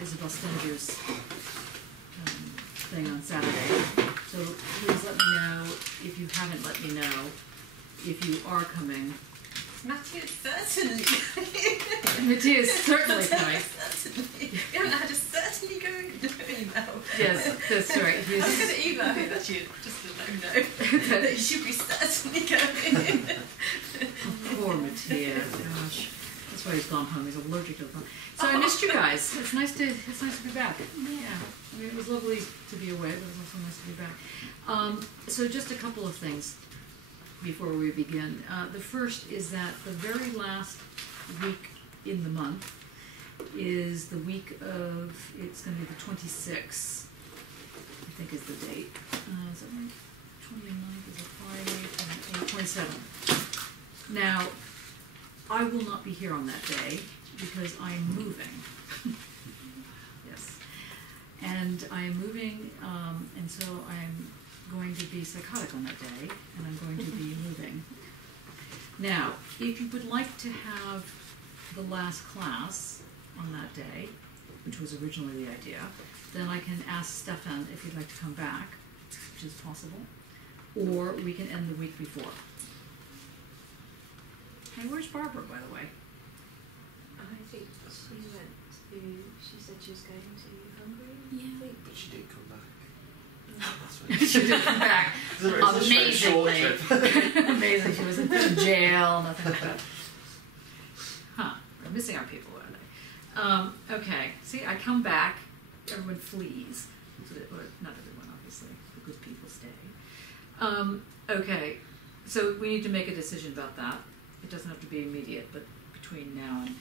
Isabel Stender's thing on Saturday. So please let me know if you haven't let me know if you are coming. Matthew is certainly Matthew is certainly coming. Certainly. You haven't had a certainly go email. Yes, that's right. I was going to email him actually just to let him know that he should be certainly going. Poor Mattia, gosh. That's why he's gone home. He's allergic to the phone. So I missed you guys. It's nice to be back. Yeah. I mean, it was lovely to be away, but it was also nice to be back. So just a couple of things before we begin. The first is that the very last week in the month is the week of, it's going to be the 26th, I think is the date. Is that right? 29th is a Friday, 27th. Now, I will not be here on that day because I am moving. Yes. And I am moving, and so I'm going to be psychotic on that day, and I'm going to be moving. Now, if you would like to have the last class on that day, which was originally the idea, then I can ask Stefan if he'd like to come back, which is possible, or we can end the week before. Hey, where's Barbara, by the way? I think she went to, she said she was going to Hungary, I think. But she didn't come back. She did come back amazingly. Amazing. She was in jail, nothing like that. Huh. We're missing our people, aren't they? Okay. See, I come back, everyone flees. Or not everyone, obviously. The good people stay. Okay. So we need to make a decision about that. It doesn't have to be immediate, but between now and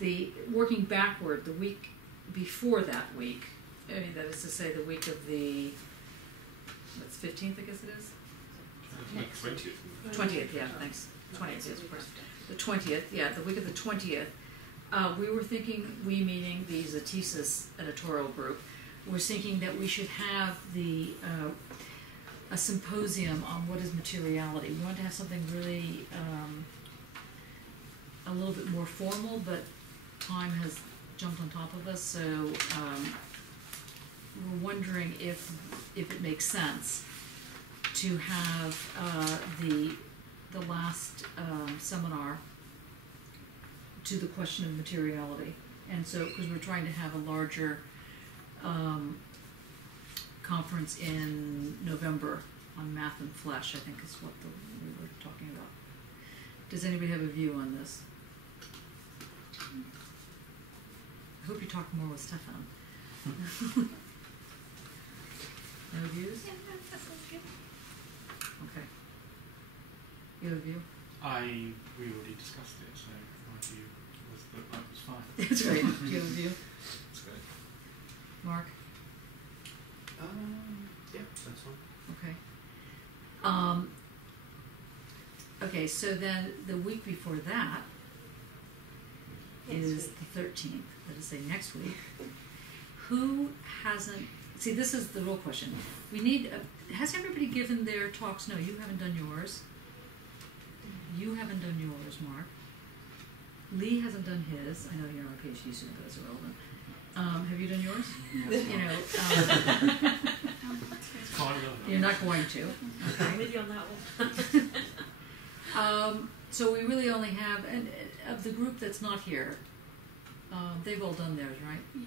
the working backward, the week before that week, I mean, that is to say the week of the, what's 15th, I guess it is? 20th. 20th, yeah, thanks. 20th, yes, of course. The 20th, yeah, the week of the 20th. We were thinking, we meaning the Zatesis editorial group, was thinking that we should have the a symposium on what is materiality. We wanted to have something really a little bit more formal, but time has jumped on top of us, so we're wondering if it makes sense to have the last seminar to the question of materiality. And so, because we're trying to have a larger conference in November on math and flesh, I think is what we were talking about. Does anybody have a view on this? I hope you talk more with Stefan. No views? Yeah, no, that sounds good. Okay. You have a view? We already discussed it, so my view was that was fine. That's right. Do you have a view? That's great. Mark? Yeah, that's fine. Okay. Okay, so then the week before that is the 13th, let us say next week. Who hasn't, see, this is the real question. We need, has everybody given their talks? No, you haven't done yours. You haven't done yours, Mark. Lee hasn't done his. I know you're on a PhD student, but that's irrelevant. Have you done yours? You know, you're not going to. Okay. With you on that one. So we really only have, and of the group that's not here, they've all done theirs, right? Yeah.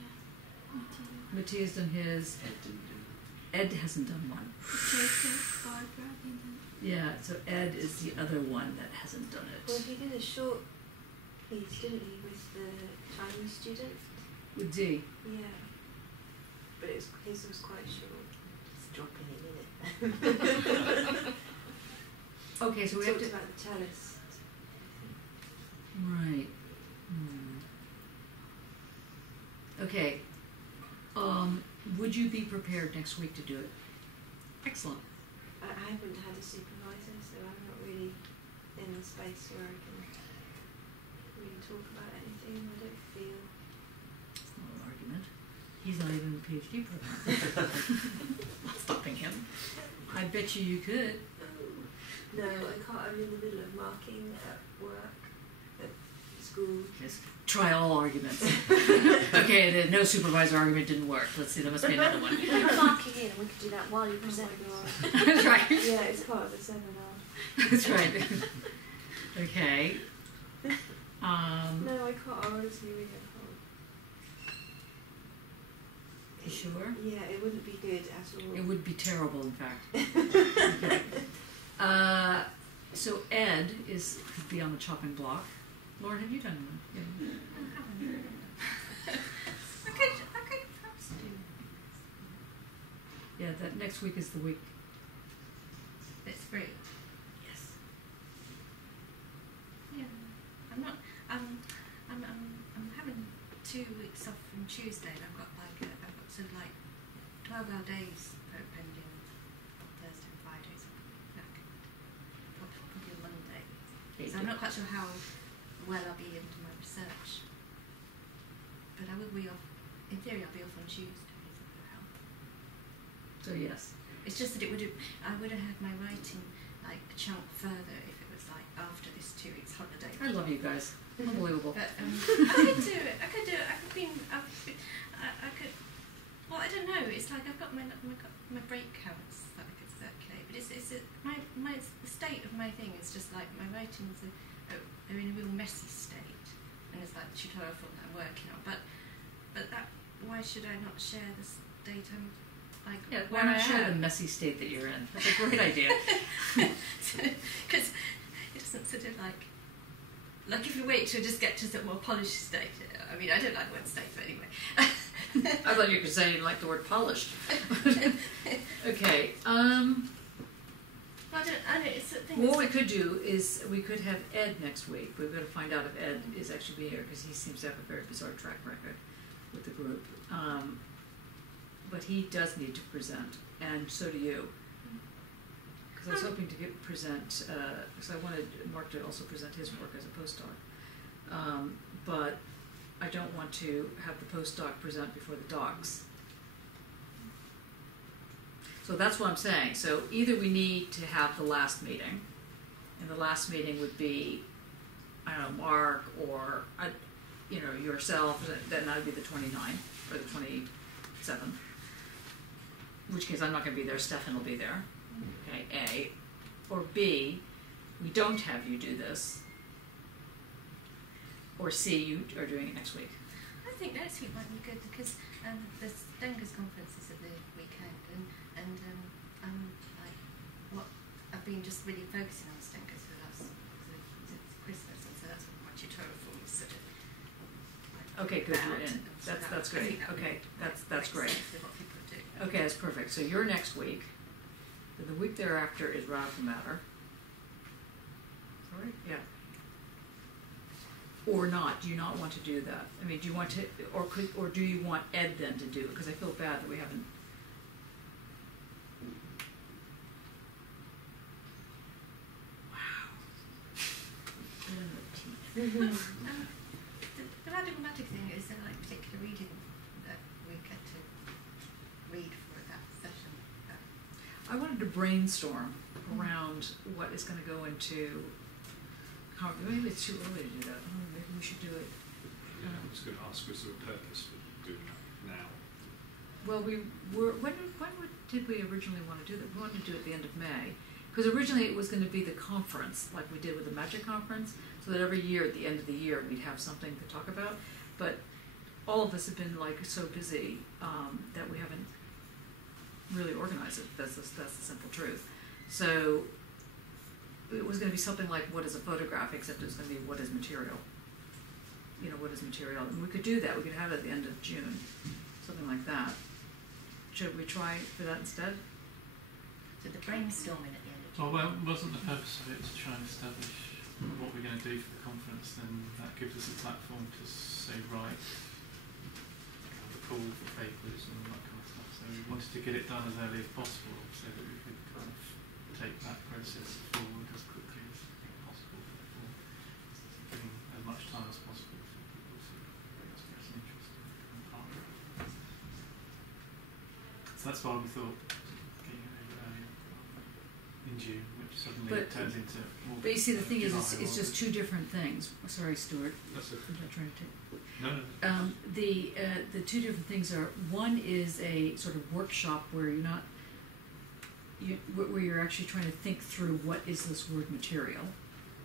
Mattia's done his. Ed didn't do Ed hasn't done one. Barbara, Yeah, so Ed is the other one that hasn't done Well, it. he did a short piece, didn't he, with the Chinese student? With D. Yeah. But his was quite short. Just dropping it in it. Okay, so we have Talked to. about the cellist. Right. Okay. Would you be prepared next week to do it? Excellent. I haven't had a supervisor, so I'm not really in the space where I can really talk about anything. I don't feel. It's not an argument. He's not even a PhD program. Not stopping him. I bet you could. No, I can't. I'm in the middle of marking at work, at school. school. Just try all arguments. Okay, the no supervisor argument didn't work. Let's see, there must be another one. You can put marking in, and we could do that while you Oh present. my god. That's right. Yeah, it's part of the seminar. That's right. Okay. No, I can't. I honestly really can't. You sure? Yeah, it wouldn't be good at all. It would be terrible, in fact. Okay. So Ed could be on the chopping block. Lauren, have you done one? I could perhaps do. Yeah, that next week is the week. It's free. Yes. Yeah. I'm not. I'm having 2 weeks off from Tuesday, and I've got sort of like 12-hour days pending on Thursday and Friday, so probably Monday. So I'm not quite sure how well I'll be into my research, but I will be off. In theory, I'll be off on Tuesday. So that will help. So yes. It's just that I would have had my writing like a chunk further if it was like after this 2 weeks holiday. I love you guys. Unbelievable. But I could do it. I could. Well, I don't know. It's like I've got my break counts that I could circulate, but the state of my thing is just like my writings are in a real messy state, and it's like the tutorial form that I'm working on. But that, why should I not share the state I'm like? Yeah, where why I not share am? the messy state that you're in? That's a great idea. Because it doesn't sort of like if you wait to just get to some more polished state. I mean, I don't like the word state, but anyway. I thought you could say you like the word polished. Okay. I don't. It's the thing. What we could do is we could have Ed next week. We've got to find out if Ed is actually being here because he seems to have a very bizarre track record with the group. But he does need to present, and so do you. Because I was hoping to present, because I wanted Mark to also present his work as a postdoc. But I don't want to have the postdoc present before the docs. So that's what I'm saying. So either we need to have the last meeting, and the last meeting would be, I don't know, Mark or yourself. Then that would be the 29th or the 27th. In which case I'm not going to be there. Stefan will be there. Okay, A. Or B, we don't have you do this. Or C, you are doing it next week. I think next week might be good because the Stenker's conference is at the weekend, and I've been just really focusing on Stenker's for the last since Christmas, and so that's what my tutorial form is sort of. Okay, good, you're about, in. and so That's I great. think that Okay, would that's make great. sense with what people do. Okay, that's perfect. So you're next week. Then the week thereafter is Radical Matter. Sorry? Yeah. Or not? Do you not want to do that? I mean, do you want to, or do you want Ed then to do it? Because I feel bad that we haven't. Wow. Put in the teeth. The radical thing is there like particular reading that we get to read for that session. I wanted to brainstorm around what is going to go into. Maybe it's too early to do that. Maybe we should do it. Yeah, I was going to ask, was there a purpose for doing that now? Well, we were. When did we originally want to do that? We wanted to do it at the end of May, because originally it was going to be the conference, like we did with the Magic Conference, so that every year at the end of the year we'd have something to talk about. But all of us have been like so busy that we haven't really organized it. That's the simple truth. So it was going to be something like what is a photograph, except it was going to be what is material. What is material, and we could do that. We could have it at the end of June, something like that. Should we try for that instead? So the brainstorming at the end of June. Well, wasn't the purpose of it to try and establish what we're going to do for the conference? Then that gives us a platform to say, right, the call for papers and all that kind of stuff. So we wanted to get it done as early as possible, so that we could kind of take that process forward as quickly as possible, for giving as much time as possible for people to express an interest in art. So that's why we thought getting it over earlier in June, which suddenly But- turns into more. But you see, the thing is, July it's or just two different things. Sorry, Stuart. That's okay. I'm not trying to take. No. The two different things are, one is a sort of workshop where you're not, where you're actually trying to think through what is this word material,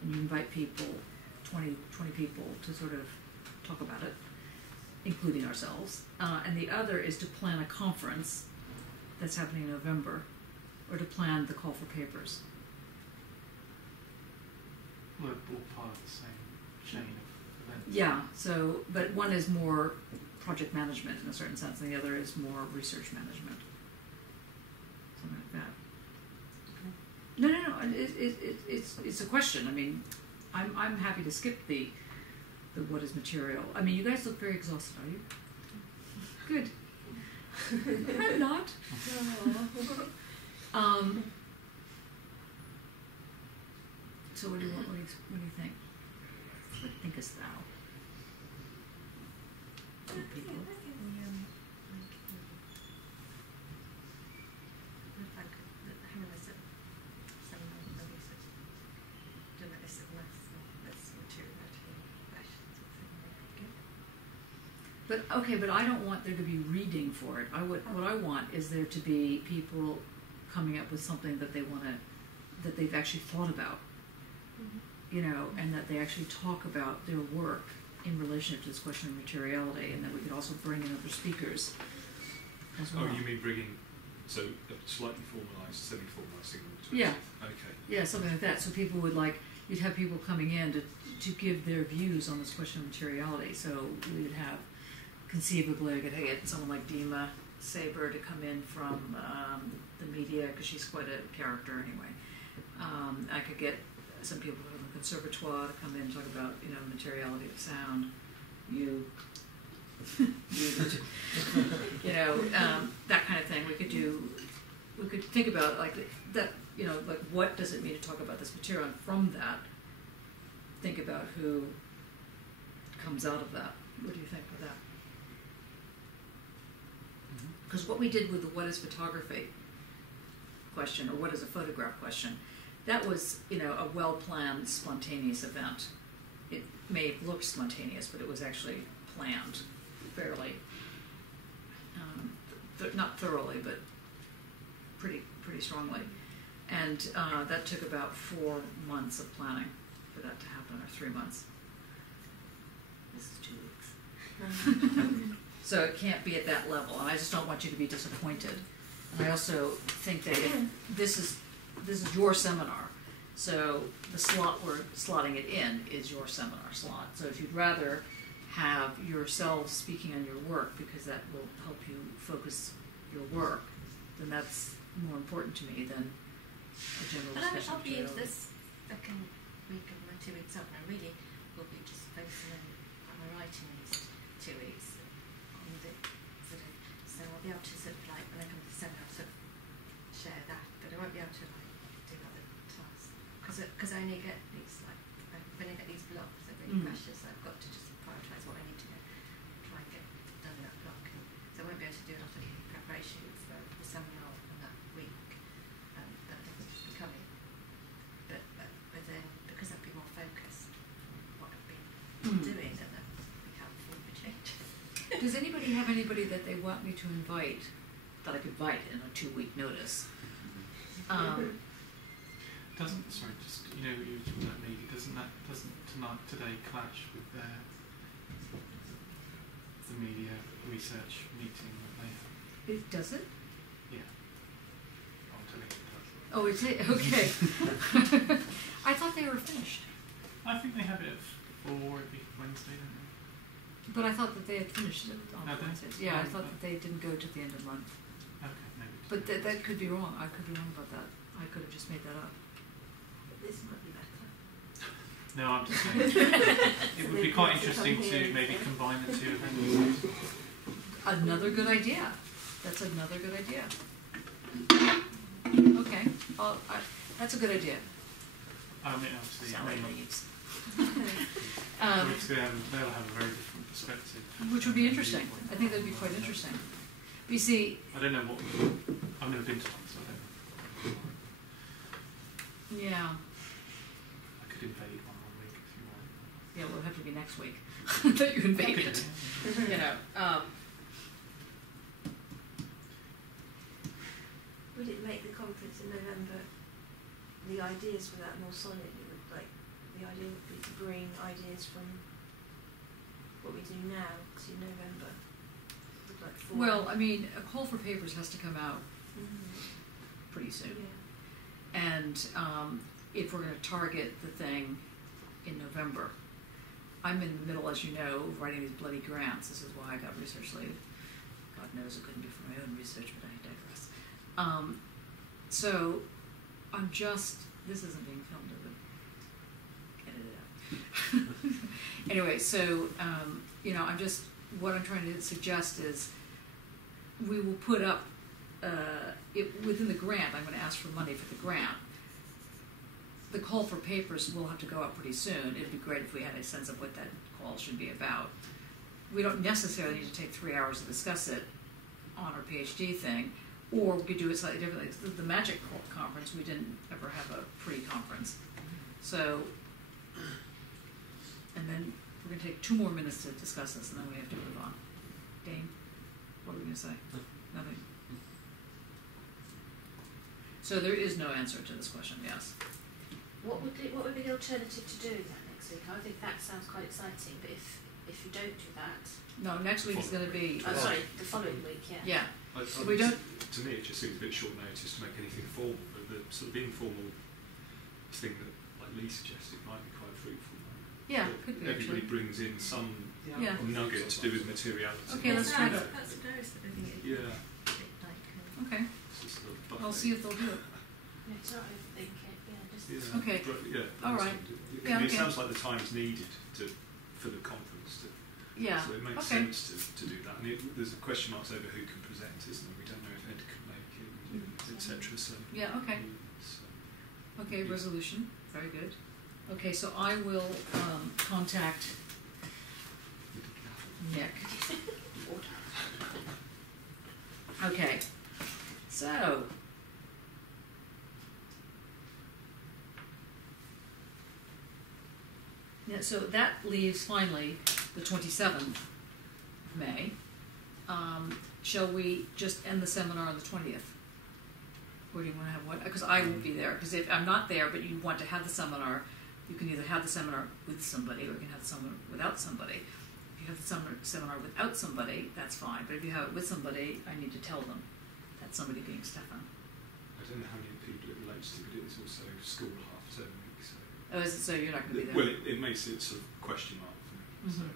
and you invite people, 20 people, to sort of talk about it, including ourselves. And the other is to plan a conference that's happening in November, or to plan the call for papers. We're all part of the same chain of events. Yeah, so, but one is more project management in a certain sense, and the other is more research management. Something like that. No, it's a question. I mean, I'm happy to skip the what is material. I mean, you guys look very exhausted, are you? Good. I'm not. So what do you want? What do you think? What thinkest thou? People. But okay, but I don't want there to be reading for it. What I want is there to be people coming up with something that they want to, that they've actually thought about, you know, and that they actually talk about their work in relation to this question of materiality, and that we could also bring in other speakers as well. Oh, you mean bringing, so a slightly formalised, semi-formalised signal to Yeah. it? Okay. Yeah, something like that. So people would like, you'd have people coming in to give their views on this question of materiality. So we would have, conceivably, I could get someone like Dima Saber to come in from the media, because she's quite a character anyway. I could get some people from the conservatoire to come in and talk about, you know, materiality of sound. You know, that kind of thing. We could think about like that, you know, like what does it mean to talk about this material, and from that, think about who comes out of that. What do you think of that? Because what we did with the what is photography question, or what is a photograph question, that was, you know, a well-planned, spontaneous event. It may look spontaneous, but it was actually planned fairly, not thoroughly, but pretty strongly. And that took about 4 months of planning for that to happen, or 3 months. This is 2 weeks. So it can't be at that level, and I just don't want you to be disappointed. And I also think that if this is your seminar, so the slot we're slotting it in is your seminar slot. So if you'd rather have yourselves speaking on your work, because that will help you focus your work, then that's more important to me than a general discussion. I'll be into this second week of my 2 weeks up, and I really will be just focusing on my writing these 2 weeks. So I'll be able to sort of like, when I come to the seminar, sort of share that, but I won't be able to like do other tasks, because I only get these like, when I get these blocks, they're really precious, so I've got to just prioritise what I need to try and get done in that block, and so I won't be able to do a lot of preparation for the seminar on that week that I think will be coming, but then because I've been more focused on what I've been doing, then that will be helpful for change. Does anybody have anybody that they want me to invite, that I could invite in a 2-week notice? Doesn't, sorry, just, you know, you were talking about media, doesn't today clash with the media research meeting that they have? Does it? Yeah. I'm telling you it does. Oh, it's it? Okay. I thought they were finished. I think they have it at 4 every Wednesday, don't they? But I thought that they had finished it on Have they? Wednesdays. Yeah, I thought that they didn't go to the end of the month. Okay, maybe. But that could be wrong. I could be wrong about that. I could have just made that up. This might be better. No, I'm just saying. It would be quite interesting to maybe combine the two events. Another good idea. That's another good idea. Okay. That's a good idea. I mean, obviously, Sally it may leaves. not. They'll have a very different perspective. Which would be interesting. I think that would be quite interesting. But you see, I don't know what. I've never been to one, so I don't know. Yeah. I could invade one week if you want. Yeah, well, it'll have to be next week that you invade it. You know. Would it make the conference in November, the ideas for that more solid? It would, like, the idea would be to bring ideas from what we do now to November. With, like, 4. Well, I mean, a call for papers has to come out pretty soon. Yeah. And if we're going to target the thing in November, I'm in the middle, as you know, of writing these bloody grants. This is why I got research leave. God knows it couldn't be for my own research, but I digress. So I'm just, this isn't being filmed, is it? Edit it out. Anyway, so, you know, I'm just, what I'm trying to suggest is we will put up, within the grant, I'm going to ask for money for the grant. The call for papers will have to go up pretty soon. It'd be great if we had a sense of what that call should be about. We don't necessarily need to take 3 hours to discuss it on our PhD thing, or we could do it slightly differently. The Magic Conference, we didn't ever have a pre-conference. So, and then we're going to take 2 more minutes to discuss this, and then we have to move on. Dane, what were we going to say? Nothing. So there is no answer to this question, yes. What would be the alternative to do that next week? I think that sounds quite exciting, but if you don't do that, No, next week is going to be... oh, sorry, the following week, yeah. Yeah. I We don't... To me, it just seems a bit short notice to make anything formal, but the sort of informal thing that, like Lee suggested, might be quite fruitful. Yeah, That could be everybody actually. brings in some Yeah. nugget to do with materiality. Okay, let's try that. That's a very sort of thing. Yeah. A bit like, Okay, It's just a little I'll buffet. see if they'll do it. No, it's not overthink it, just... Yeah. Okay. Yeah. All right. It, Yeah, it okay. sounds like the time's needed for the conference. Yeah, So it makes okay. sense to do that. And there's a question marks over who can present, isn't there? We don't know if Ed can make it, etc. So Yeah, okay. so, Okay, Yeah. resolution, very good. Okay, so I will contact Nick. Okay, so... Yeah, so that leaves finally the 27th of May. Shall we just end the seminar on the 20th? Or do you want to have what? Because I won't be there. Because if I'm not there, but you want to have the seminar, you can either have the seminar with somebody or you can have the seminar without somebody. If you have the seminar without somebody, that's fine. But if you have it with somebody, I need to tell them. That somebody being Stefan. I don't know how many people it relates to, but it's also school half-term week. So, Oh, is it, so you're not going to be there? well, it makes it sort of question mark for me. So, Mhm.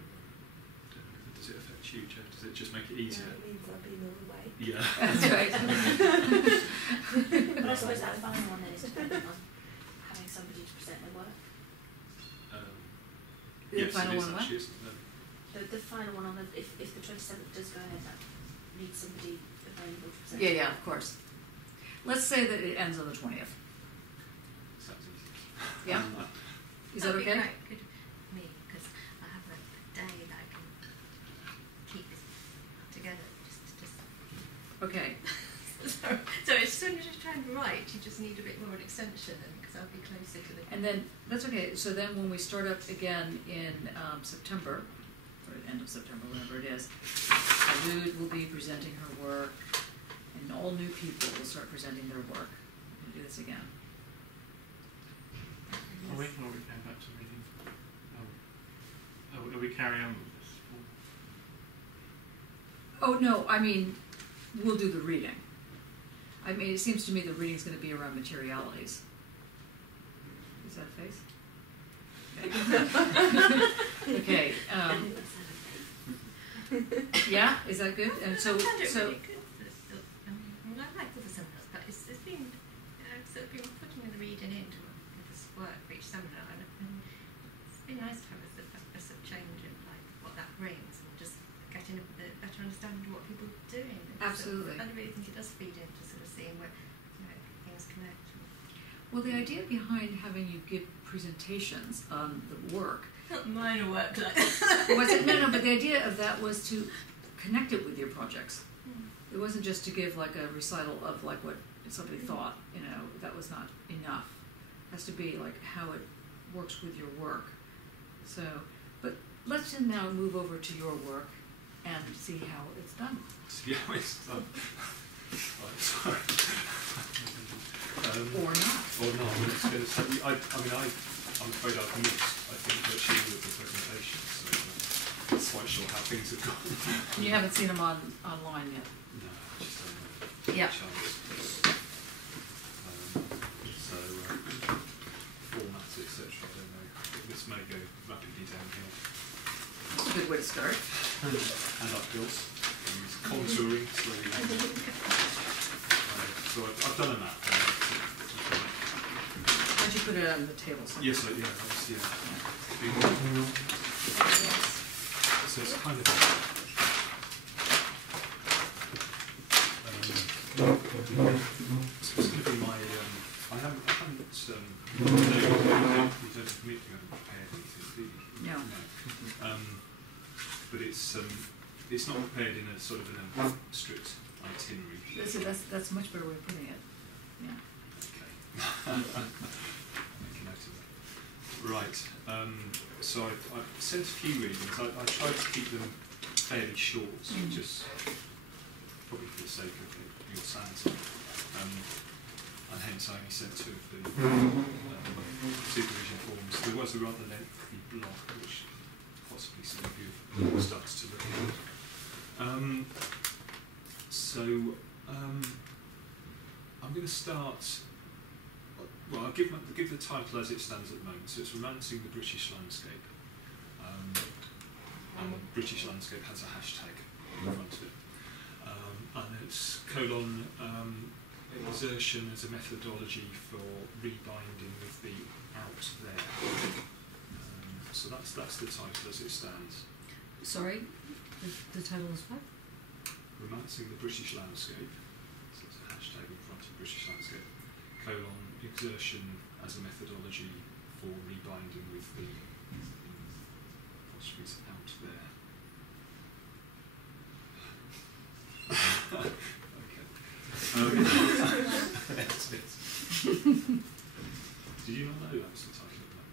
does it affect you, Jeff? Does it just make it easier? Yeah, it means I'll be all the way. Yeah. That's right. But I suppose that final one then is dependent on having somebody to present their work. The Yes, final it is one, what? actually, isn't it? The final one on the, if the 27th does go ahead, that needs somebody available to present. Yeah, yeah, of course. Let's say that it ends on the 20th. Sounds easy. Yeah? Is that that'd be okay? quite good for me because I have a day that I can keep together. Just Okay. so as soon as you're trying to write, you just need a bit more of an extension, because I'll be closer to the. And then, that's okay, so then when we start up again in September, or end of September, whenever it is, Alud will be presenting her work, and all new people will start presenting their work. We'll do this again. Are we going back to reading? Are we carrying on with this? Oh, no, I mean, we'll do the reading. I mean, it seems to me the reading's going to be around materialities. Is that a face? Okay. Yeah, is that good? And so, I found it so really good. I like the seminars, but it's been sort of been putting the reading into this work for each seminar, and it's been nice to have a sort of change in like what that brings, and just getting a better understanding of what people are doing. And Absolutely. I really think it does feed into sort of seeing where things connect. well, the idea behind having you give presentations on the work Not mine will work like was it? No, but the idea of that was to connect it with your projects. It wasn't just to give like a recital of like what somebody thought. You know, that was not enough. has to be like how it works with your work. So, but let's just now move over to your work and see how it's done. Yeah, it's done. Right, sorry. Or not. Or not. I'm afraid I've missed, I think, virtually all of the presentations, so I'm not quite sure how things have gone. And you haven't seen them online yet? No, I just don't know. Yeah. Chance. Formats, etc. I don't know. This may go rapidly downhill. That's a good way to start. And uphill. And contouring slowly. So I've done a map. Why'd you put it on the table? Yes, yeah. So it's kind of. So it's going to be my. I haven't you don't prepared anything, do you? No. But it's not prepared in a sort of an strict itinerary. That's a much better way of putting it. Yeah. Okay. Make a note of that. Right. So I've sent a few readings. I tried to keep them fairly short, just probably for the sake of your sanity. And hence I only sent 2 of the supervision forms. There was a rather lengthy block which possibly some of you have started to look at. I'm going to start. Well, I'll give the title as it stands at the moment. So it's Romancing the British Landscape, and the British Landscape has a hashtag in front of it, and it's : exertion as a methodology for rebinding with the out there. So that's the title as it stands. Sorry, the title is what? Romancing the British Landscape. So it's a hashtag in front of British Landscape. : exertion as a methodology for rebinding with the apostrophes out there. Did you not know that was the title of that?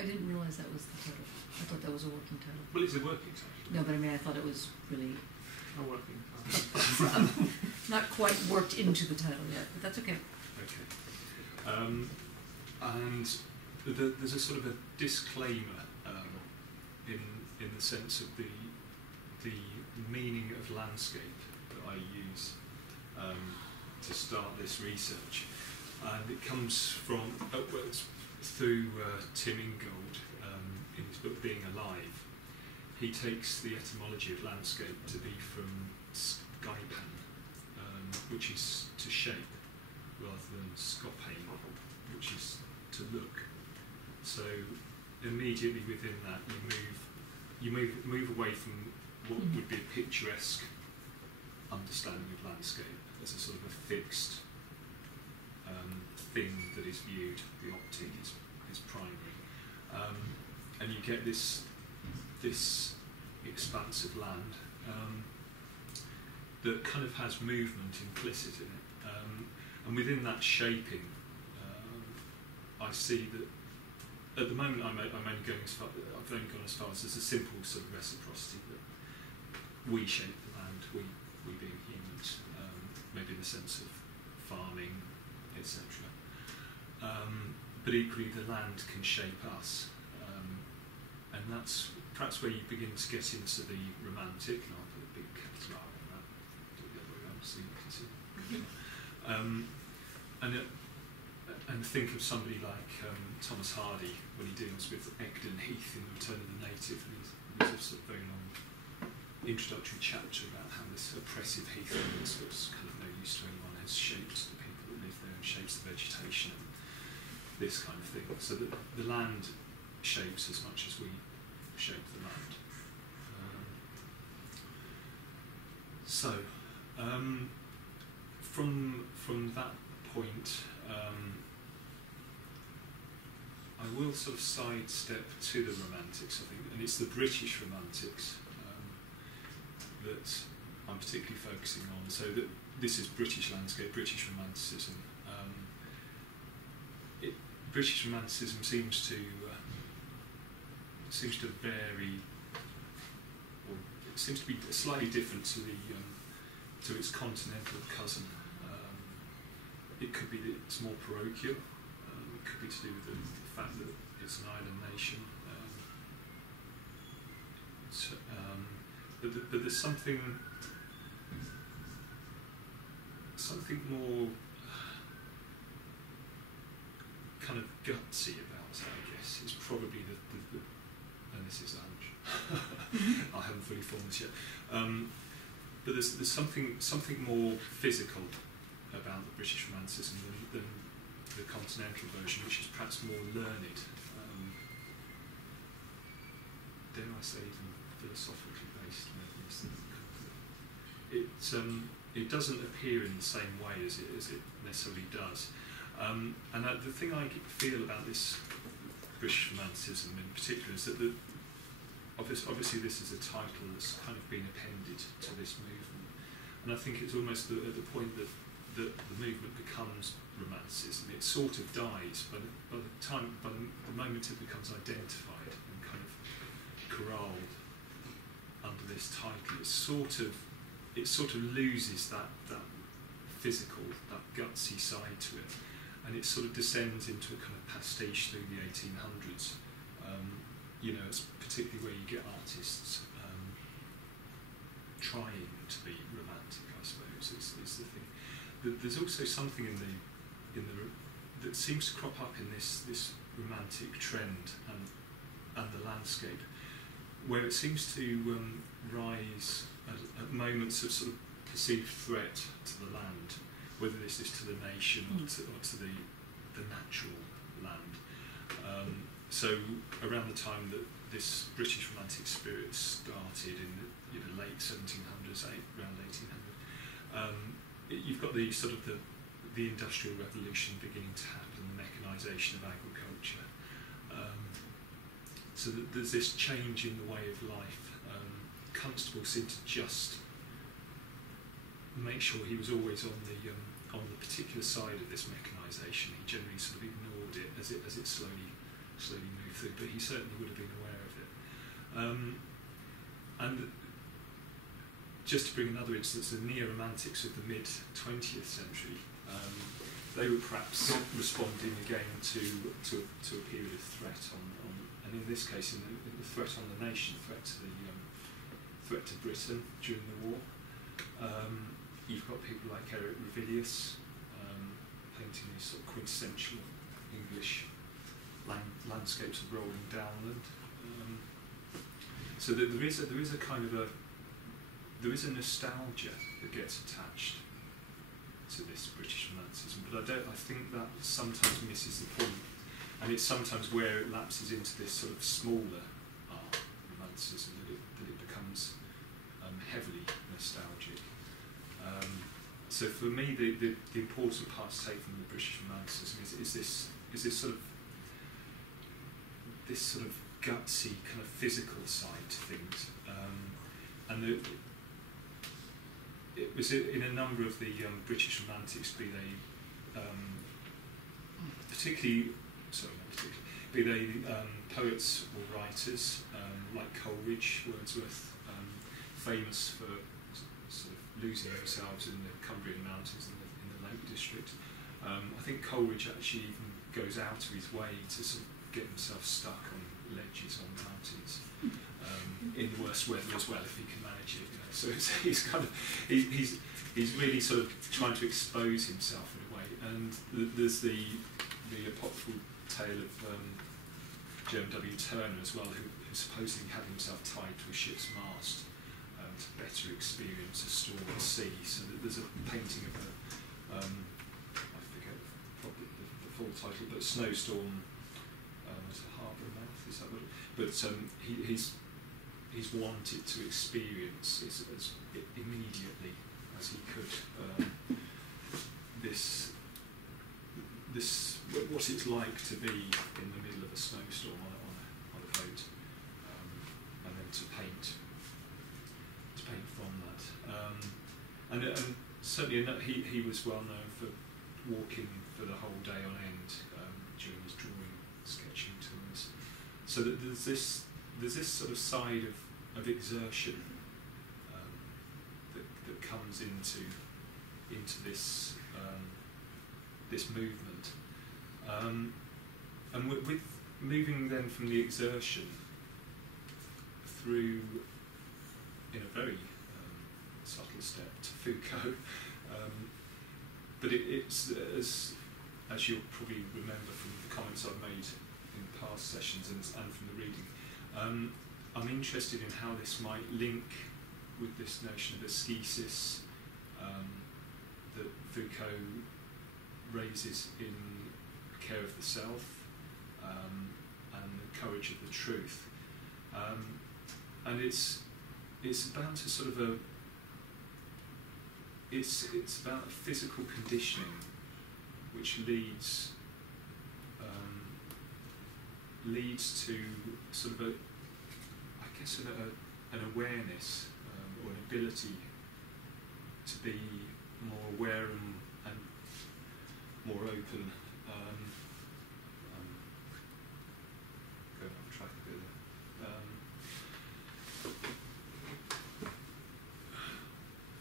I didn't realise that was the title. I thought that was a working title. Well, it's a working title. No, but I mean, I thought it was really A working title. not quite worked into the title yet, but that's okay. Okay. And there's a sort of a disclaimer in the sense of the meaning of landscape that I use to start this research, and it comes from through Tim Ingold in his book Being Alive. He takes the etymology of landscape to be from skypan, which is to shape, rather than scopain, which is to look. So immediately within that, you move away from what would be a picturesque understanding of landscape as a sort of a fixed thing that is viewed. The optic is primary, and you get this expanse of land that kind of has movement implicit in it, and within that shaping, I see that at the moment I've only gone as far as there's a simple sort of reciprocity that we shape the land, we being humans, maybe in the sense of farming, etc. But equally the land can shape us, and that's perhaps where you begin to get into the romantic, and I'll put a big capital R on that, do it the other way around so you can see. And think of somebody like Thomas Hardy when he deals with Egdon Heath in The Return of the Native, and there's a sort of very long introductory chapter about how this oppressive heathland that's kind of no use to anyone has shaped the people that live there and shapes the vegetation and this kind of thing. So that the land shapes as much as we shape the land. From that point, I will sort of sidestep to the Romantics, I think, and it's the British Romantics that I'm particularly focusing on. So that this is British landscape, British Romanticism. British Romanticism seems to vary, or it seems to be slightly different to its continental cousin. It could be that it's more parochial. It could be to do with the fact that it's an island nation. But there's something more kind of gutsy about it, I guess. It's probably the and this is a hunch. I haven't fully formed this yet. But there's something more physical about the British Romanticism than the continental version, which is perhaps more learned. Dare I say even philosophically based. It doesn't appear in the same way as it necessarily does. And the thing I feel about this British Romanticism in particular is that obviously this is a title that's kind of been appended to this movement, and I think it's almost at the point that the movement becomes Romanticism. It sort of dies by the moment it becomes identified and kind of corralled under this title. It sort of loses that physical, that gutsy side to it, and it sort of descends into a kind of pastiche through the 1800s. It's particularly where you get artists trying to be romantic, I suppose, is the thing. There's also something that seems to crop up in this romantic trend and the landscape, where it seems to rise at moments of sort of perceived threat to the land, whether this is to the nation or to the natural land. So around the time that this British Romantic spirit started in the late 1700s, around 1800, you've got the sort of the Industrial Revolution beginning to happen, the mechanisation of agriculture. So that there's this change in the way of life. Constable seemed to just make sure he was always on the particular side of this mechanisation. He generally sort of ignored it as it slowly moved through, but he certainly would have been aware of it. And just to bring another instance, the neo-romantics of the mid-20th century, they were perhaps responding again to a period of threat and in this case, in the threat on the nation, threat to Britain during the war. You've got people like Eric Revilius painting these sort of quintessential English landscapes of rolling downland. So there is a kind of there is a nostalgia that gets attached to this British Romanticism, but I think that sometimes misses the point, and it's sometimes where it lapses into this sort of smaller art Romanticism that it becomes heavily nostalgic. So for me, the important part to take from the British Romanticism is this sort of gutsy kind of physical side to things, and it was in a number of the British Romantics, be they be they poets or writers like Coleridge, Wordsworth, famous for sort of losing themselves in the Cumbrian mountains in the Lake District. I think Coleridge actually even goes out of his way to sort of get himself stuck on ledges on mountains in the worst weather as well, if he can manage it. So he's kind of he's really sort of trying to expose himself in a way. And there's the apocryphal tale of Jerome W. Turner as well, who supposedly had himself tied to a ship's mast to better experience a storm at sea. So there's a painting of I forget probably the full title, but Snowstorm. Harbour Mouth, is that what? But he's wanted to experience as immediately as he could this what it's like to be in the middle of a snowstorm on a boat, and then to paint from that. And certainly he was well known for walking for the whole day on end during his drawing, sketching tours. So that there's this sort of side of exertion that comes into this this movement, and with moving then from the exertion through, in a very subtle step, to Foucault, but it's as you'll probably remember from the comments I've made in past sessions and from the reading, I'm interested in how this might link with this notion of ascesis that Foucault raises in Care of the Self and the Courage of the Truth, and it's about a sort of it's about a physical conditioning which leads to sort of an awareness or an ability to be more aware and more open. Going off track a bit there.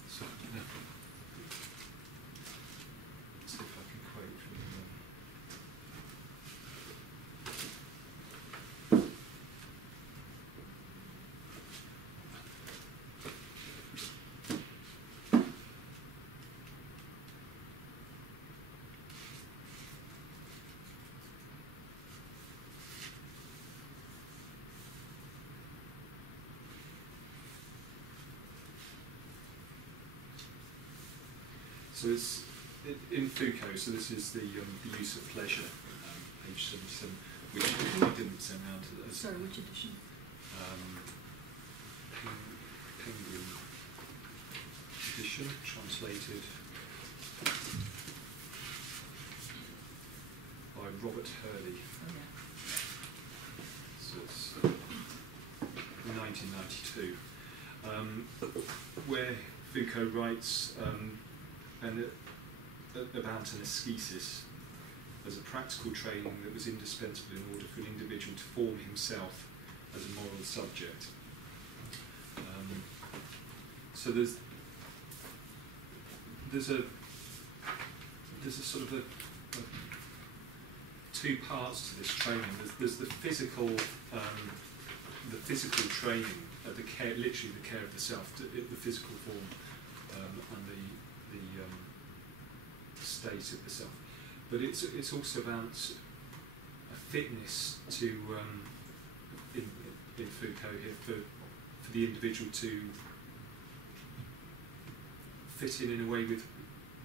So, yeah. See if I can quote from So it's in Foucault. So this is the use of pleasure, page 77, which I didn't send out as. Sorry, which edition? Penguin edition, translated by Robert Hurley. Oh, yeah. So it's 1992, where Foucault writes about an ascesis as a practical training that was indispensable in order for an individual to form himself as a moral subject. So there's a sort of a two parts to this training. There's the physical training of the care, literally the care of the self, the physical form, and the state of the self. But it's also about a fitness to in Foucault here for the individual to fit in a way with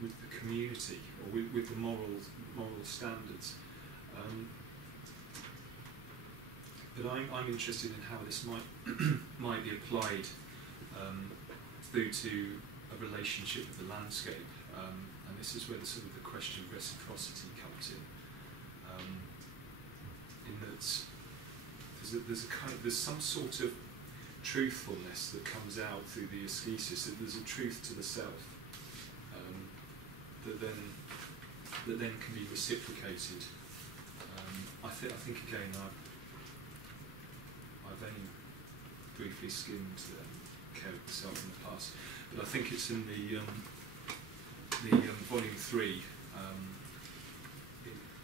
the community or with the moral standards. But I'm interested in how this might be applied through to a relationship with the landscape, and this is where the sort of the question of reciprocity comes in. In that there's some sort of truthfulness that comes out through the ascesis. That there's a truth to the self that then can be reciprocated. I think again I've only briefly skimmed Care of the Self in the past, but I think it's in the volume 3,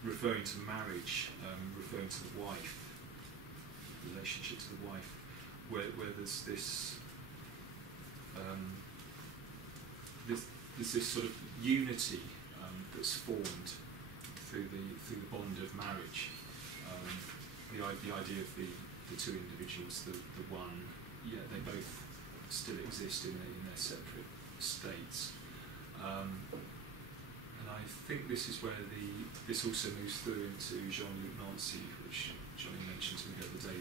referring to marriage, referring to the wife, relationship to the wife, where there's this sort of unity that's formed through the bond of marriage. The idea of the two individuals, the one, yeah, they both still exist in their separate states. And I think this is where this also moves through into Jean-Luc Nancy, which Johnny mentioned to me the other day,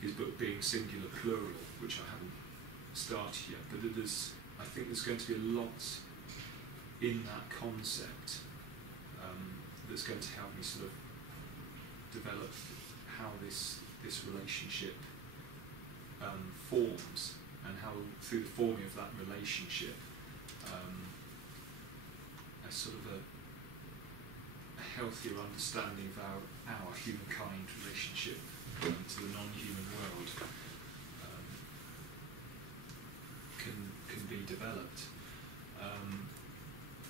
his book Being Singular Plural, which I haven't started yet, but I think there's going to be a lot in that concept that's going to help me sort of develop how this relationship forms, and how through the forming of that relationship a sort of a healthier understanding of our humankind relationship to the non-human world can be developed.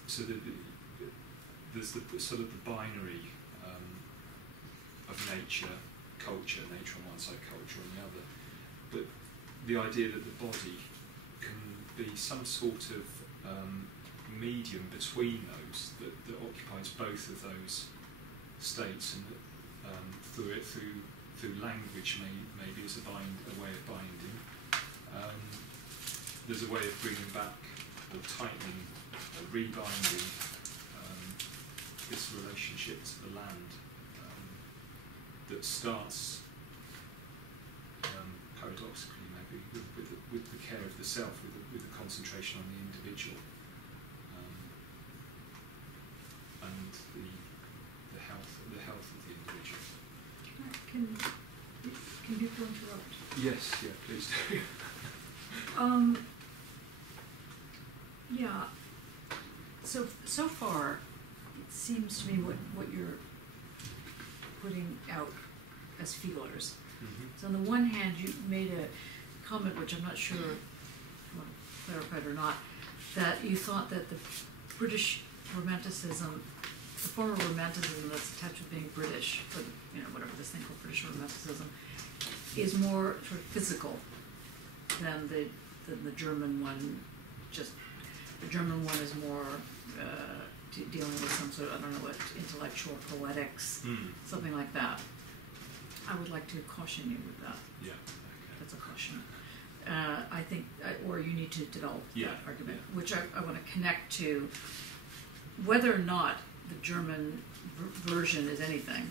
So there's the sort of the binary of nature, culture, nature on one side, culture on the other. But the idea that the body can be some sort of medium between those that occupies both of those states, and through language maybe as a way of binding. There's a way of bringing back or tightening or rebinding this relationship to the land that starts paradoxically maybe with the care of the self, with the concentration on the individual, and the health of the individual. Can people interrupt? Yes, yeah, please do. Yeah. So far, it seems to me what you're putting out as feelers. Mm-hmm. So on the one hand, you made a comment, which I'm not sure if you want to clarify it or not, that you thought that the British Romanticism, the form of Romanticism that's attached with being British, but whatever this thing called British Romanticism, is more sort of physical than the German one. Just the German one is more dealing with some sort of, I don't know what, intellectual poetics, something like that. I would like to caution you with that. Yeah, okay. That's a caution. I think, or you need to develop that argument, which I want to connect to whether or not the German version is anything.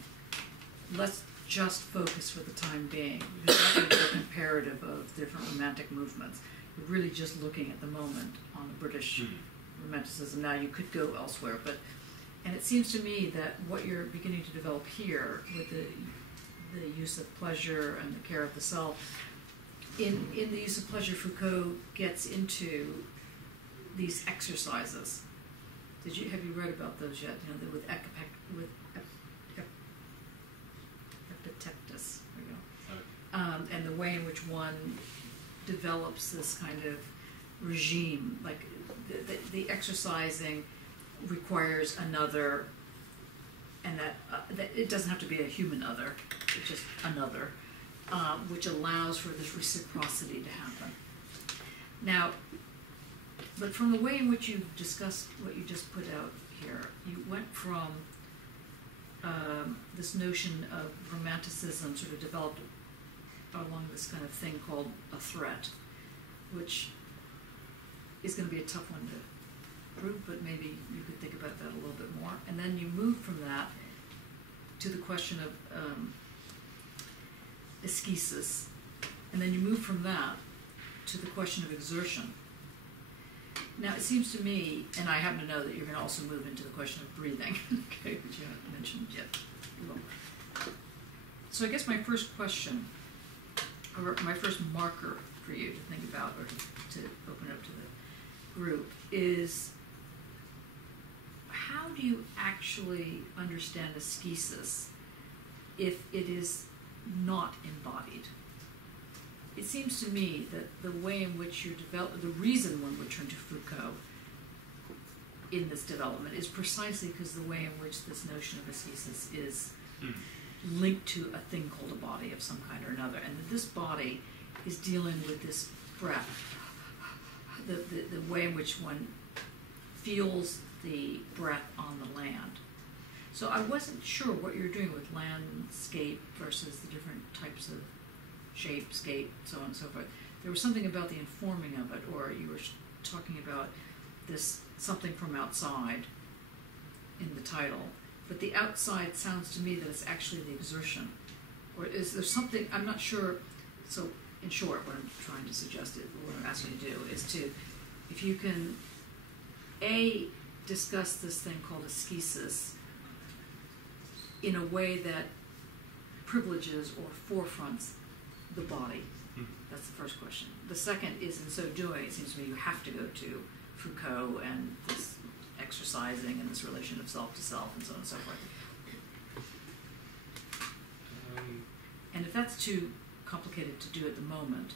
Let's just focus for the time being. You're not going to do a comparative of different romantic movements. You're really just looking at the moment on the British Romanticism. Now you could go elsewhere, and it seems to me that what you're beginning to develop here with the use of pleasure and the care of the self, in the use of pleasure, Foucault gets into these exercises. Have you read about those yet? With Epictetus, there you go. And the way in which one develops this kind of regime, like the exercising requires another, and that it doesn't have to be a human other, it's just another, which allows for this reciprocity to happen. Now, but from the way in which you've discussed what you just put out here, you went from this notion of romanticism sort of developed along this kind of thing called a threat, which is going to be a tough one to prove, but maybe you could think about that a little bit more. And then you move from that to the question of ascesis, and then you move from that to the question of exertion. Now, it seems to me, and I happen to know that you're going to also move into the question of breathing, okay, which you haven't mentioned yet. So I guess my first question, or my first marker for you to think about, or to open up to the group, is how do you actually understand ascesis if it is not embodied? It seems to me that the way in which you develop, the reason one would turn to Foucault in this development is precisely because the way in which this notion of ascesis is linked to a thing called a body of some kind or another, and that this body is dealing with this breath, the way in which one feels the breath on the land. So I wasn't sure what you're doing with landscape versus the different types of shape, scape, so on and so forth. There was something about the informing of it, or you were talking about this something from outside in the title, but the outside sounds to me that it's actually the exertion. Or is there something, I'm not sure. So in short, what I'm trying to suggest, what I'm asking you to do, is to, if you can, A, discuss this thing called ascesis in a way that privileges or forefronts the body. That's the first question. The second is, in so doing, it seems to me you have to go to Foucault and this exercising and this relation of self to self and so on and so forth. if that's too complicated to do at the moment,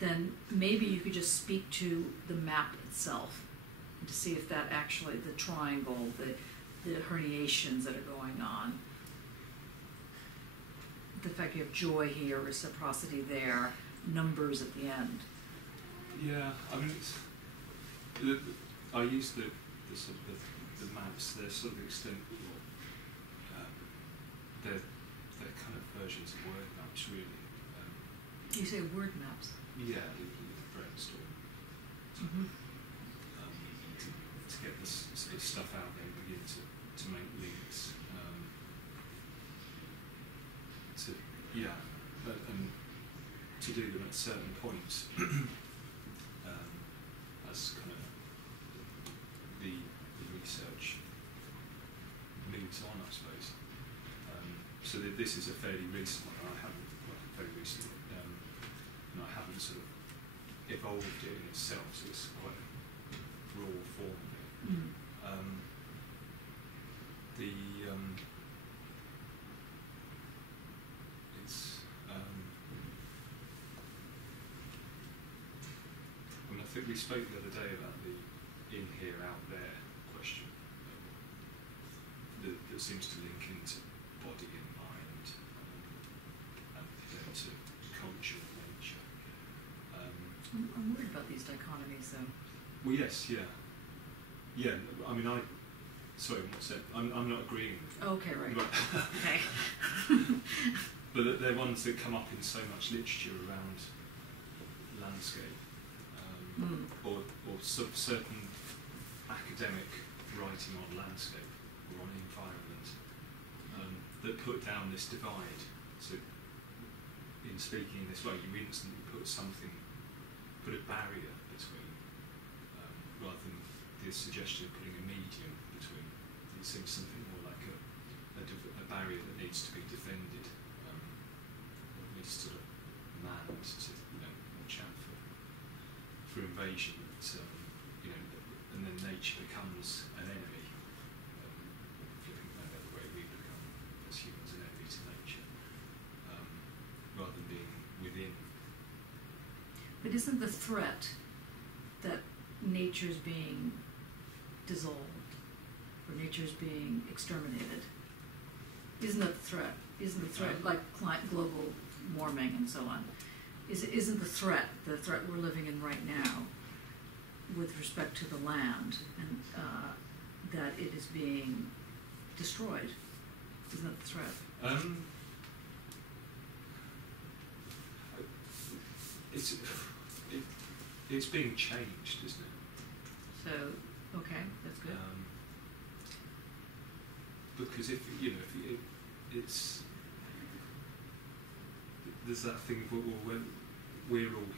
then maybe you could just speak to the map itself and to see if that actually, the triangle, the herniations that are going on, the fact you have joy here, reciprocity there, numbers at the end. Yeah, I mean, I use the sort of the maps. They're sort of extent, they're kind of versions of word maps, really. You say word maps. Yeah, the brainstorm. Mm-hmm. To get this sort of stuff out there and begin to make links. And to do them at certain points as kind of the research moves on, I suppose. So this is a fairly recent one. I haven't, well, very recent, and I haven't sort of evolved it in itself, so it's quite a raw form of it. Mm. I think we spoke the other day about the in here, out there question that seems to link into body and mind and then to culture and nature. I'm worried about these dichotomies, though. Well, yes, yeah. Yeah, I mean, sorry, what's that? I'm not agreeing with you. Okay, right. Okay. But they're ones that come up in so much literature around landscape, or sort of certain academic writing on landscape or on environment that put down this divide. So, in speaking in this way, you instantly put a barrier between, rather than the suggestion of putting a medium between. It seems something more like a barrier that needs to be defended, or needs sort of manned to watch out for invasion. And then nature becomes an enemy. Flipping that the way we become as humans an enemy to nature, rather than being within. But isn't the threat that nature's being dissolved, or nature's being exterminated? Isn't that the threat? Isn't the threat like global warming and so on? Isn't the threat we're living in right now, with respect to the land, and that it is being destroyed? Isn't that the threat? It's being changed, isn't it? So, okay, that's good. Because if it's there's that thing of when we're all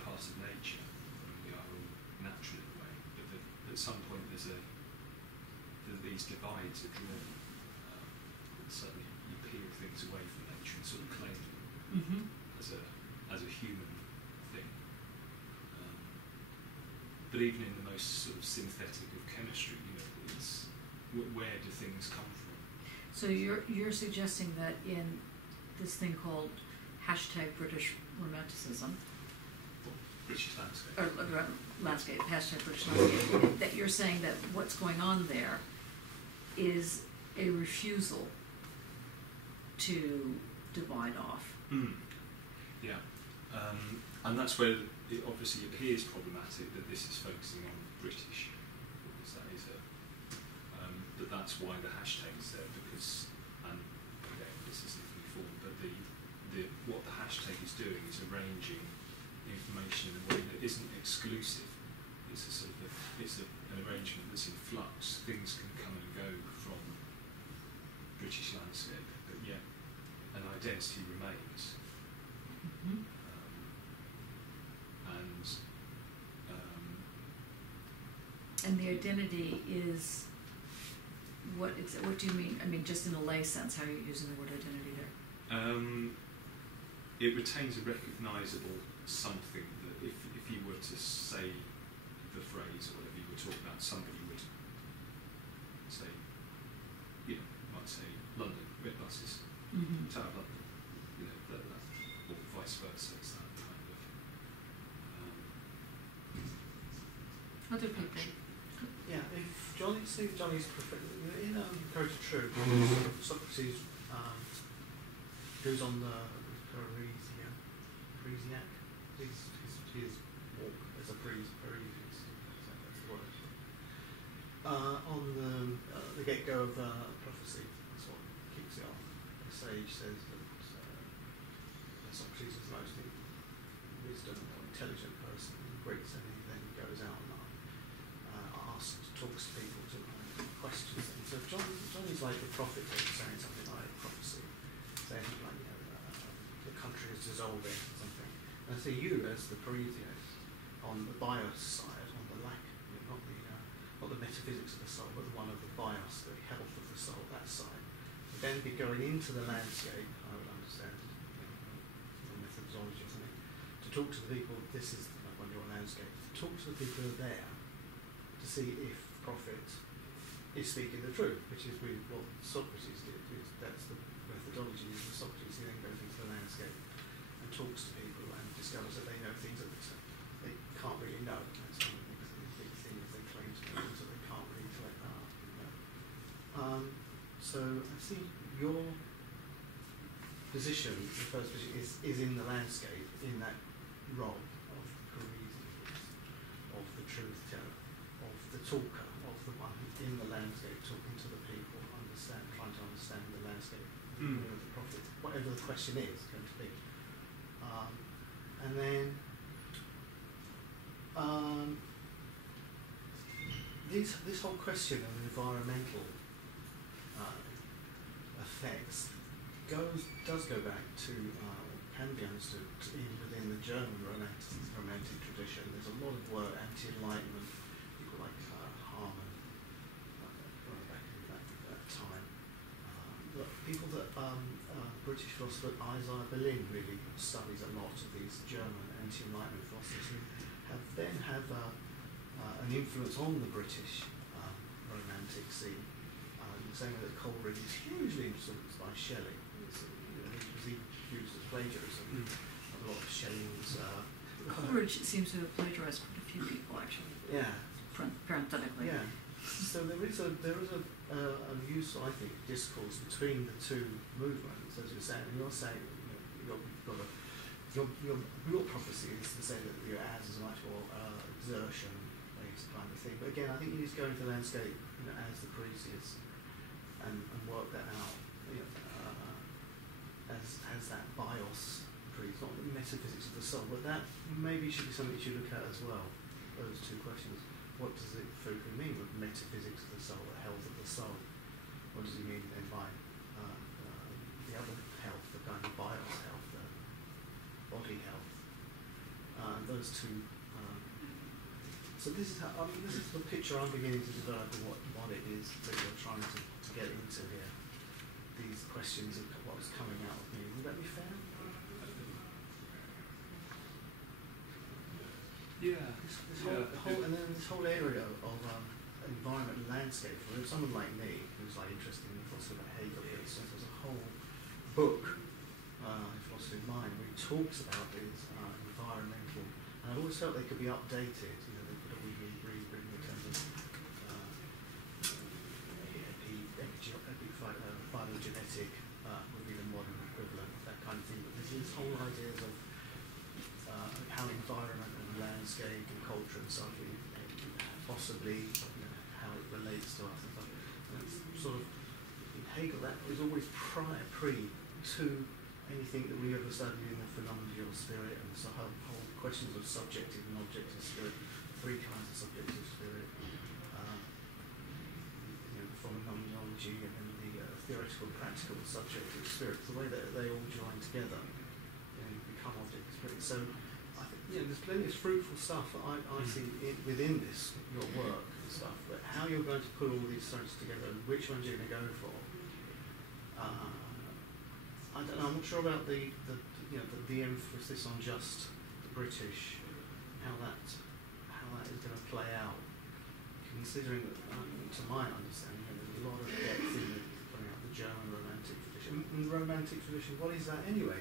part of nature, and we are all natural in a way, but at some point these divides are drawn. Suddenly you peel things away from nature and sort of claim them as a human thing. But even in the most sort of synthetic of chemistry, it's where do things come from? So you're suggesting that in this thing called #British Romanticism, British landscape, or landscape, #British landscape, that you're saying that what's going on there is a refusal to divide off. Yeah, and that's where it obviously appears problematic that this is focusing on British, because that is but that's why the hashtag is there, because, and again, this isn't informed, but what the hashtag is doing is arranging information in a way that isn't exclusive. It's a sort of an arrangement that's in flux. Things can come and go from British landscape, but yet an identity remains. And the identity is what do you mean? I mean, just in a lay sense, how are you using the word identity there? It retains a recognisable something that if you were to say the phrase or whatever you were talking about, somebody would say, might say London, red buses, Tower of London, Other people. Yeah, if Johnny's in Courage of Truth, Socrates goes on the Parisiac. His walk as a Parisian, that's the word. On the get-go of prophecy, that's what kicks it off. The sage says that Socrates is the most wisdom or intelligent person in Greece, and he then goes out and talks to people, to questions them. So Johnny's like the prophet, saying something like prophecy, saying something like, the country is dissolving or something. And I see you as the Parisianist on the bios side, on the lack, not the metaphysics of the soul, but the one of the bios, the health of the soul, that side. But then be going into the landscape, I would understand, the methodology or something, to talk to the people. This is on your landscape. To talk to the people who are there, to see if prophet is speaking the truth, which is what Socrates did. That's the methodology of Socrates. He then goes into the landscape and talks to people and discovers that they know things that they can't really know. That's one of the big things they claim to know, things that they can't really collect out. So I see your position, the first position, is in the landscape, in that role of the Parisian, of the truth teller, of the talker, of the one in the landscape talking to the people, trying to understand the landscape, the prophet, whatever the question is going to be. And then this whole question of environmental effects does go back to, can be understood within the German romantic tradition. There's a lot of work, anti-enlightenment, people like Hamann, going back in that time. But people that British philosopher Isaiah Berlin really studies a lot of these German anti-enlightenment philosophers who have an influence on the British romantic scene. The same way that Coleridge is hugely influenced by Shelley. He used as plagiarism. A lot of Shelley's. Coleridge seems to have plagiarized quite a few people, actually. Yeah. Parenthetically. Yeah. So there is a useful, I think, discourse between the two movements, as you're saying. And you're saying your prophecy is to say that your ads is a much more exertion-based kind of thing. But again, I think you need to go into the landscape, as the Parisians, and work that out. As that bios, not the metaphysics of the soul, but that maybe should be something you should look at as well. Those two questions. What does it Foucault mean with metaphysics of the soul, the health of the soul? What does he mean then by the other health, the kind of bios health, the body health? Those two. So this is the picture I'm beginning to develop of what it is that you're trying to get into here. These questions of what is coming out of me. Would that be fair? Yeah. And then this whole area of environment and landscape. For someone like me, who's interested in philosophy about Hegel, so there's a whole book, philosophy of mind, where he talks about these environmental. And I've always felt they could be updated. They could always be rewritten in terms of phylogenetic would be the modern equivalent, that kind of thing. But there's this whole ideas of how environment and landscape and culture and stuff, possibly how it relates to us and stuff. And it's sort of, in Hegel, that is always pre to anything that we ever studied in the phenomenology of spirit, and so whole questions of subjective and objective spirit, three kinds of subjective spirit, phenomenology and then the theoretical and practical subjective spirit, the way that they all join together and become objective spirit. So I think there's plenty of fruitful stuff that I see within this, your work and stuff, but how you're going to put all these threads together and which ones you're going to go for, I don't know. I'm not sure about the emphasis on just the British, how that is going to play out, considering that, to my understanding, there's a lot of depth in putting out the German romantic tradition. And the romantic tradition, what is that anyway?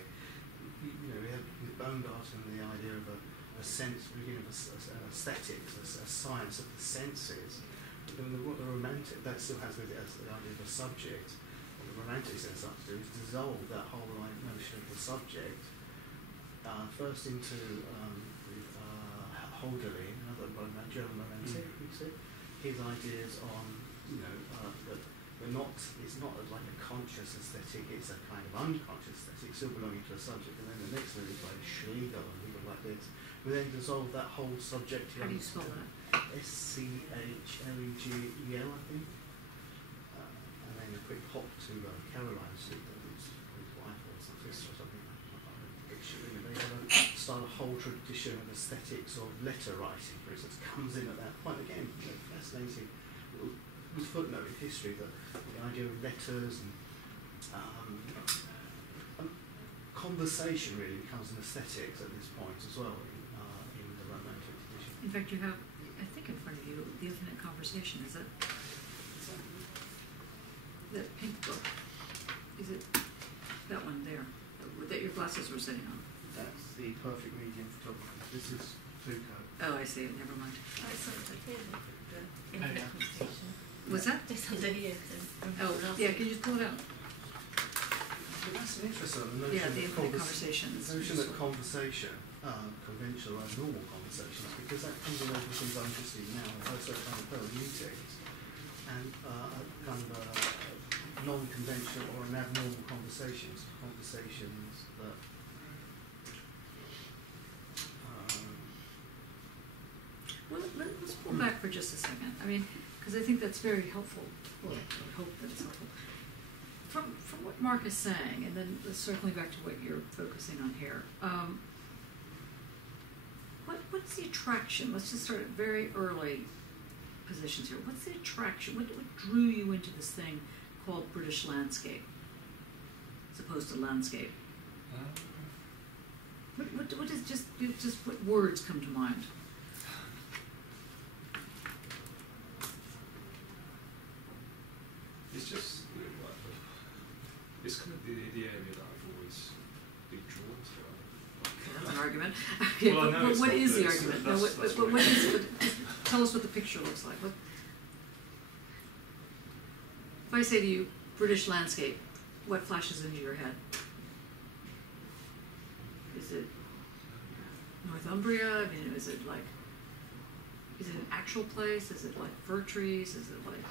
We have Baumgarten and the idea of a beginning of aesthetics, a science of the senses. But then what the romantic, that still has with it as the idea of a subject. What the romantic sense has to do is dissolve that whole notion of the subject first into Hölderlin, another German romantic, his ideas on, that it's not like a conscious aesthetic, it's a kind of unconscious aesthetic, still belonging to a subject. And then the next one is like Schlegel and people like this. We then dissolve that whole subject. How do you spell that? Schlegel, I think. And then a quick hop to Caroline Schlegel, who's his wife or sister or something. They have a whole tradition of aesthetics of letter writing, for instance, comes in at that point. Again, fascinating little footnote in history, the idea of letters and conversation really becomes an aesthetics at this point as well in the romantic tradition. In fact, you have, I think in front of you, The Infinite Conversation. Is that pink book? Is it that one there that your glasses were sitting on? That's the perfect medium photography. This is Foucault. Oh, I see it. Never mind. Oh, it's under here, the yeah. conversation. What's that? It's under here. Oh, yeah. Can you just pull it out? But that's an interesting notion. Yeah, The Infinite of Conversations. The notion that conversation, conventional and normal conversations, because that comes in over things I'm interested in now, also kind of hermeneutics, and kind of non-conventional or an abnormal conversations that Well, let's pull back for just a second. I mean, because I think that's very helpful. Well, I hope that it's helpful. From what Mark is saying, and then circling back to what you're focusing on here, what's the attraction? Let's just start at very early positions here. What's the attraction? What drew you into this thing called British landscape, as opposed to landscape? What is just what words come to mind? It's just, it's kind of the area that I've always been drawn to. Okay, that's an argument. Okay, Well, I know but it's what not, is the but argument? that's No, what is it? Tell us what the picture looks like. If I say to you, British landscape, what flashes into your head? Is it Northumbria? I mean, is it an actual place? Is it like fir trees? Is it like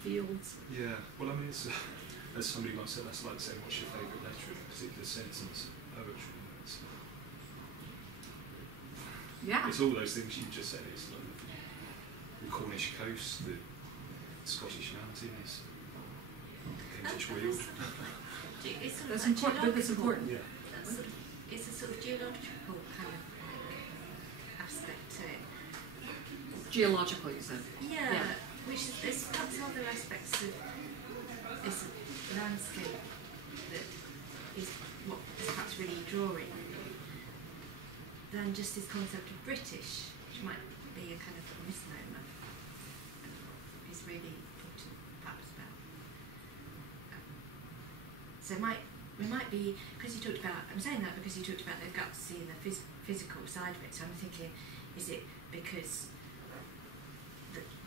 fields? Yeah, well, I mean, it's, as somebody once said, that's like saying what's your favourite letter in a particular sentence of poetry. Yeah. It's all those things you just said. It's like the Cornish coast, the Scottish mountains, Kentish Weald. That's important. But that's important. Yeah. It's a sort of geological kind of aspect to it. Geological, you said. Yeah. Which is, there's perhaps other aspects of this landscape that is what is perhaps really drawing than just this concept of British, which might be a kind of a misnomer, is really important perhaps about. So we might be, because you talked about, I'm saying that because you talked about the gutsy and the physical side of it, so I'm thinking, is it because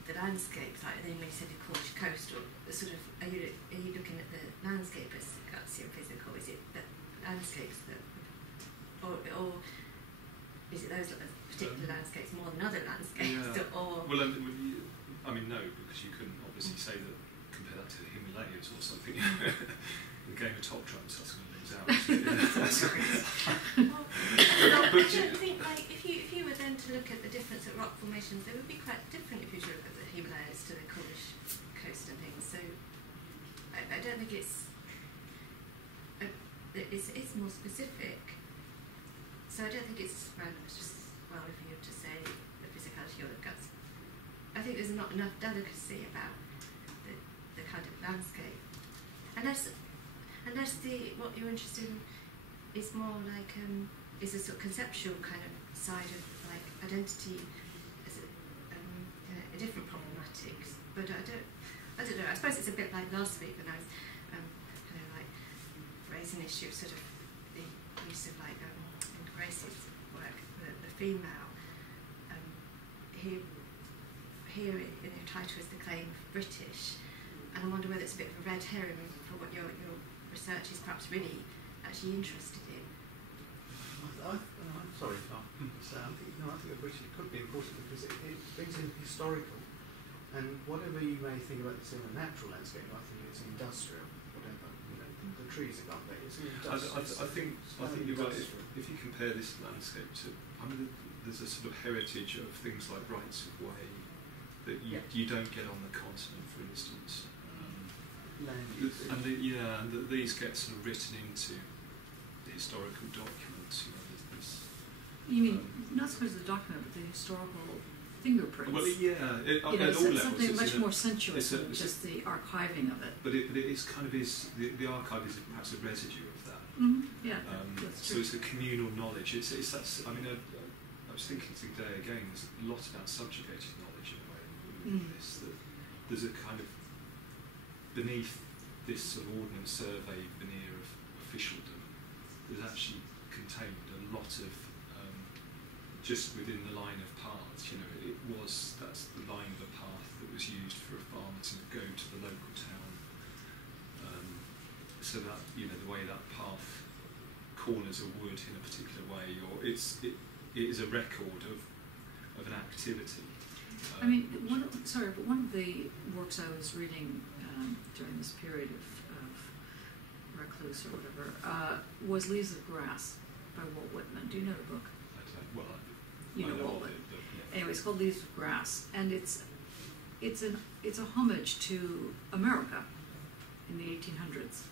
the landscapes, like then when you said the Cornish coast, or the sort of, are you looking at the landscape as gutsy and physical? Is it the landscapes that, or is it those particular landscapes more than other landscapes? Yeah. Or well, I mean, no, because you couldn't obviously say that, compare that to the Himalayas or something. The game of top trumps, that's going to lose out. I don't think, like, if you were then to look at the difference at rock formations, they would be quite different if you look at the Himalayas to the Cornish coast and things. So I don't think it's more specific. So I don't think it's random. It's just, well, if you were to say the physicality or the guts, I think there's not enough delicacy about the kind of landscape, unless what you're interested in is more like is a sort of conceptual kind of side of like identity as a different problematics. But I don't know. I suppose it's a bit like last week when I was kind of like raising an issue of sort of the use of like in Grace's work, the female. Here in the title is the claim of British, and I wonder whether it's a bit of a red herring for what your research is perhaps really actually interested in. I'm sorry, Tom. So I think a British could be important because it brings in historical, and whatever you may think about this in a natural landscape, I think it's industrial. Whatever, the trees are gone, but it's an industrial. I think you're right. If you compare this landscape to, there's a sort of heritage of things like rights of way that you don't get on the continent, for instance. These get sort of written into historical documents. You mean not so much the document, but the historical fingerprints? Well, at all it's levels. Something much more sensuous than just the archiving of it. But it is kind of the archive is perhaps a residue of that. Mm-hmm. Yeah, that's so true. it's a communal knowledge. It's that's. I was thinking today again. There's a lot about subjugated knowledge in a way. This that there's a kind of beneath this sort of ordnance survey veneer of officialdom. There's actually contained a lot of just within the line of paths. That's the line of a path that was used for a farmer to go to the local town. So that the way that path corners a wood in a particular way, or it is a record of an activity. One of the works I was reading during this period of Recluse or whatever was Leaves of Grass by Walt Whitman. Do you know the book? You know Walt Whitman. Anyway, it's called Leaves of Grass, and it's a homage to America in the 1800s,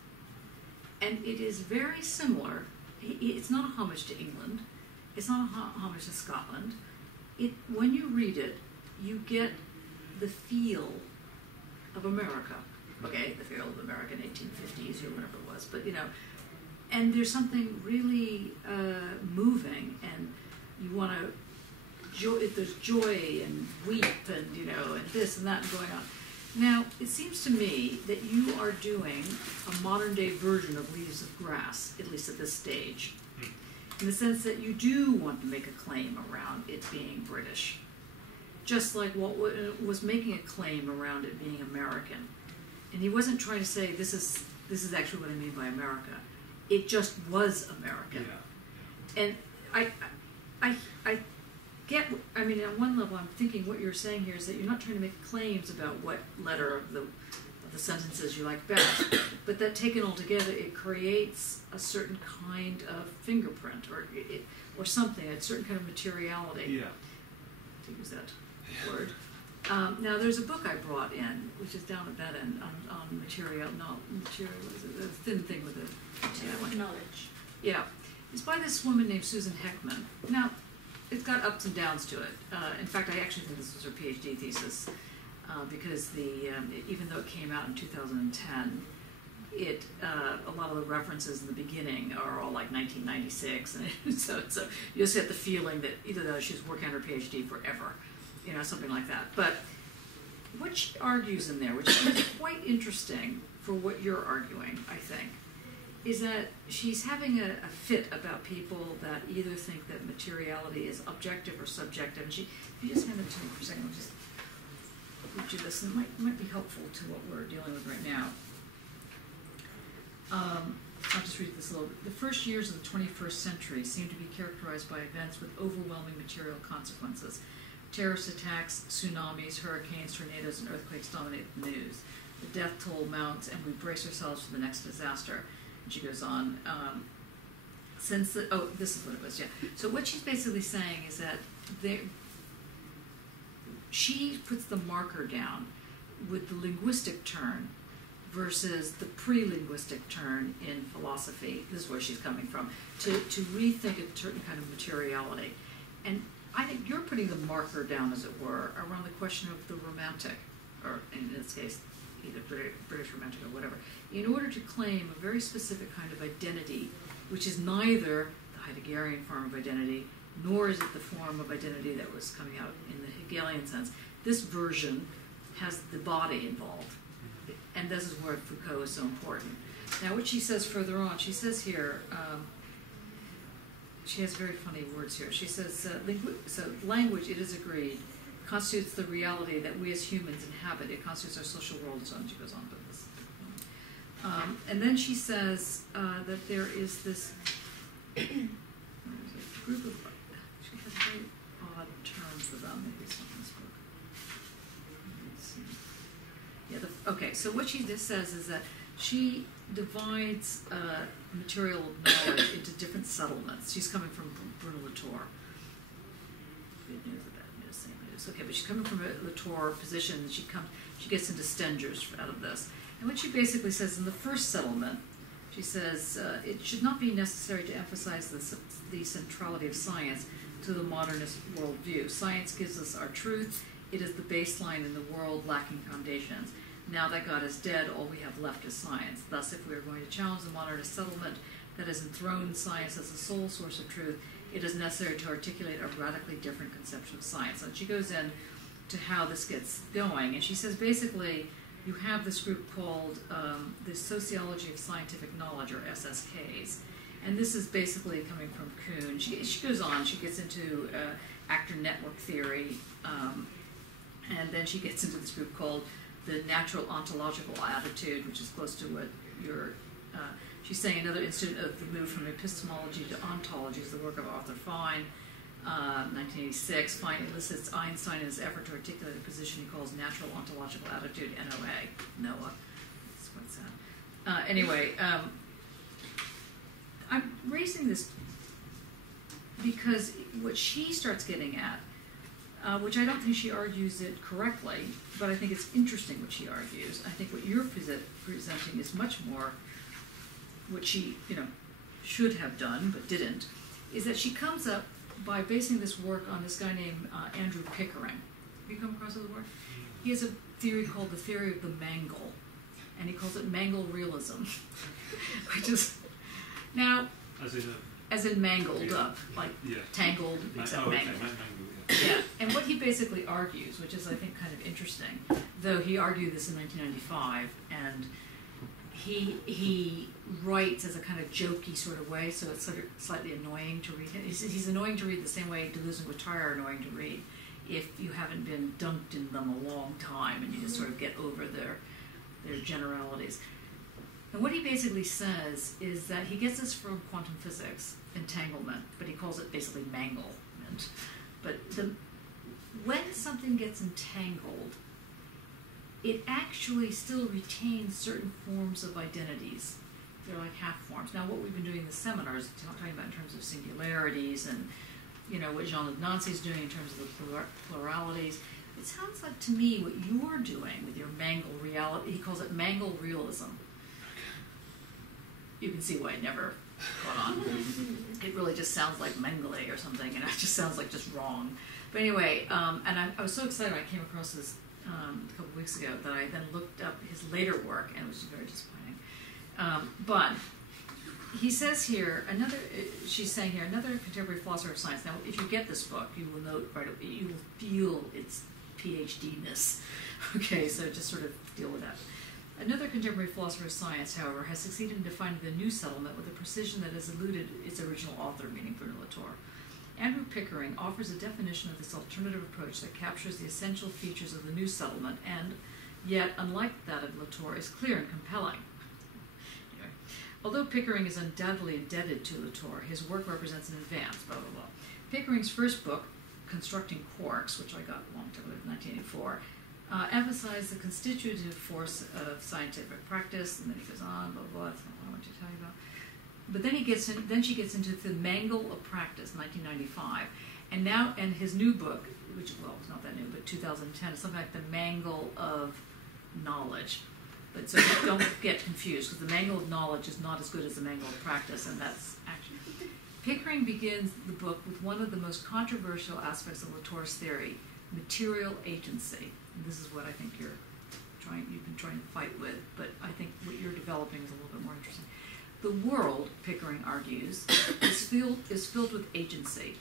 and it is very similar. It's not a homage to England. It's not a homage to Scotland. When you read it, you get the feel of America. Okay, the feel of America in 1850s or whatever it was. But and there's something really moving, and you want to. There's joy and weep and and this and that going on. Now it seems to me that you are doing a modern day version of Leaves of Grass, at least at this stage, in the sense that you do want to make a claim around it being British, just like Walt was making a claim around it being American, and he wasn't trying to say this is actually what I mean by America. It just was American, and I get. On one level, I'm thinking what you're saying here is that you're not trying to make claims about what letter of the sentences you like best, but that taken all together, it creates a certain kind of fingerprint, or something, a certain kind of materiality. Yeah. To use that word. Now, there's a book I brought in, which is down at that end, on material. What is it? The thin thing with the knowledge. Yeah, it's by this woman named Susan Heckman. Now, it's got ups and downs to it. In fact, I actually think this was her PhD thesis because even though it came out in 2010, a lot of the references in the beginning are all like 1996, and so you just get the feeling that either she's working on her PhD forever, something like that. But what she argues in there, which is quite interesting for what you're arguing, I think, is that she's having a fit about people that either think that materiality is objective or subjective. And if you just hand it to me for a second, I'll just read you this, and it might be helpful to what we're dealing with right now. I'll just read this a little bit. The first years of the 21st century seem to be characterized by events with overwhelming material consequences. Terrorist attacks, tsunamis, hurricanes, tornadoes, and earthquakes dominate the news. The death toll mounts, and we brace ourselves for the next disaster. And she goes on, this is what it was, yeah. So what she's basically saying is that she puts the marker down with the linguistic turn versus the pre-linguistic turn in philosophy. This is where she's coming from, to rethink a certain kind of materiality. And I think you're putting the marker down, as it were, around the question of the romantic, or in this case, either British romantic or whatever, in order to claim a very specific kind of identity, which is neither the Heideggerian form of identity, nor is it the form of identity that was coming out in the Hegelian sense. This version has the body involved, and this is where Foucault is so important. Now, what she says further on, she says here, she has very funny words here. She says, so language, it is agreed, constitutes the reality that we as humans inhabit. It constitutes our social world, and so on. She goes on, but this. And then she says that there is this group of, she has very odd terms for them. Maybe it's not in this book. Let's see. Yeah, okay, so what she just says is that she divides material knowledge into different settlements. She's coming from Bruno Latour. Good news or bad news, same news. Okay, but she's coming from a Latour position. She gets into Stengers out of this. And what she basically says in the first settlement, she says, it should not be necessary to emphasize the centrality of science to the modernist worldview. Science gives us our truth. It is the baseline in the world lacking foundations. Now that God is dead, all we have left is science. Thus, if we are going to challenge the modernist settlement that has enthroned science as the sole source of truth, it is necessary to articulate a radically different conception of science. And she goes in to how this gets going, and she says basically you have this group called the Sociology of Scientific Knowledge, or SSKs, and this is basically coming from Kuhn. She goes on, she gets into actor network theory, and then she gets into this group called the natural ontological attitude, which is close to what you're, she's saying another instance of the move from epistemology to ontology is the work of Arthur Fine, 1986. Fine elicits Einstein in his effort to articulate a position he calls natural ontological attitude, NOA. It's quite sad. Anyway, I'm raising this because what she starts getting at, which I don't think she argues it correctly, but I think it's interesting what she argues. I think what you're presenting is much more what she, should have done but didn't, is that she comes up by basing this work on this guy named Andrew Pickering. Have you come across his work? He has a theory called the theory of the mangle, and he calls it mangle realism, which is now as in mangled up, like tangled, except mangled. Yeah, and what he basically argues, which is I think kind of interesting, though he argued this in 1995, and he writes as a kind of jokey sort of way, so it's sort of slightly annoying to read him. He's annoying to read the same way Deleuze and Guattari are annoying to read if you haven't been dunked in them a long time and you just sort of get over their generalities. And what he basically says is that he gets this from quantum physics, entanglement, but he calls it basically manglement. But when something gets entangled, it actually still retains certain forms of identities. They're like half forms. Now, what we've been doing in the seminars, talking about in terms of singularities and, what Jean-Luc Nancy is doing in terms of the pluralities, it sounds like to me what you're doing with your mangle reality, he calls it mangle realism. You can see why it never caught on. It really just sounds like mangly or something, and it just sounds like just wrong. But anyway, and I was so excited when I came across this a couple of weeks ago that I then looked up his later work, and it was very disappointing. But he says here, she's saying here, another contemporary philosopher of science. Now, if you get this book, you will note right away, you will feel its PhD-ness. Okay, so just sort of deal with that. Another contemporary philosopher of science, however, has succeeded in defining the new settlement with a precision that has eluded its original author, meaning Bruno Latour. Andrew Pickering offers a definition of this alternative approach that captures the essential features of the new settlement and, yet, unlike that of Latour, is clear and compelling. Anyway, although Pickering is undoubtedly indebted to Latour, his work represents an advance, blah, blah, blah. Pickering's first book, Constructing Quarks, which I got a long time ago, 1984, emphasized the constitutive force of scientific practice, and then he goes on, blah, blah, that's not what I want to tell you about. But then she gets into the mangle of practice, 1995, and his new book, which, well, it's not that new, but 2010, is something like the mangle of knowledge. But so don't get confused, because the mangle of knowledge is not as good as the mangle of practice, and that's actually... Pickering begins the book with one of the most controversial aspects of Latour's theory, material agency. And this is what I think you've been trying to fight with, but I think what you're developing is a little bit more interesting. The world, Pickering argues, is filled with agency.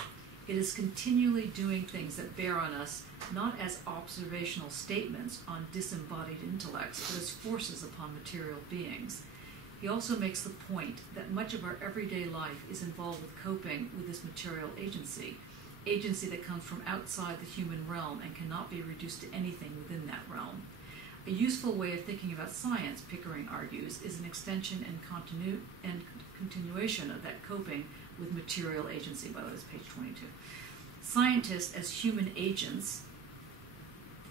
It is continually doing things that bear on us, not as observational statements on disembodied intellects, but as forces upon material beings. He also makes the point that much of our everyday life is involved with coping with this material agency that comes from outside the human realm and cannot be reduced to anything within that realm. A useful way of thinking about science, Pickering argues, is an extension and continuation of that coping with material agency. By the way, it's page 22. Scientists as human agents,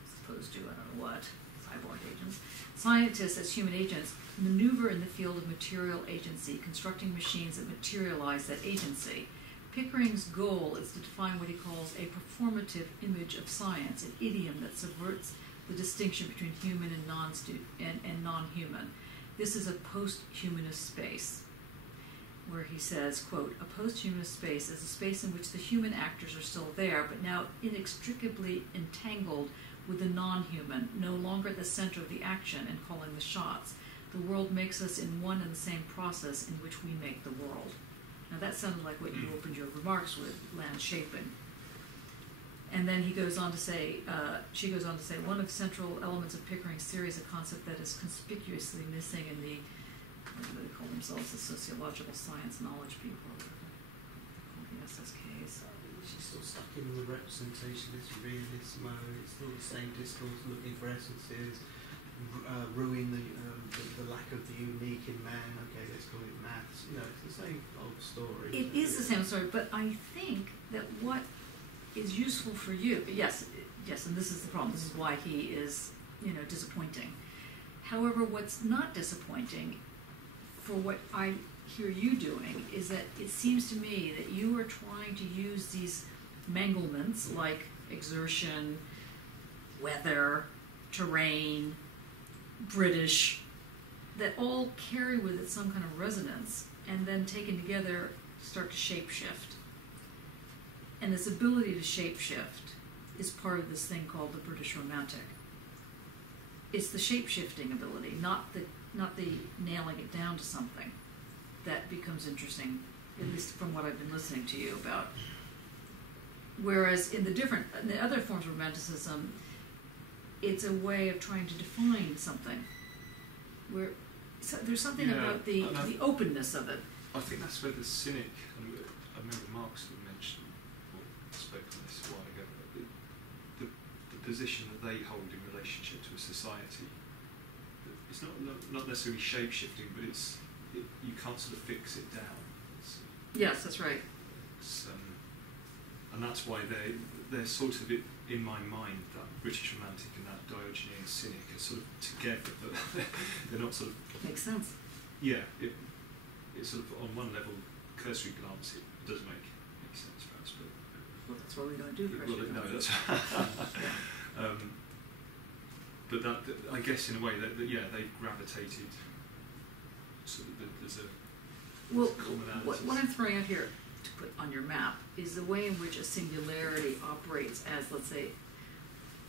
as opposed to, I don't know what, cyborg agents, scientists as human agents maneuver in the field of material agency, constructing machines that materialize that agency. Pickering's goal is to define what he calls a performative image of science, an idiom that subverts the distinction between human and non-human. This is a post-humanist space, where he says, quote, a post-humanist space is a space in which the human actors are still there, but now inextricably entangled with the non-human, no longer at the center of the action and calling the shots. The world makes us in one and the same process in which we make the world. Now that sounded like what you opened your remarks with, land shaping. And then he goes on to say, she goes on to say, one of central elements of Pickering's theory is a concept that is conspicuously missing in the, what do they call themselves, the sociological science knowledge people, the SSKs. She's still stuck in the representationist, realist mode. It's still the same discourse, looking for essences, ruin the lack of the unique in man. Okay, let's call it maths. You know, it's the same old story. It is the same story, but I think that what is useful for you, yes, and this is the problem. This is why he is, disappointing. However, what's not disappointing for what I hear you doing is that it seems to me that you are trying to use these manglements like exertion, weather, terrain, British, that all carry with it some kind of resonance, and then taken together start to shapeshift. And this ability to shapeshift is part of this thing called the British Romantic. It's the shapeshifting ability, not the nailing it down to something, that becomes interesting, at least from what I've been listening to you about. Whereas in the other forms of romanticism, it's a way of trying to define something. Where there's something about the openness of it. I think that's where the cynic, and I remember Marx mentioned, or spoke on this a while ago, the position that they hold in relationship to a society. It's not necessarily shape-shifting, but you can't sort of fix it down. Yes, that's right. And that's why they're sort of, in my mind, that British Romantic and that Diogenean cynic are sort of together, but they're not sort of... Makes sense. Yeah, it's sort of, on one level, cursory glance, it does make sense, perhaps, but... Well, that's what we don't do for no, that's... but that, I guess, in a way, they've gravitated. So there's a commonality. What I'm throwing out here to put on your map is the way in which a singularity operates as, let's say,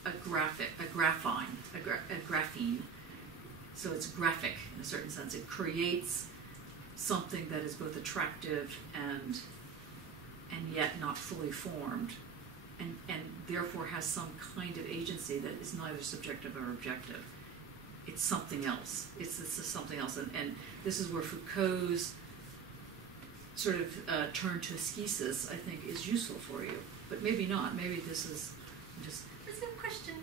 a graphene. So it's graphic in a certain sense. It creates something that is both attractive and yet not fully formed, and therefore has some kind of agency that is neither subjective or objective. It's something else. It's something else, and this is where Foucault's sort of turn to ascesis, I think, is useful for you. But maybe not. Maybe this is just... There's a question.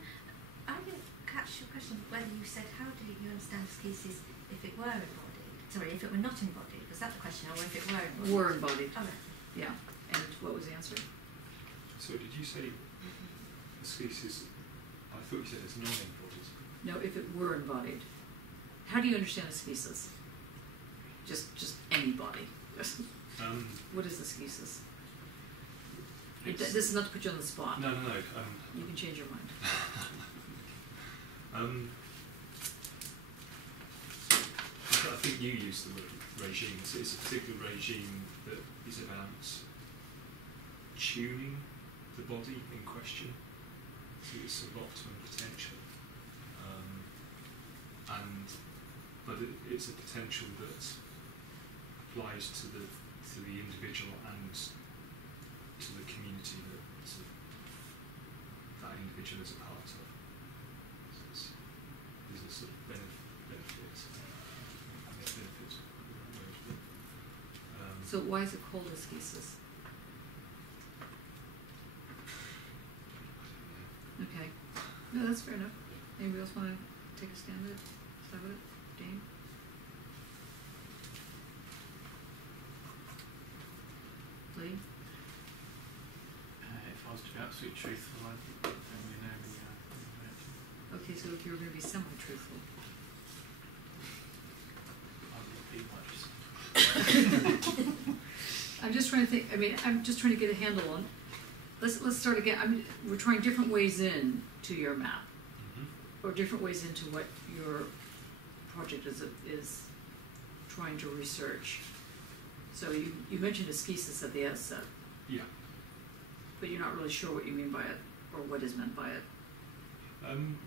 I didn't catch your question whether you said, how do you understand ascesis if it were embodied? Sorry, if it were not embodied. Was that the question, or if it were embodied? Were embodied. Oh, right. Yeah. And what was the answer? So did you say ascesis? I thought you said it's non-embodied. No, if it were embodied. How do you understand ascesis? Just anybody. What is ascesis? This is not to put you on the spot. No. You can change your mind. I think you used the word regime. So it's a particular regime that is about tuning the body in question to its sort of optimum potential. But it's a potential that applies to the individual and to the community that individual is a part of. So there's a sort of benefit. So why is it called ascesis? Okay. No, that's fair enough. Anybody else want to take a stand at it? Stab at it? Dane? Lee? If I was to be absolutely truthful, I don't really know the Okay, so if you were going to be semi-truthful. I would be much. I'm just trying to think, I'm just trying to get a handle on, let's start again. We're trying different ways in to your map, or different ways into what your project is trying to research. So you mentioned ascesis at the outset. Yeah. But you're not really sure what you mean by it, or what is meant by it. I'm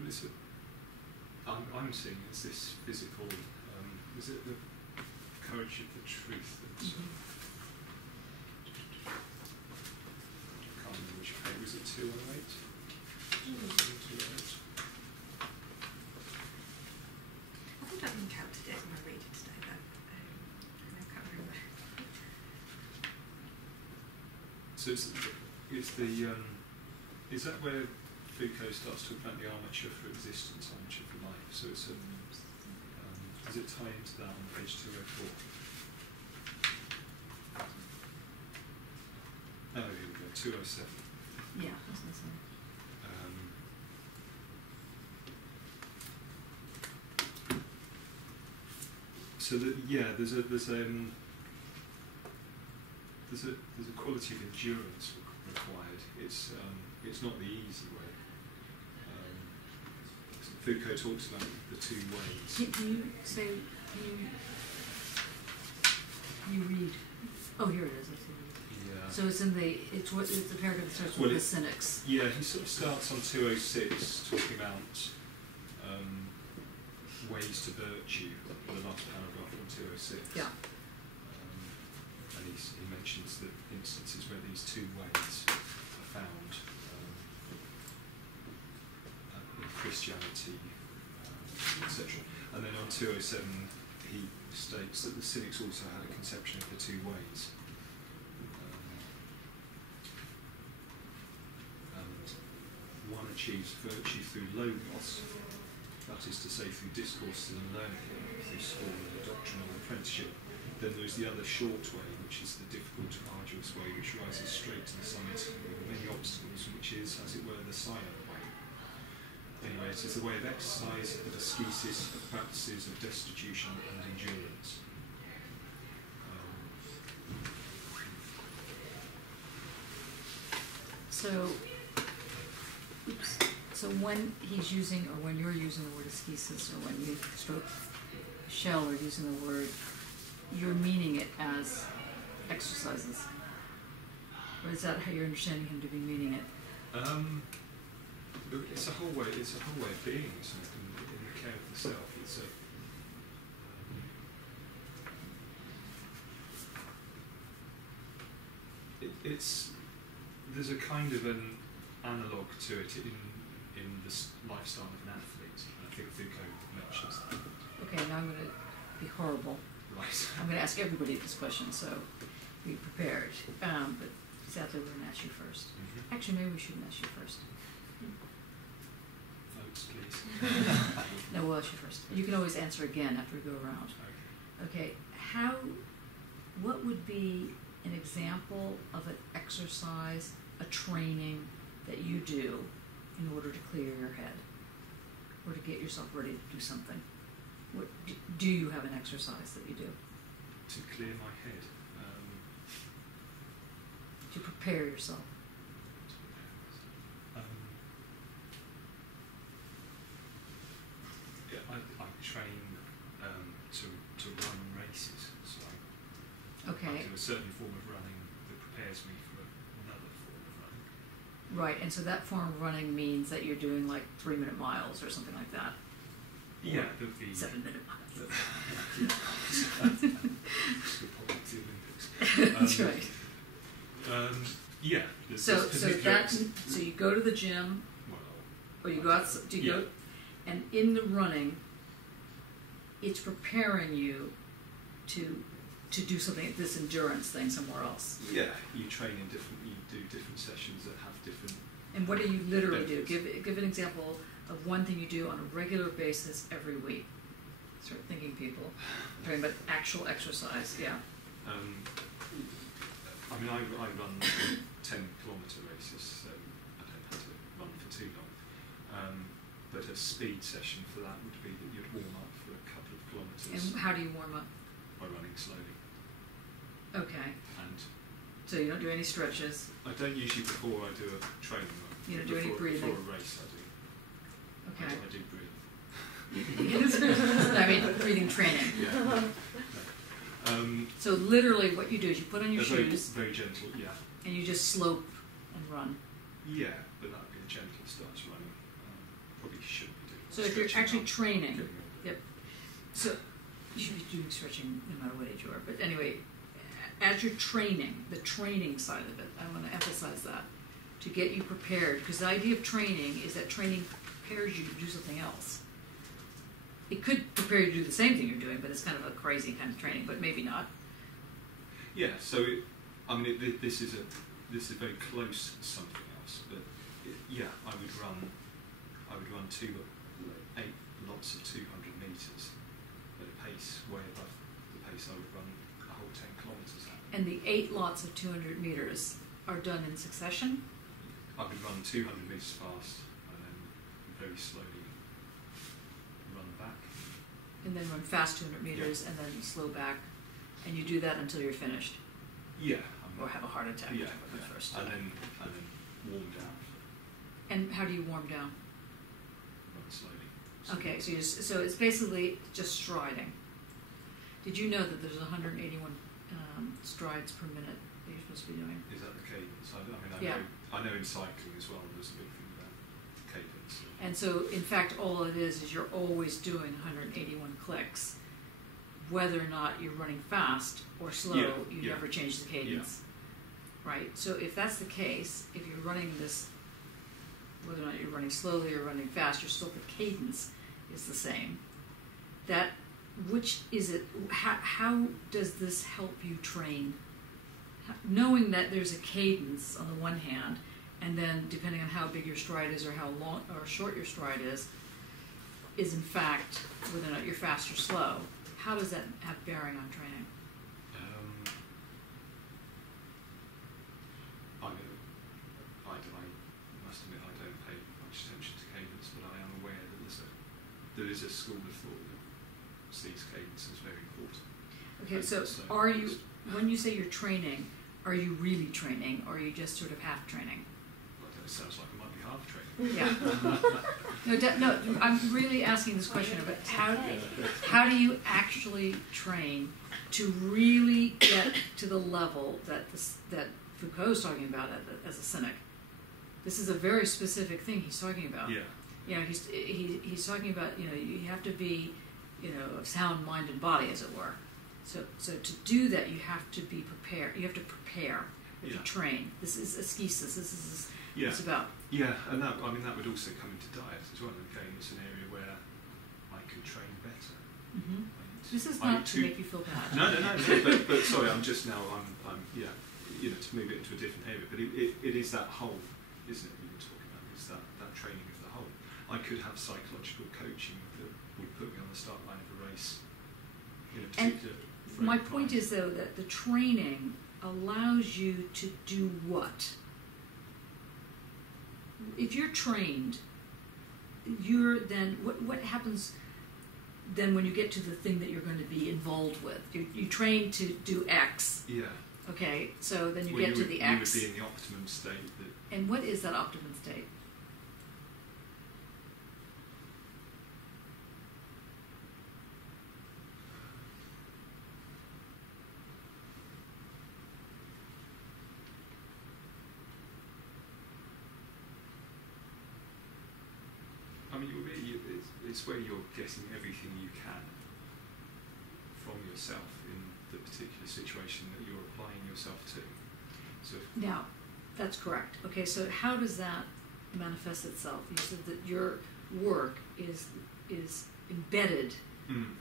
seeing it's this physical, is it the courage of the truth that's... I can't remember which page, was it 208? 208? I think I've encountered it in my reading today, but I can't remember. So it's the is that where Foucault starts talking about the armature for existence, armature for life? So it's a does it tie into that on page 204? Oh, here we go, 207. Yeah, that's nice. So there's a quality of endurance required. It's not the easy way. Foucault talks about the two ways. Can you read? Oh, here it is. I see. Yeah. So it's the paragraph that starts with the cynics. Yeah, he sort of starts on 206 talking about ways to virtue, the last paragraph on 206. Yeah. And he mentions the instances where these two ways are found in Christianity, etc. And then on 207 he states that the cynics also had a conception of the two ways. And one achieves virtue through logos, that is to say through discourses and learning, through school and doctrinal apprenticeship. Then there's the other short way, which is the difficult, arduous way, which rises straight to the summit with many obstacles, which is, as it were, the silent way. Anyway, it is the way of exercise, of ascesis, of practices, of destitution and endurance. So when he's using, or when you're using the word ascesis, or when you, Shell, are using the word, you're meaning it as exercises? Or is that how you're understanding him to be meaning it? It's a whole way. It's a whole way of being, isn't it? In the care of the self. It's there's a kind of an analogue to it in the lifestyle of an athlete. I think Foucault mentions that. Okay, now I'm going to be horrible. Right. I'm going to ask everybody this question, so be prepared. But sadly, we're going to ask you first. Actually, maybe we shouldn't ask you first. Votes, please. No, we'll ask you first. You can always answer again after we go around. Okay. What would be an example of an exercise, a training that you do in order to clear your head or to get yourself ready to do something? Do you have an exercise that you do? To clear my head. To prepare yourself. I train to run races, so Okay. I do a certain form of running that prepares me for another form of running. Right, and so that form of running means that you're doing like 3-minute miles or something like that. Yeah, there'd be 7-minute miles. Olympics. That's right. Yeah. So you go to the gym, or you go out. Do you go? And in the running, it's preparing you to to do something, this endurance thing somewhere else. Yeah, you train in different, you do different sessions that have different. And what do you literally do? benefits. Give an example of one thing you do on a regular basis every week. Start thinking, people. Talking about actual exercise, yeah. I mean, I run 10-kilometre races, so I don't have to run for too long. But a speed session for that would be that you'd warm up for a couple of kilometres And how do you warm up? by running slowly. Okay. And So you don't do any stretches. I don't usually before I do a training run. You don't do any before, breathing? Before a race, I do. Okay. I do breathe. I mean, breathing training. Yeah. No. So literally what you do is you put on your They're shoes Very gentle, yeah. and you just slope and run. Yeah, but that would be a gentle start to running. Probably shouldn't be doing So if you're stretching actually up, training, getting over it. yep. So you should be doing stretching no matter what age you are. But anyway, as you're training, the training side of it, I want to emphasize that to get you prepared, because the idea of training is that training prepares you to do something else. It could prepare you to do the same thing you're doing, but it's kind of a crazy kind of training, but maybe not. Yeah, so this is very close to something else, but yeah, I would run 8 lots of 200 metres at a pace way above the pace I would run a whole 10 kilometres at. And the 8 lots of 200 meters are done in succession. I would run 200 metres fast and then very slowly run back. And then run fast 200 meters and then slow back. And you do that until you're finished. Yeah. Or have a heart attack. Yeah, whichever yeah. first. And then warm down. And how do you warm down? Run slowly. Okay, so it's basically just striding. Did you know that there's 181 strides per minute that you're supposed to be doing? Is that the cadence? Yeah. I know in cycling as well there's a big thing about cadence. And so, in fact, all it is you're always doing 181 clicks. Whether or not you're running fast or slow, you never change the cadence. Right? So if that's the case, if you're running this, whether or not you're running slowly or running fast, you're still, the cadence is the same. Which is it? How does this help you train? Knowing that there's a cadence on the one hand, and then depending on how big your stride is or how long or short your stride is in fact whether or not you're fast or slow. How does that have bearing on training? I must admit I don't pay much attention to cadence, but I am aware that there is a school of thought that sees cadence as very important. Okay, so are you, when you say you're training, are you really training, or are you just sort of half training? Well, it sounds like it might be half training. Yeah. No, I'm really asking this question about how do you actually train to really get to the level that Foucault's talking about as a cynic. This is a very specific thing he's talking about. Yeah. You know, he's talking about, you know, you have to be, you know, of sound mind and body, as it were. So to do that, you have to be prepared. You have to prepare. You have to train. This is ascesis. This is what it's about. Yeah, and that would also come into diet as well. Again, it's an area where I could train better. Mm-hmm. This is not to make you feel bad. No. But sorry, I'm to move it into a different area. But it is that whole, isn't it? We were talking about is that training of the whole. I could have psychological coaching that would put me on the start line of a race in a particular. My point is, though, that the training allows you to do what? If you're trained, you're then what happens then when you get to the thing that you're going to be involved with? You train to do X. Yeah. Okay, so then you get to the X. You would be in the optimum state. And what is that optimum state? It's where you're getting everything you can from yourself in the particular situation that you're applying yourself to. So now, that's correct. Okay, so how does that manifest itself? You said that your work is embedded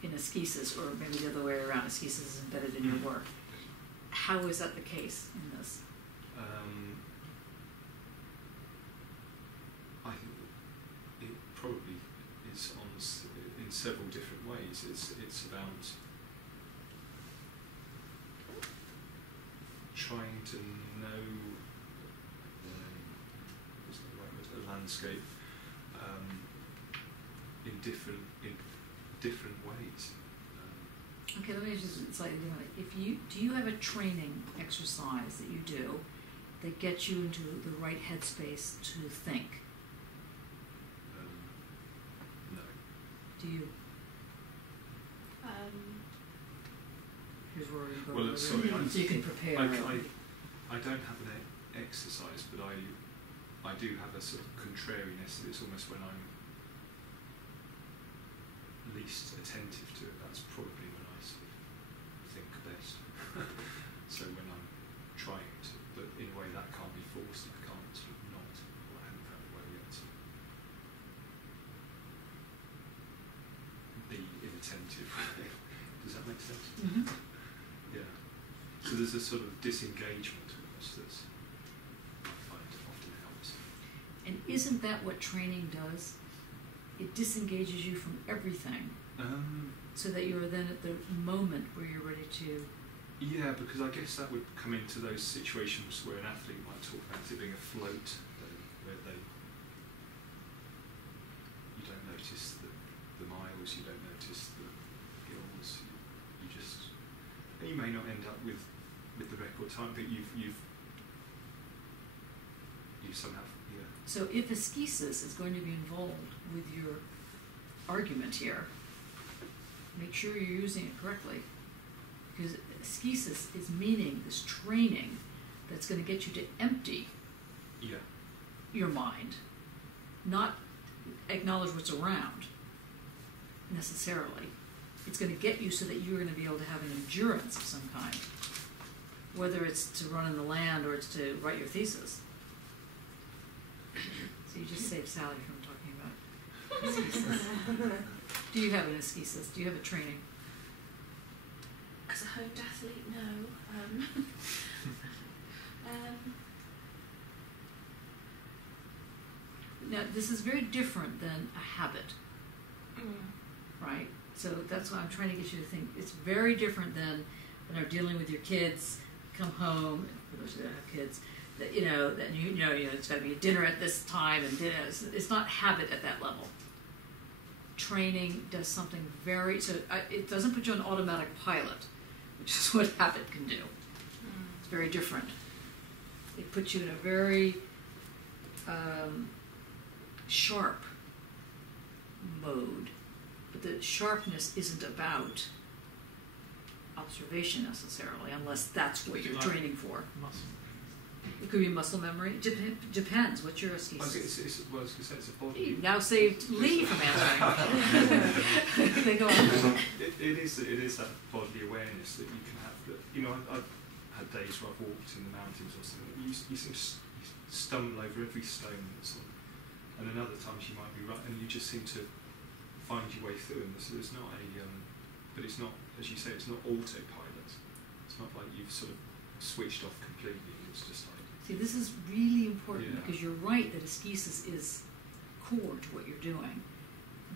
in ascesis, or maybe the other way around, ascesis is embedded in your work. How is that the case in this? I think it probably is in several different ways. It's about trying to know what's the right word, a landscape in different ways. Okay, let me just slightly differently. Do you have a training exercise that you do that gets you into the right headspace to think? No. Do you? Here's where we're going. Well, sorry, so you can prepare. I don't have an exercise, but I do have a sort of contrariness. It's almost when I'm least attentive to it, that's probably when I sort of think best. So when I'm trying to, but in a way that can't be forced. I can't sort of not, or I haven't found a way yet to be inattentive. Does that make sense? Mm-hmm. Yeah. So there's a sort of disengagement almost that's I find often helps. And isn't that what training does? It disengages you from everything, so that you're then at the moment where you're ready to. Yeah, because I guess that would come into those situations where an athlete might talk about it being afloat, where you don't notice the miles, you don't notice the hills, and you may not end up with the record time, but you've somehow, yeah. So if ascesis is going to be involved with your argument here, make sure you're using it correctly. Because ascesis is meaning this training that's going to get you to empty your mind, not acknowledge what's around necessarily. It's going to get you so that you're going to be able to have an endurance of some kind, whether it's to run in the land or it's to write your thesis. So you just saved Sally from talking about ascesis. Do you have an ascesis? Do you have a training? As a honed athlete, no. Now, this is very different than a habit, right? So that's why I'm trying to get you to think. It's very different than when I'm dealing with your kids, come home, for those who don't have kids, that you know it's got to be dinner at this time, and dinner. It's not habit at that level. Training does something it doesn't put you on automatic pilot, which is what habit can do. It's very different. It puts you in a very sharp mode, but the sharpness isn't about observation necessarily, unless that's what you're training for. Muscle. It could be muscle memory. It depends. What's your ascesis? I was going to say it's a body. You now saved Lee from answering. They go on. It is that bodily awareness that you can have. That I've had days where I've walked in the mountains or something. You sort of stumble over every stone that's on, and then other times you might be right, and you just seem to find your way through. And so there's not but it's not, as you say, it's not autopilot. It's not like you've sort of switched off completely. It's just like. See, this is really important because you're right that ascesis is core to what you're doing.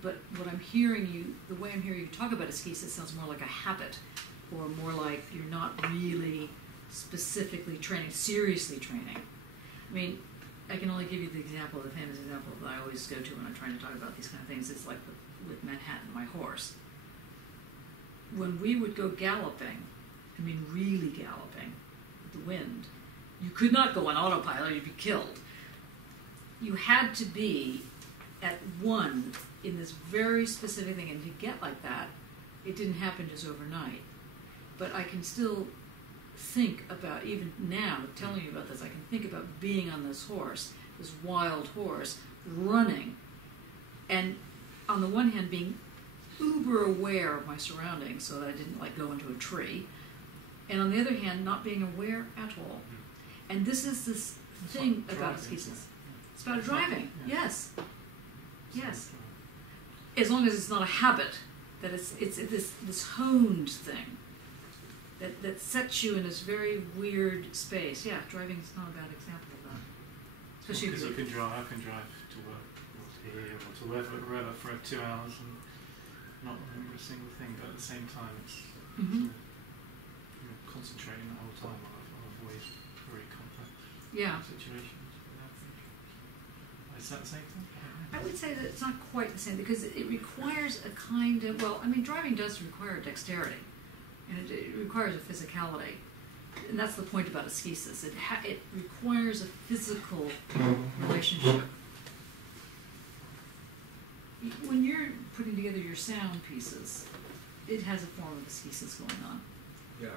But what I'm hearing you, the way I'm hearing you talk about ascesis sounds more like a habit, or more like you're not really specifically training, seriously training. I mean, I can only give you the famous example that I always go to when I'm trying to talk about these kind of things. It's like with Manhattan, my horse. When we would go galloping, I mean really galloping, with the wind, you could not go on autopilot, you'd be killed. You had to be at one in this very specific thing, and to get like that, it didn't happen just overnight. But I can still think about, even now, telling you about this, I can think about being on this horse, this wild horse, running, and on the one hand being uber aware of my surroundings so that I didn't go into a tree, and on the other hand not being aware at all. And this is this thing about ascesis. It's about driving. Yes. Yes. As long as it's not a habit that it's this honed thing that sets you in this very weird space. Yeah, driving is not a bad example of that. Especially Because if I can drive to work or to here or to wherever for 2 hours and not remember a single thing, but at the same time it's Mhm. you're concentrating the whole time while I avoid very complex Yeah. situations. Is that the same thing? I would say that it's not quite the same because it requires a kind of, well, I mean, driving does require dexterity and it requires a physicality. And that's the point about ascesis. It requires a physical relationship. When you're putting together your sound pieces, it has a form of ascesis going on. Yeah.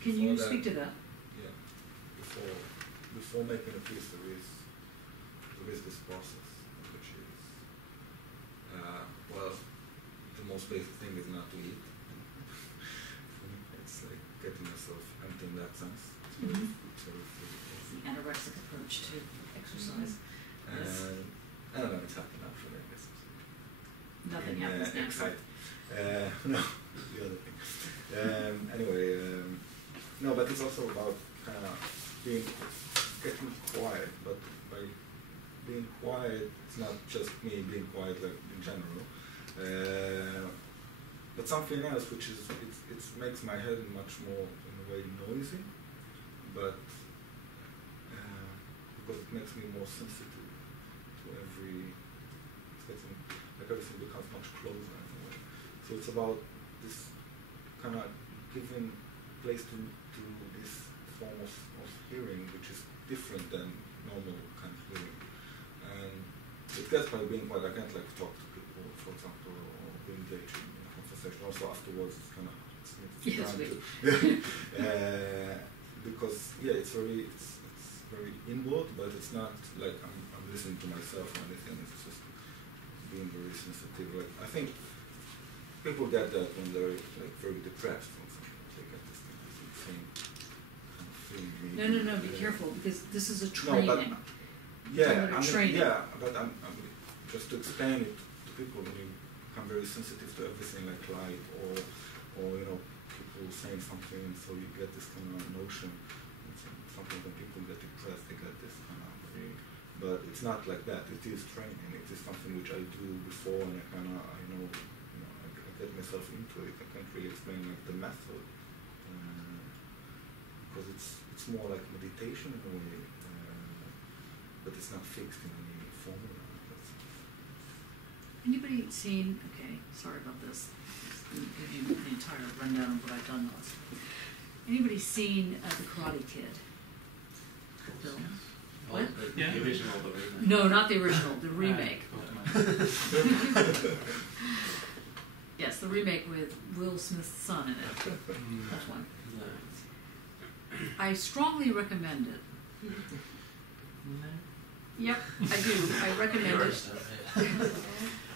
Can you speak to that? Yeah. Before making a piece, there is this process, which is, well, the most basic thing is not to eat. It's like getting yourself empty in that sense. Mhm. It's very physical. It's the anorexic approach to exercise. Yes. I don't know, it's happened naturally, I guess. Nothing And, happens naturally. Excite. No, the other thing. Anyway, no, but it's also about kind of getting quiet, but by being quiet, it's not just me being quiet like in general, but something else which is, it makes my head much more in a way noisy, but because it makes me more sensitive to everything becomes much closer in a way. So it's about this kind of giving place to this form of hearing, which is different than normal kind of hearing. And it gets by being quiet. I can't like talk to people, for example, or be engaged in a conversation. Also afterwards, it's kind of because it's very inward, but it's not like I'm listening to myself or anything. It's just being very sensitive. Like I think people get that when they're like very depressed or something. They get this kind of same kind of feeling. No, be careful because this is a training. But I'm just to explain it to people when you become very sensitive to everything like light or people saying something, so you get this kind of notion. Sometimes when people get depressed, they get this kind of very, but it's not like that. It is training. It is something which I do before, and I get myself into it. I can't really explain like the method because it's more like meditation in a way, but it's not fixed in any formula. Anybody seen? Okay, sorry about this. I'll give you the entire rundown of what I've done last. Anybody seen The Karate Kid? Film? What? Yeah. The original, the remake. No, not the original. The remake. Yes, the remake with Will Smith's son in it. That's one. I strongly recommend it. Yep, I do. I recommend it.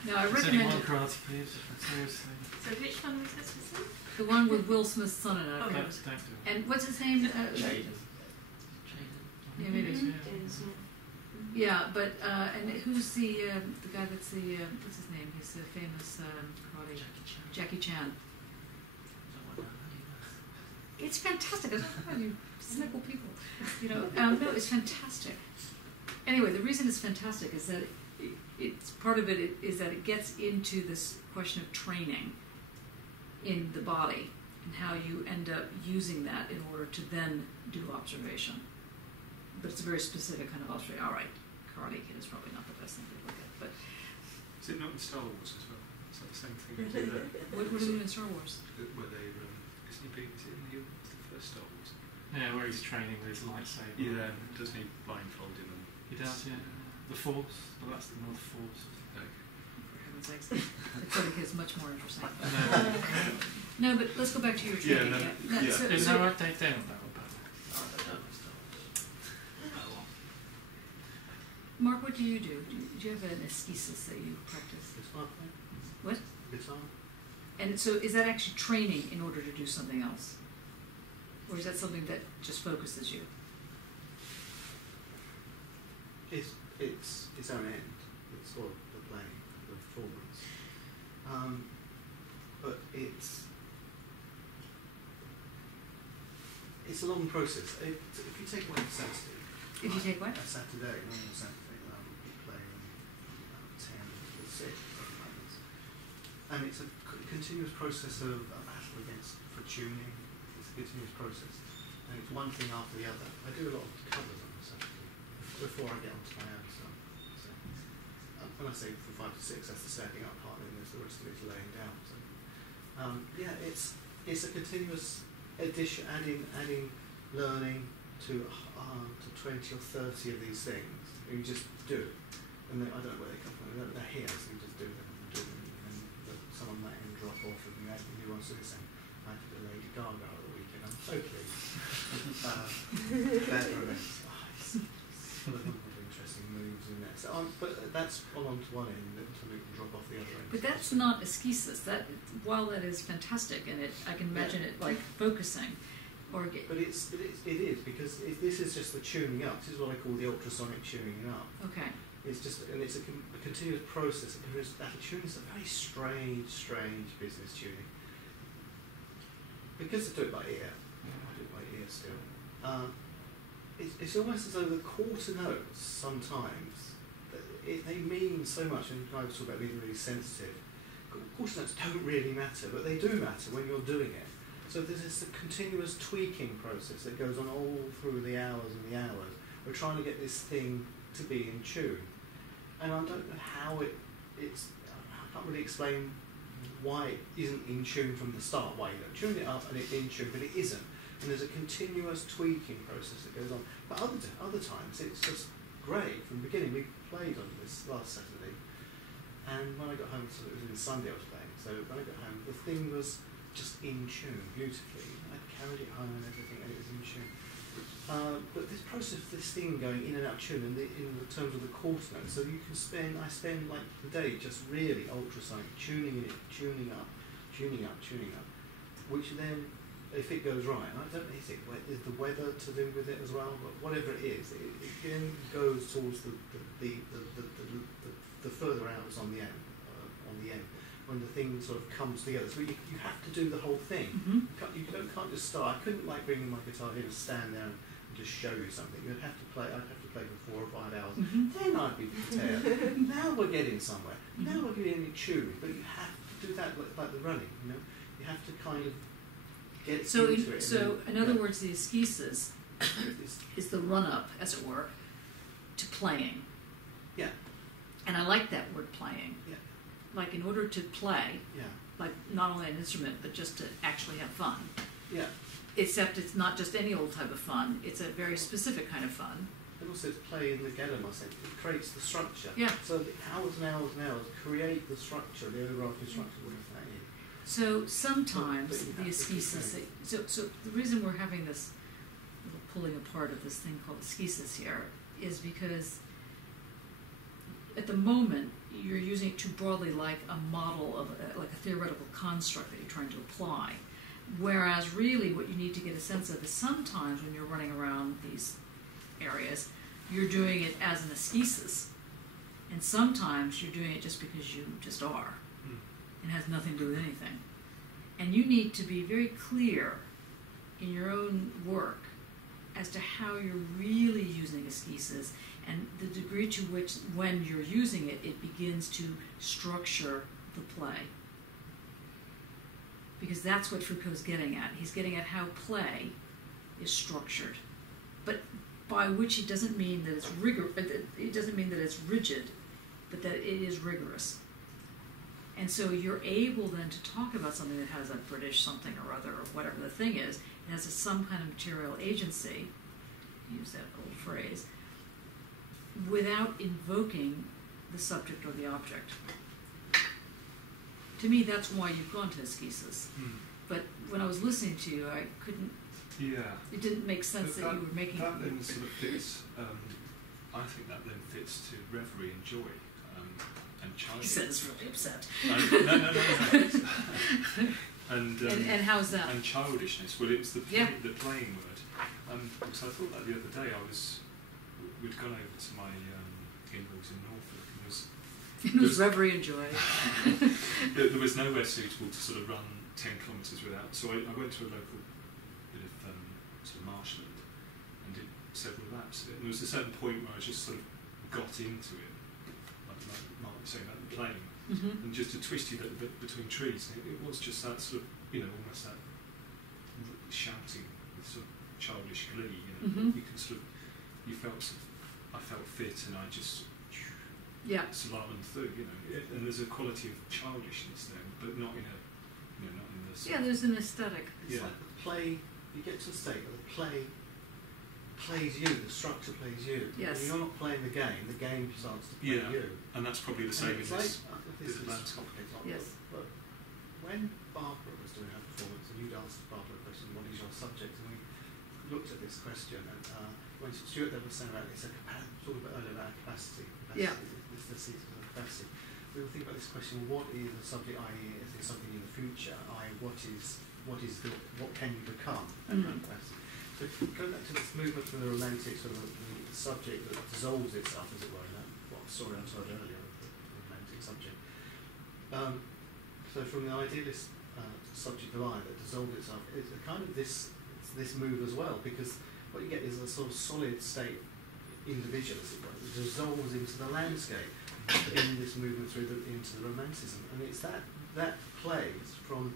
No, I There's only recommend one it. Karate Kid, seriously. So which one was this? The one with Will Smith's son in it. Oh, Okay. Don't do it. And what's his name? Jaden. Yeah, maybe. Yeah, but and who's the guy that's the what's his name? He's a famous karate. Jackie Chan. It's fantastic. I don't know how you cynical people. No, it's fantastic. Anyway, the reason it's fantastic is that it's part of it is that it gets into this question of training in the body and how you end up using that in order to then do observation. But it's a very specific kind of observation. All right, Karate Kid is probably not the best thing to look at, but Is it not in Star Wars as well? Is that the same thing they do there? what do you do in Star Wars? Where they, is it in the first Star Wars? Yeah, where he's training with his lightsaber. Yeah, doesn't he blindfold him? He does, yeah. The Force, well that's the North Force. Okay. For heaven's sakes, the Karate Kid is much more interesting. No, No, but let's go back to your training. Yeah. So- there's so- no update down about Mark, what do? Do you have an ascesis that you practice? Guitar player? What? Guitar? And so is that actually training in order to do something else? Or is that something that just focuses you? It's its own end. It's sort of the playing, the performance. it's a long process. If you take away the Saturday, If you take what? a Saturday, normal Saturday, we play 10 to 6, something like this. And it's a continuous process of a battle for tuning. It's a continuous process. And it's one thing after the other. I do a lot of covers on a Saturday before I get onto my own stuff. So, when I say from 5 to 6, that's the standing up part, and the rest of it's laying down. So, yeah, it's a continuous addition, adding learning to 20 or 30 of these things. You just do it. And I don't know where they come from. They're here, so you just do them and do them. And someone might even drop off and you want to do the same. I did a Lady Gaga at the weekend. I'm so pleased. Better events. Full of interesting moves in there. So, but that's on to one end, and somebody can drop off the other end. But that's not esquisses. That, while that is fantastic, and I can imagine it like focusing. But it is because this is just the tuning up. This is what I call the ultrasonic tuning up. Okay. It's just, and it's a continuous process. That tuning is a very strange business tuning. Because I do it by ear, still. It's almost as though the quarter notes sometimes they mean so much. And I was talking about being really sensitive. Quarter notes don't really matter, but they do matter when you're doing it. So there's this continuous tweaking process that goes on all through the hours and the hours. We're trying to get this thing to be in tune. And I don't know how it's, I can't really explain why it isn't in tune from the start, why you don't tune it up and it's in tune, but it isn't. And there's a continuous tweaking process that goes on. But other times it's just great. From the beginning, we played on this last Saturday. And when I got home, so it was Sunday I was playing, so when I got home, the thing was just in tune beautifully. I carried it home and everything, and it was in tune. But this process of this thing going in and out of tune, in the terms of the quarter notes, so I spend like the day just really ultrasonic, tuning it, tuning up, which then, if it goes right, and I don't know, is the weather to do with it as well, but whatever it is, it then goes towards the further hours on the end. When the thing sort of comes together. So you have to do the whole thing. Mm-hmm. You can't just start. I couldn't like bring my guitar here and stand there and just show you something. I'd have to play for 4 or 5 hours. Mm-hmm. Then I'd be prepared. Now we're getting somewhere. Mm-hmm. Now we're getting in tune. But you have to do that like the running, you know. You have to kind of get into it. So in other words, the esquisses is the run-up, as it were, to playing. Yeah. And I like that word, playing. Yeah. Like, in order to play, like not only an instrument, but just to actually have fun. Yeah. Except it's not just any old type of fun, it's a very specific kind of fun. And also it's play in the Gedam, I think. It creates the structure. Yeah. So the hours and hours and hours create the structure, the overarching structure with that in. So sometimes the esquisses, so the reason we're having this little pulling apart of this thing called esquisses here is because at the moment, you're using it too broadly like a model of like a theoretical construct that you're trying to apply. Whereas really what you need to get a sense of is sometimes when you're running around these areas, you're doing it as an esquisses. And sometimes you're doing it just because you just are. And has nothing to do with anything. And you need to be very clear in your own work as to how you're really using esquisses and the degree to which, when you're using it, it begins to structure the play. Because that's what Foucault's getting at. He's getting at how play is structured. But by which he doesn't mean that it's it doesn't mean that it's rigid, but that it is rigorous. And so you're able then to talk about something that has a British something or other, or whatever the thing is, it has some kind of material agency, use that old phrase, without invoking the subject or the object. To me, that's why you've gone to esquisses. But when I was listening to you, I couldn't. Yeah. It didn't make sense that you were making. That then sort of fits. I think that then fits to reverie and joy. And childishness. He says really upset. No. And how's that? And childishness. Well, it's the playing word. So I thought that the other day. We'd gone over to my in-laws in Norfolk, and it was reverie and joy. There was nowhere suitable to sort of run 10 kilometres without. So I went to a local bit of sort of marshland and did several laps of it. And there was a certain point where I just sort of got into it, like Mark was saying about the plane, and just a twisty little bit between trees. And it was just that sort of, almost that shouting with sort of childish glee. You can sort of, I felt fit, and I just slalom through. And there's a quality of childishness there, but not in a, not in the. There's an aesthetic. It's like the play. You get to a state where the play plays you, the structure plays you. Yes. When you're not playing the game starts to play you. And that's probably the same in this. This is complicated. Yes. But when Barbara was doing her performance, and you'd asked Barbara a question, what is your subject? And we looked at this question, and when Stuart then was saying about this, talking about earlier about capacity. This the seat of capacity. We will think about this question: what is the subject? I.e., is there something in the future? What can you become? Capacity. So going back to this movement from the romantic, sort of the subject that dissolves itself, as it were, in that story I told earlier of the romantic subject. So from the idealist subject of I that dissolved itself, it's a kind of this move as well, because what you get is a sort of solid state individual, as it were, that dissolves into the landscape in this movement into the romanticism, and it's that plays from.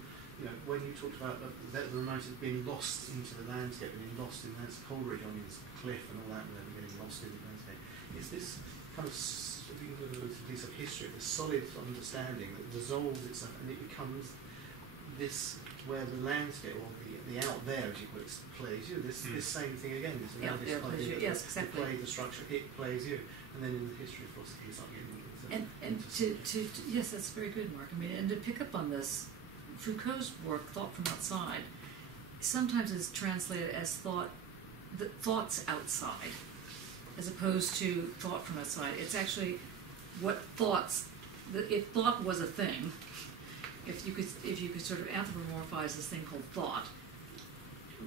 When you talked about the romantic being lost into the landscape, being lost in that Coleridge on his cliff and all that, and then getting lost in the landscape, it's this kind of piece of history, this solid understanding that dissolves itself, and it becomes this where the landscape, or the out there, as you put it, plays you. This same thing again. This idea that yes, exactly. The play, the structure, it plays you, and then in the history of philosophy, it's not getting. Yes, that's very good, Mark. I mean, and to pick up on this. Foucault's work, Thought from Outside, sometimes is translated as thoughts outside, as opposed to thought from outside. It's actually what thoughts. If thought was a thing, if you could sort of anthropomorphize this thing called thought,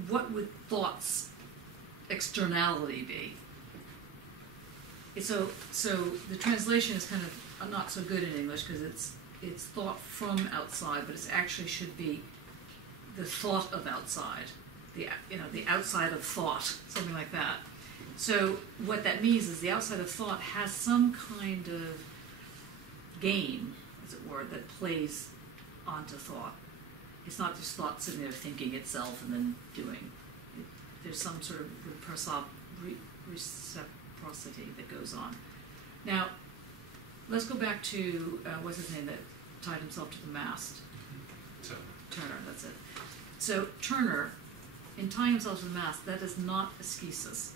what would thought's externality be? So the translation is kind of not so good in English because it's thought from outside, but it actually should be the thought of outside, the outside of thought, something like that. So what that means is the outside of thought has some kind of game, as it were, that plays onto thought. It's not just thought sitting there thinking itself and then doing. There's some sort of reciprocity that goes on. Now, let's go back to, what's his name that tied himself to the mast? Turner, that's it. So Turner, in tying himself to the mast, that is not ascesis.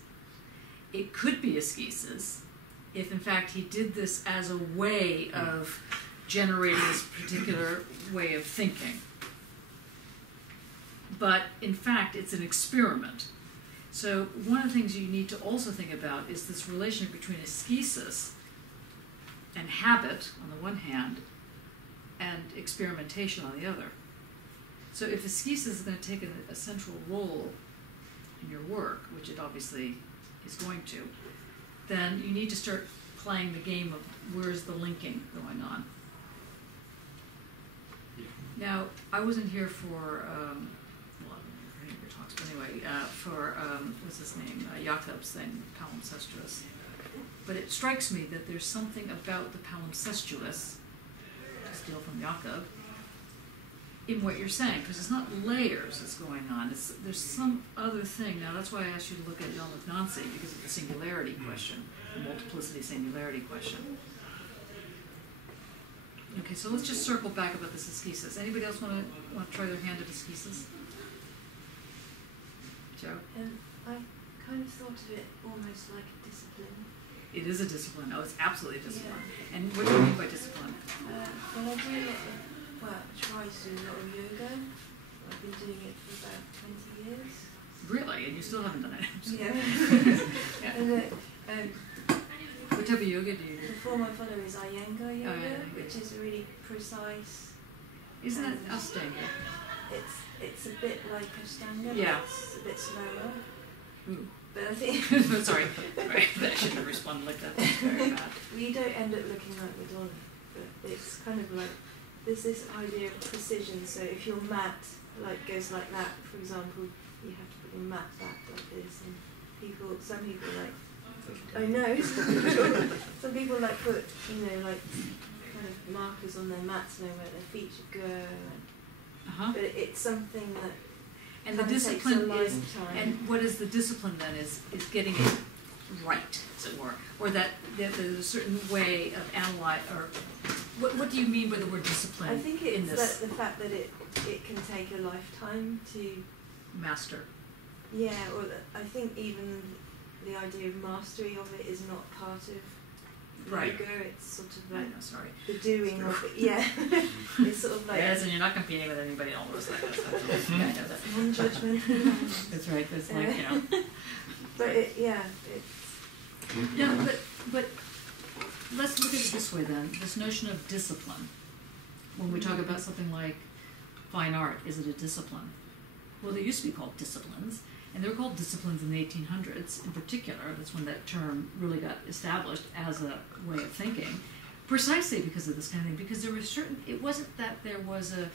It could be ascesis if, in fact, he did this as a way of generating this particular way of thinking. But, in fact, it's an experiment. So one of the things you need to also think about is this relationship between ascesis and habit on the one hand, and experimentation on the other. So if ascesis is going to take a central role in your work, which it obviously is going to, then you need to start playing the game of where's the linking going on. Yeah. Now, I wasn't here for, well, I didn't hear your talks, but anyway, for, what's his name, Jacob's thing, palimpsestuous. But it strikes me that there's something about the palimpsestuous, to steal from Jacob, in what you're saying, because it's not layers that's going on. There's some other thing. Now, that's why I asked you to look at Jean-Luc Nancy, because of the singularity question, the multiplicity singularity question. Okay, so let's just circle back about this ascesis. Anybody else want to try their hand at ascesis? Joe? I kind of thought of it almost like a discipline. It is a discipline. Oh, it's absolutely a discipline. Yeah. And what do you mean by discipline? Well, I do a lot of, try to do a lot of yoga. I've been doing it for about 20 years. Really? And you still haven't done it? Yeah. Yeah. What type of yoga do you do? The form I follow is Iyengar yoga, which is really precise. Isn't that Ashtanga? It's a bit like Ashtanga, yeah. But it's a bit slower. Ooh. But I think... Sorry, I shouldn't have responded like that. That's very bad. Well, you don't end up looking like Madonna, but it's kind of like, there's this idea of precision, so if your mat goes like that, for example, you have to put your mat back like this, and some people like, I know, some people like put, like kind of markers on their mats, where their feet should go, but it's something that and the kind of discipline takes a is, lifetime. and what is the discipline then is getting it right, as it were, or that there's a certain way of analyze, or what do you mean by the word discipline? I think in it's this the fact that it can take a lifetime to, master? yeah, or I think even the idea of mastery of it is not part of Right. yoga. It's sort of I like know, sorry. the doing of it. Yeah, it's sort of like Yes, and you're not competing with anybody else like that. Yeah, I know that. non-judgment. That's right. That's like But it's No, but let's look at it this way then. This notion of discipline. When we talk about something like fine art, is it a discipline? Well, they used to be called disciplines, and they were called disciplines in the 1800s in particular. That's when that term really got established as a way of thinking, precisely because of this kind of thing. Because there were certain, it wasn't that there was a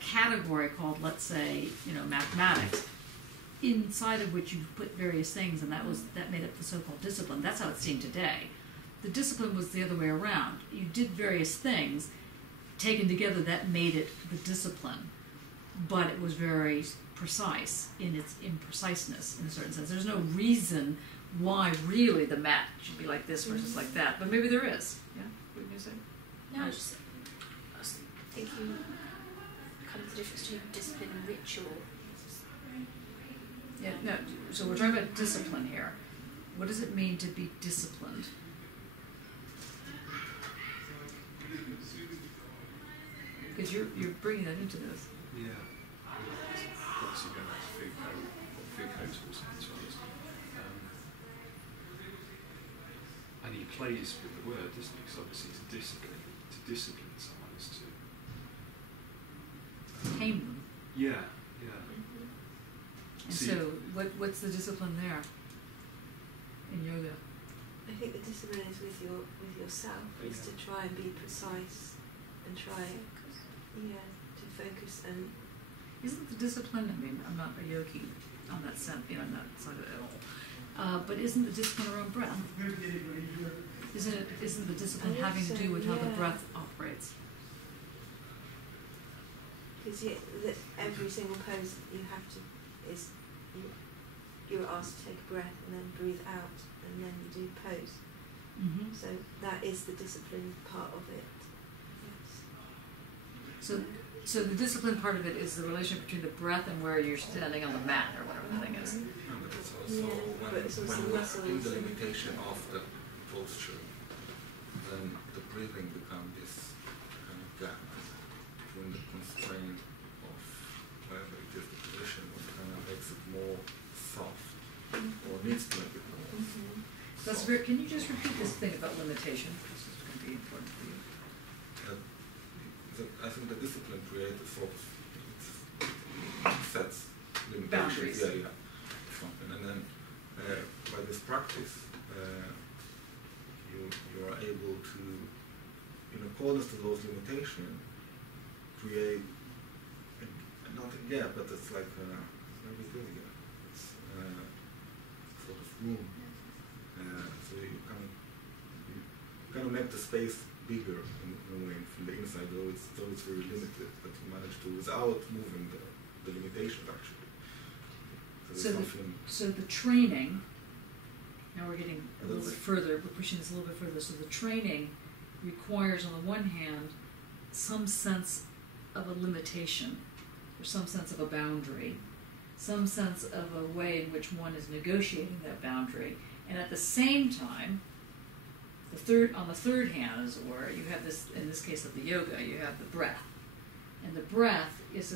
category called, let's say, mathematics, inside of which you put various things, and that made up the so-called discipline. That's how it's seen today. The discipline was the other way around. You did various things, taken together, that made it the discipline, but it was very precise in its impreciseness in a certain sense. There's no reason why really the mat should be like this versus like that, but maybe there is. Yeah, what did you say? No, I was thinking kind of the difference between discipline and ritual. Yeah, no. So we're talking about discipline here. What does it mean to be disciplined? Because you're bringing that into this. Yeah. Obviously going back to Foucault, what Foucault talks about as well. And he plays with the word, doesn't he? Because obviously to discipline someone is to Tame them. Yeah, yeah. And so what's the discipline there in yoga? I think the discipline is with yourself, is to try and be precise and try to focus. And Isn't the discipline, I mean, I'm not a yogi on that sense, on that side of it at all, but isn't the discipline around breath? Isn't the discipline having to do with how the breath operates? because every single pose you have to you're asked to take a breath and then breathe out, and then you do pose. Mm-hmm. So that is the discipline part of it. Yes. So the discipline part of it is the relationship between the breath and where you're standing on the mat or whatever the thing is. But it's also when we are in the limitation of the posture, then the breathing becomes this kind of gap between the constraint of whatever it is, the position, what kind of makes it more soft or needs to make it more That's soft. very, can you just repeat this thing about limitation? This is going to be important for you. I think the discipline creates a sort of sets limitations. Boundaries. Yeah. Something. And then by this practice, you are able to, in accordance to those limitations, create not a gap, but it's like maybe it is a gap. It's sort of room. So you kind of make the space bigger in a way from the inside, though it's very limited, but you manage to, without moving the limitations actually. So the training, now we're getting a little bit further, we're pushing this a little bit further, so the training requires on the one hand some sense of a limitation, or some sense of a boundary, some sense of a way in which one is negotiating that boundary, and at the same time, on the third hand, as it were, you have this, in this case of the yoga, you have the breath. And the breath is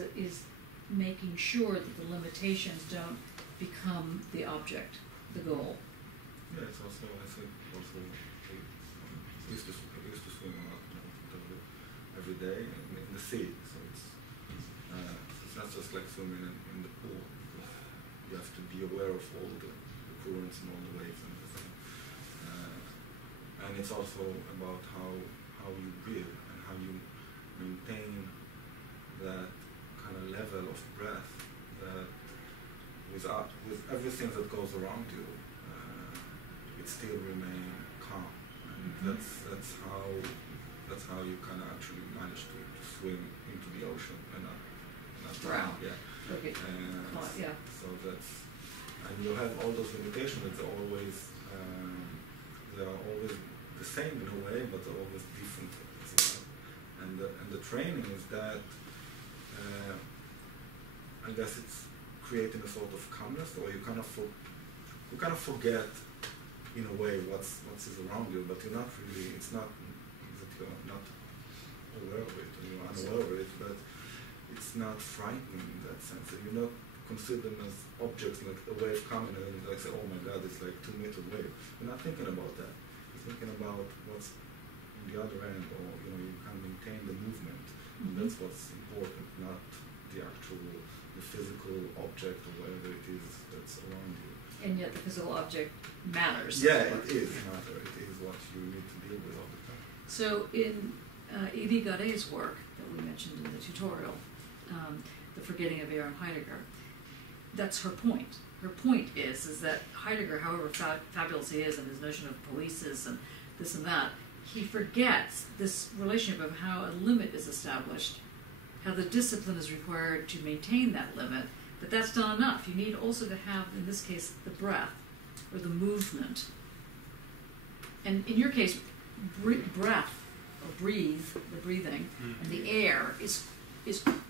making sure that the limitations don't become the object, the goal. Yeah, it's also, I think, I used to swim a lot, every day in the sea, so it's not just like swimming in the pool, because you have to be aware of all the currents and all the waves and everything. And it's also about how you breathe and how you maintain that kind of level of breath that with everything that goes around you, it still remain calm, and that's how you can actually manage to swim into the ocean and not drown. Yeah. Okay. Yeah. So and you have all those limitations. It's always they are always the same in a way, but they're always different as well. And the training is that I guess it's creating a sort of calmness, or you kind of forget in a way what is around you, but you're not really. It's not that you're not aware of it, or you're unaware of it, but it's not frightening in that sense. And you're not consider them as objects, like a wave coming, and then you like say, "Oh my God, it's like 2 meter wave." You're not thinking about that. You're thinking about what's on the other end, or you can maintain the movement. And that's what's important, not the physical object or whatever it is that's around you. And yet the physical object matters. Yeah, it is matter. It is what you need to deal with all the time. So in Edie Gaudet's work that we mentioned in the tutorial, The Forgetting of Aaron Heidegger, that's her point. Her point is that Heidegger, however fabulous he is, and his notion of polices and this and that, he forgets this relationship of how a limit is established, how the discipline is required to maintain that limit, but that's not enough. You need also to have, in this case, the breath, or the movement. And in your case, breath, or the breathing, and the air is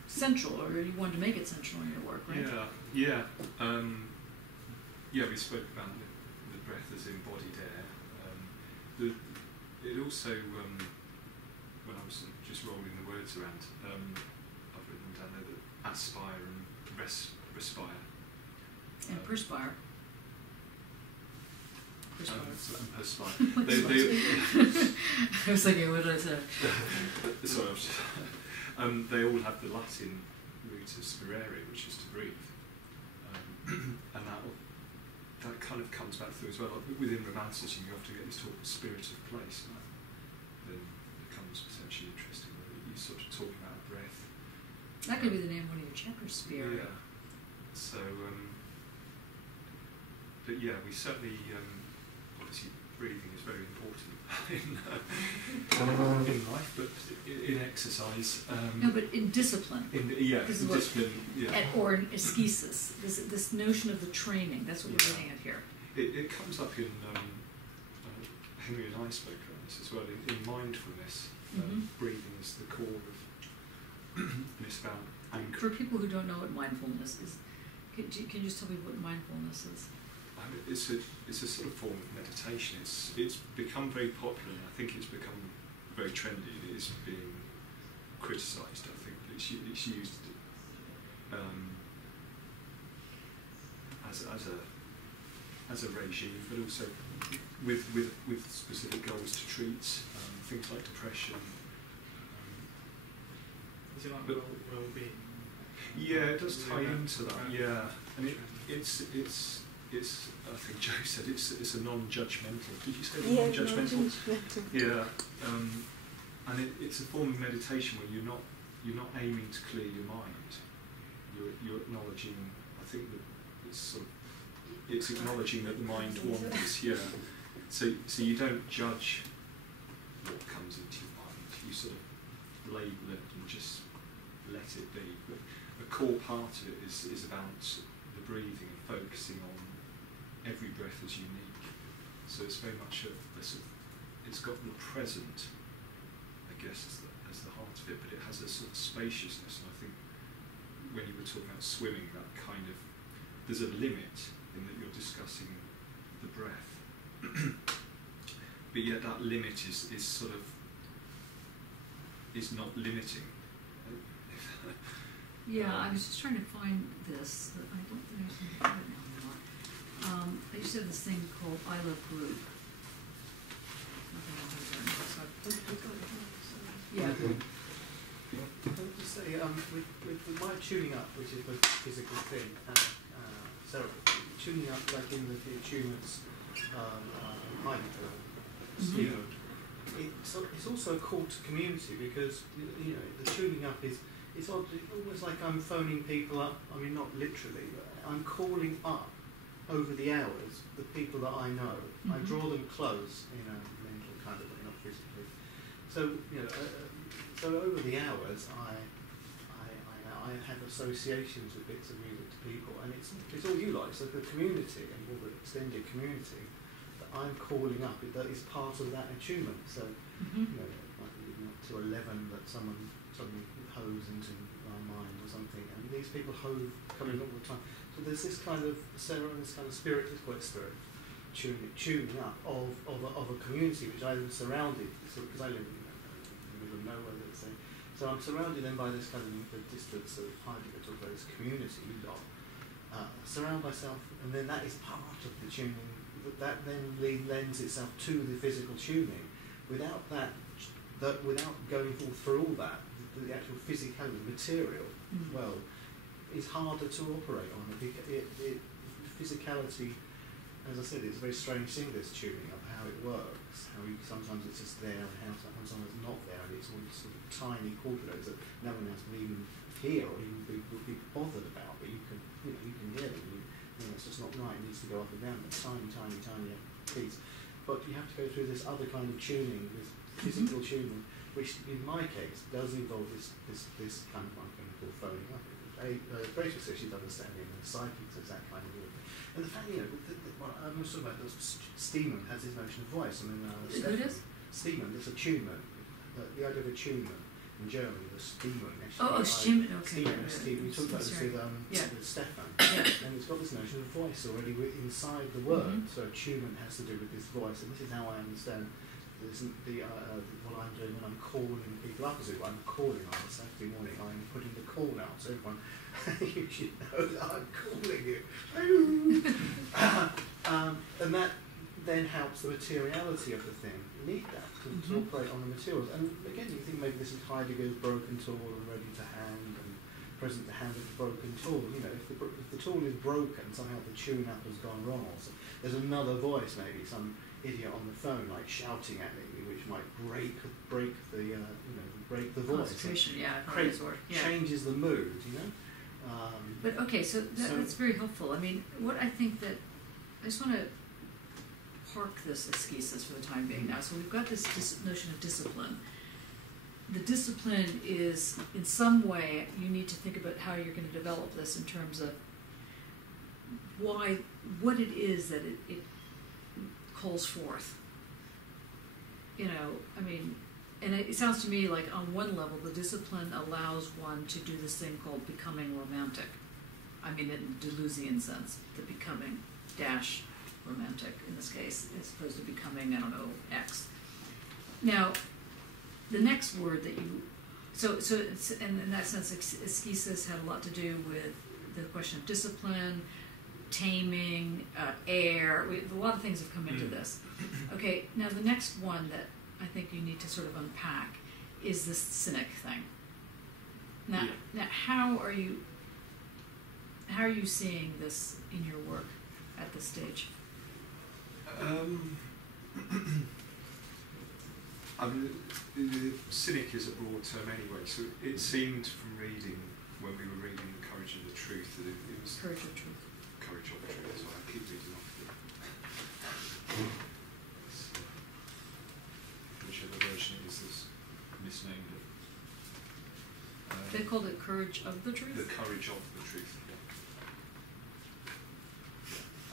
central, or you want to make it central in your work, right? Yeah. We spoke about the breath as embodied air. It also, when I was just rolling the words around, I've written down there that aspire and respire. And perspire. And perspire. I was thinking, what did I say? Sorry, they all have the Latin root of spirare, which is to breathe. And that kind of comes back through as well. Like within Romanticism, you often get this talk of spirit of place, and that then becomes potentially interesting. You sort of talk about breath. That could be the name of one of your chapters, spirit. Yeah. So, but yeah, we certainly, obviously, breathing is very important in life, but in exercise. No, but in discipline. Discipline. Or in ascesis, this notion of the training. That's what we're getting at here. It comes up in Henry and I spoke about this as well. In mindfulness, breathing is the core of. And it's about anchor. For people who don't know what mindfulness is, can you just tell me what mindfulness is? It's a sort of form of meditation. It's become very popular, and I think it's become very trendy. It is being criticised. I think it's used as a regime, but also with specific goals to treat things like depression. Is it like well-being? Yeah, it does tie into that. Yeah, and it's. I think Joe said it's a non-judgmental. Did you say non-judgmental? Yeah, and it's a form of meditation where you're not aiming to clear your mind. You're acknowledging. I think that it's acknowledging that the mind wanders. Yeah, so you don't judge what comes into your mind. You sort of label it and just let it be. But a core part of it is about the breathing and focusing on every breath is unique, so it's very much a sort of, it's got the present, I guess, as the heart of it, but it has a sort of spaciousness, and I think when you were talking about swimming, that kind of, there's a limit in that you're discussing the breath, but yet that limit is sort of, is not limiting. Yeah, I was just trying to find this, but I don't think I can find it now. I used to have this thing called I Love Group. Yeah. I would just say, with my tuning up, which is both a physical thing and cerebral, tuning up like in the attunements, Heidegger, it's also a call to community, because the tuning up is it's odd, it's almost like I'm phoning people up, I mean not literally, but I'm calling up over the hours the people that I know. I Mhm. draw them close in a mental kind of way, not physically. So, you know, so over the hours I have associations with bits of music to people, and it's all you like, so the community and all the extended community that I'm calling up, that is part of that attunement. So, Mhm. you know, like to 11 that someone suddenly hoves into my mind or something, and these people hove coming all the time. So there's this kind of spirit, it's quite spirit, tuning up of a community which I was surrounded, because I live in the middle of nowhere, let's say. So I'm surrounded then by this kind of the distance of Heidegger talks about this community lot. Surround myself, and then that is part of the tuning. That then lends itself to the physical tuning. Without that, without going through all that, the actual physicality, the material, well, is harder to operate on. Physicality, as I said, it's a very strange thing, this tuning of how it works, how sometimes it's just there and how sometimes it's not there, and it's all these sort of tiny quarter-notes that no one else can even hear or even be bothered about, but you can hear them. It's just not right, it needs to go up and down, a tiny piece. But you have to go through this other kind of tuning, this physical tuning, which in my case does involve this kind of one thing called phoning up. Rachel says she's understanding, and psychics is that kind of thing. And the fact, I was talking about Steeman has his notion of voice. I mean, Who does? Steeman, this attunement, the idea of attunement in Germany, the Steeman. Steeman, okay. Steeman. We talked about this with Stefan. Yeah. And it's got this notion of voice already inside the word. Mhm. So attunement has to do with this voice, and this is how I understand what I'm doing when I'm calling people up. As if I'm calling on a Saturday morning, I'm putting the call out. So everyone, you should know that I'm calling you. And that then helps the materiality of the thing. You need that to operate on the materials. And again, you think maybe this is Heidegger's broken tool and ready to hand, and present to hand is a broken tool. You know, if the tool is broken, somehow the tune-up has gone wrong. So there's another voice, maybe some idiot on the phone, like shouting at me, which might break the break the voice. Concentration, Changes the mood, you know. But okay, so that's very helpful. I mean, what I think that I just want to park this ascesis for the time being now. So we've got this notion of discipline. The discipline is, in some way, you need to think about how you're going to develop this in terms of what it is that it calls forth. You know, I mean, and it sounds to me like on one level, the discipline allows one to do this thing called becoming romantic. I mean, in the Deleuzian sense, the becoming dash romantic in this case, as opposed to becoming, I don't know, X. Now, the next word that so it's, and in that sense, ascesis had a lot to do with the question of discipline, taming, air. A lot of things have come into this. Okay, now the next one that I think you need to sort of unpack is this cynic thing. Now, how are you seeing this in your work at this stage? I mean, the cynic is a broad term anyway, so it seemed from reading, when we were reading The Courage of the Truth, that it was... Courage of Truth. Courage of the Truth, so I keep reading off it. Whichever version it is that's misnamed it. They called it Courage of the Truth? The Courage of the Truth, yeah.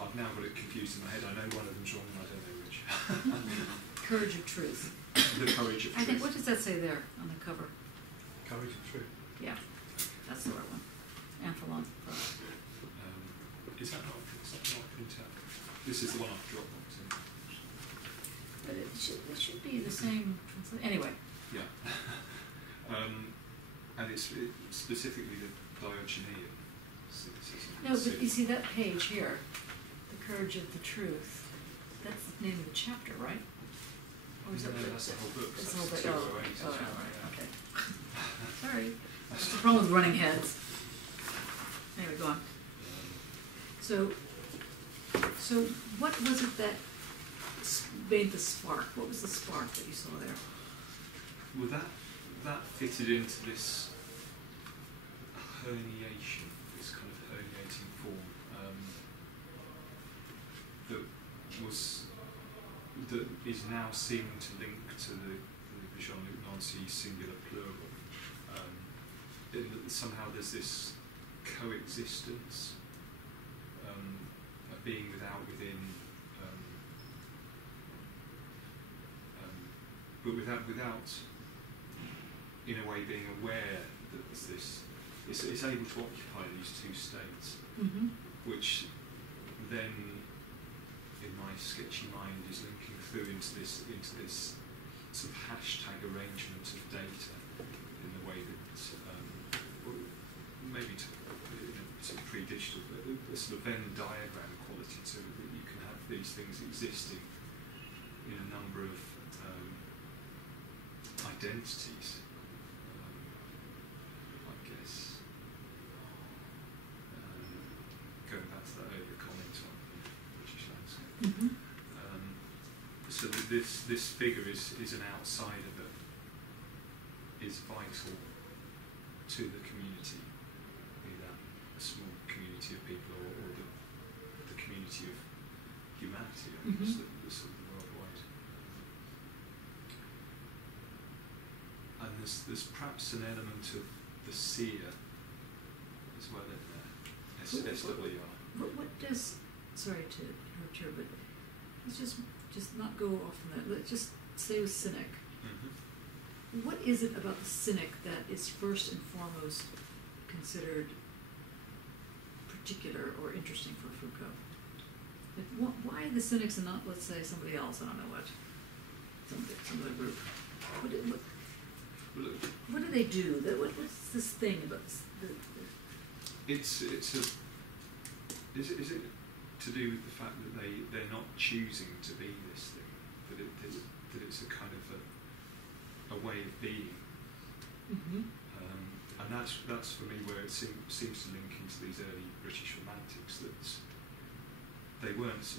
I've now got it confused in my head. I know one of them's wrong and I don't know which. Courage of Truth. The Courage of Truth. I think, what does that say there on the cover? Courage of truth. Yeah, that's the right one. Antholon. Is that not print out? This is the one I've Dropbox in. But it should be the same translation. Anyway. Yeah. And it's specifically the Diogenean cynicism. No, but you see that page here, The Courage of the Truth, that's the name of the chapter, right? Or is No, that that's the whole book. That's That's the the whole book. 208, Oh, yeah. right, okay. Sorry. That's the problem with running heads. Anyway, go on. So what was it that made the spark? What was the spark that you saw there? Well, that fitted into this herniation, this kind of herniating form that is now seen to link to the Jean-Luc Nancy singular plural. Somehow there's this coexistence, of being without, within, but without, in a way, being aware that there's this. It's able to occupy these two states, which then, in my sketchy mind, is linking through into this sort of hashtag arrangement of data in the way that maybe sort of pre-digital, but a sort of Venn diagram quality to it, that you can have these things existing in a number of identities. I guess going back to that earlier comment on British landscape. So that this figure is an outsider that is vital to the community, be that a small community of people or the community of humanity, I guess, the sort of worldwide. And there's perhaps an element of the seer as well in there, SWR. What does, sorry to interrupt here, but let's just not go off on that. Let's just stay with cynic. What is it about the cynic that is first and foremost considered particular or interesting for Foucault? Like, why the cynics and not, let's say, somebody else? I don't know what, some other group. What do they do? What's this thing about this? Is it to do with the fact that they're not choosing to be this thing, that it's a kind of a way of being, and that's for me where it seems to link into these early British romantics, that they weren't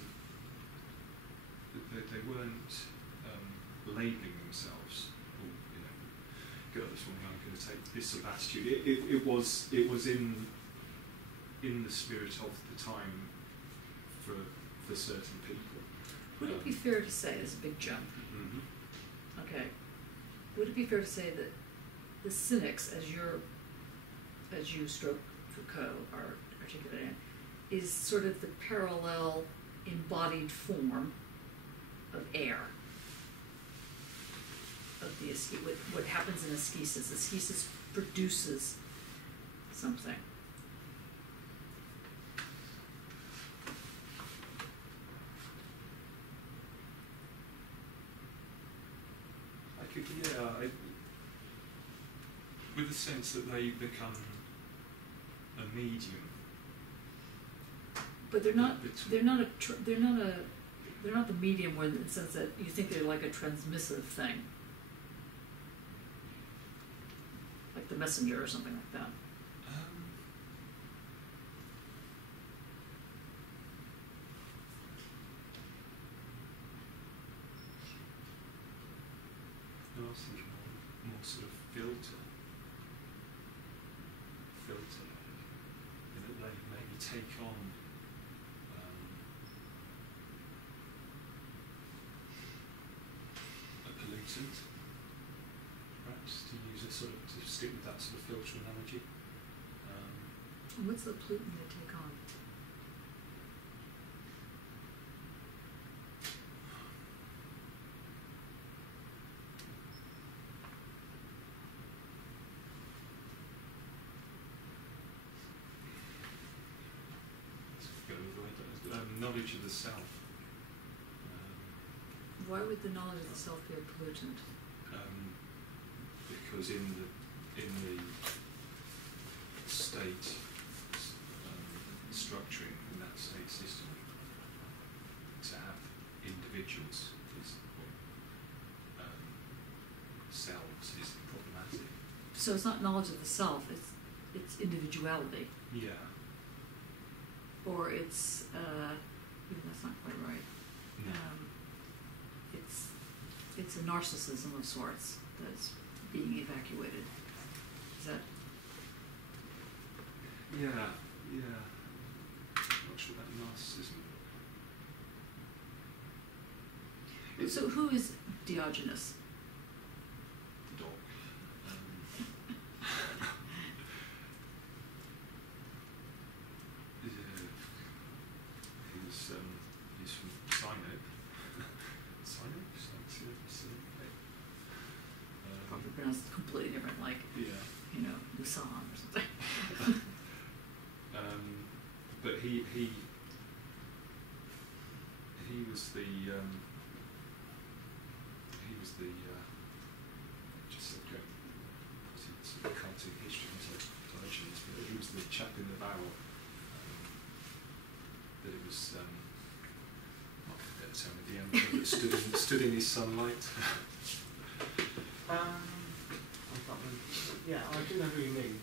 labelling themselves. God, this morning I'm going to take this sort of attitude. It was in the spirit of the time for certain people. Would it be fair to say, there's a big jump, okay, would it be fair to say that the cynics, as you stroke Foucault are articulating, is sort of the parallel embodied form of air, of the what happens in ascesis? Ascesis produces something. With the sense that they become a medium. But they're not the medium where, in the sense that you think they're like a transmissive thing, like the messenger or something like that. I was thinking more sort of filter, and that they maybe take on a pollutant, perhaps, to use it sort of, to stick with that sort of filter analogy. And what's the pollutant they take on? Knowledge of the self. Why would the knowledge of the self be a pollutant? Because in the state structuring in that state system, to have individuals is selves is problematic. So it's not knowledge of the self; it's individuality. Yeah. Or it's even that's not quite right. No. It's a narcissism of sorts that's being evacuated. Is that? Yeah, yeah. Not sure about narcissism. So who is Diogenes? Doc. Yeah. He's from Sinope. Sinope? Probably pronounced completely different, like, Yeah. you know, Busan or something. But he was the just like sort of cartoon history into Diogenes, but he was the chap in the barrel that it was not going to be able to tell me the amateur that stood in his sunlight. I can't remember. Yeah, I do know who you mean.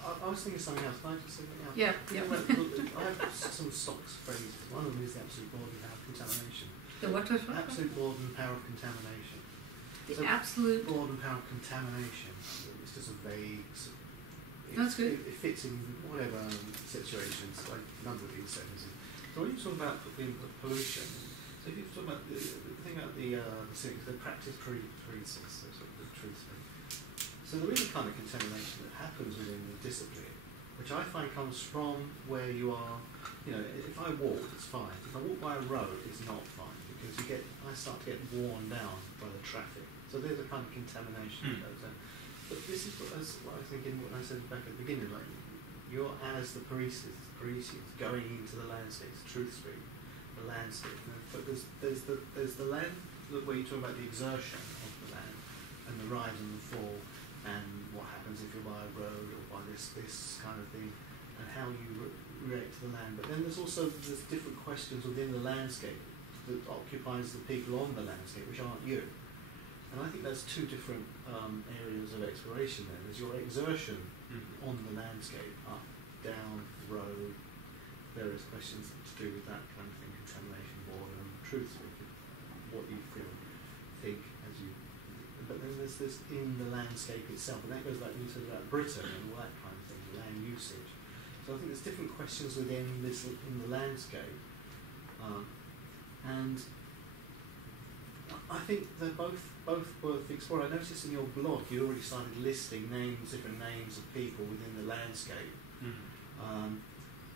I was thinking something else. Can I just say something else? Yeah, yeah. I have some stocks phrases. One of them is the absolute boredom power of contamination. The what? Absolute boredom power of contamination. The So absolute. boredom power of contamination. It's just a vague. That's good. It fits in whatever situations, like a number of these sentences. So when you talk about pollution, so if you talk about the thing about the practice pre-thesis, so sort of the truth thing. So there is a kind of contamination that happens within the discipline, which I find comes from where you are. You know, if I walk, it's fine. If I walk by a road, it's not fine because I start to get worn down by the traffic. So there's a kind of contamination that goes on. But this is what I was thinking when I said back at the beginning, like you're as the Parisians going into the landscape, truth street, the landscape. But there's the land where you talk about the exertion of the land and the rise and the fall. And what happens if you're by a road or by this kind of thing, and how you react to the land. But then there's different questions within the landscape that occupies the people on the landscape, which aren't you. And I think that's two different areas of exploration there. There's your exertion on the landscape, up, down, road, various questions to do with that kind of thing, contamination, boredom, truth, what you think as you. But then there's this in the landscape itself, and that goes back to about Britain and all that kind of thing, land usage. So I think there's different questions within this in the landscape, and I think they're both worth exploring. I noticed in your blog you already started listing different names of people within the landscape.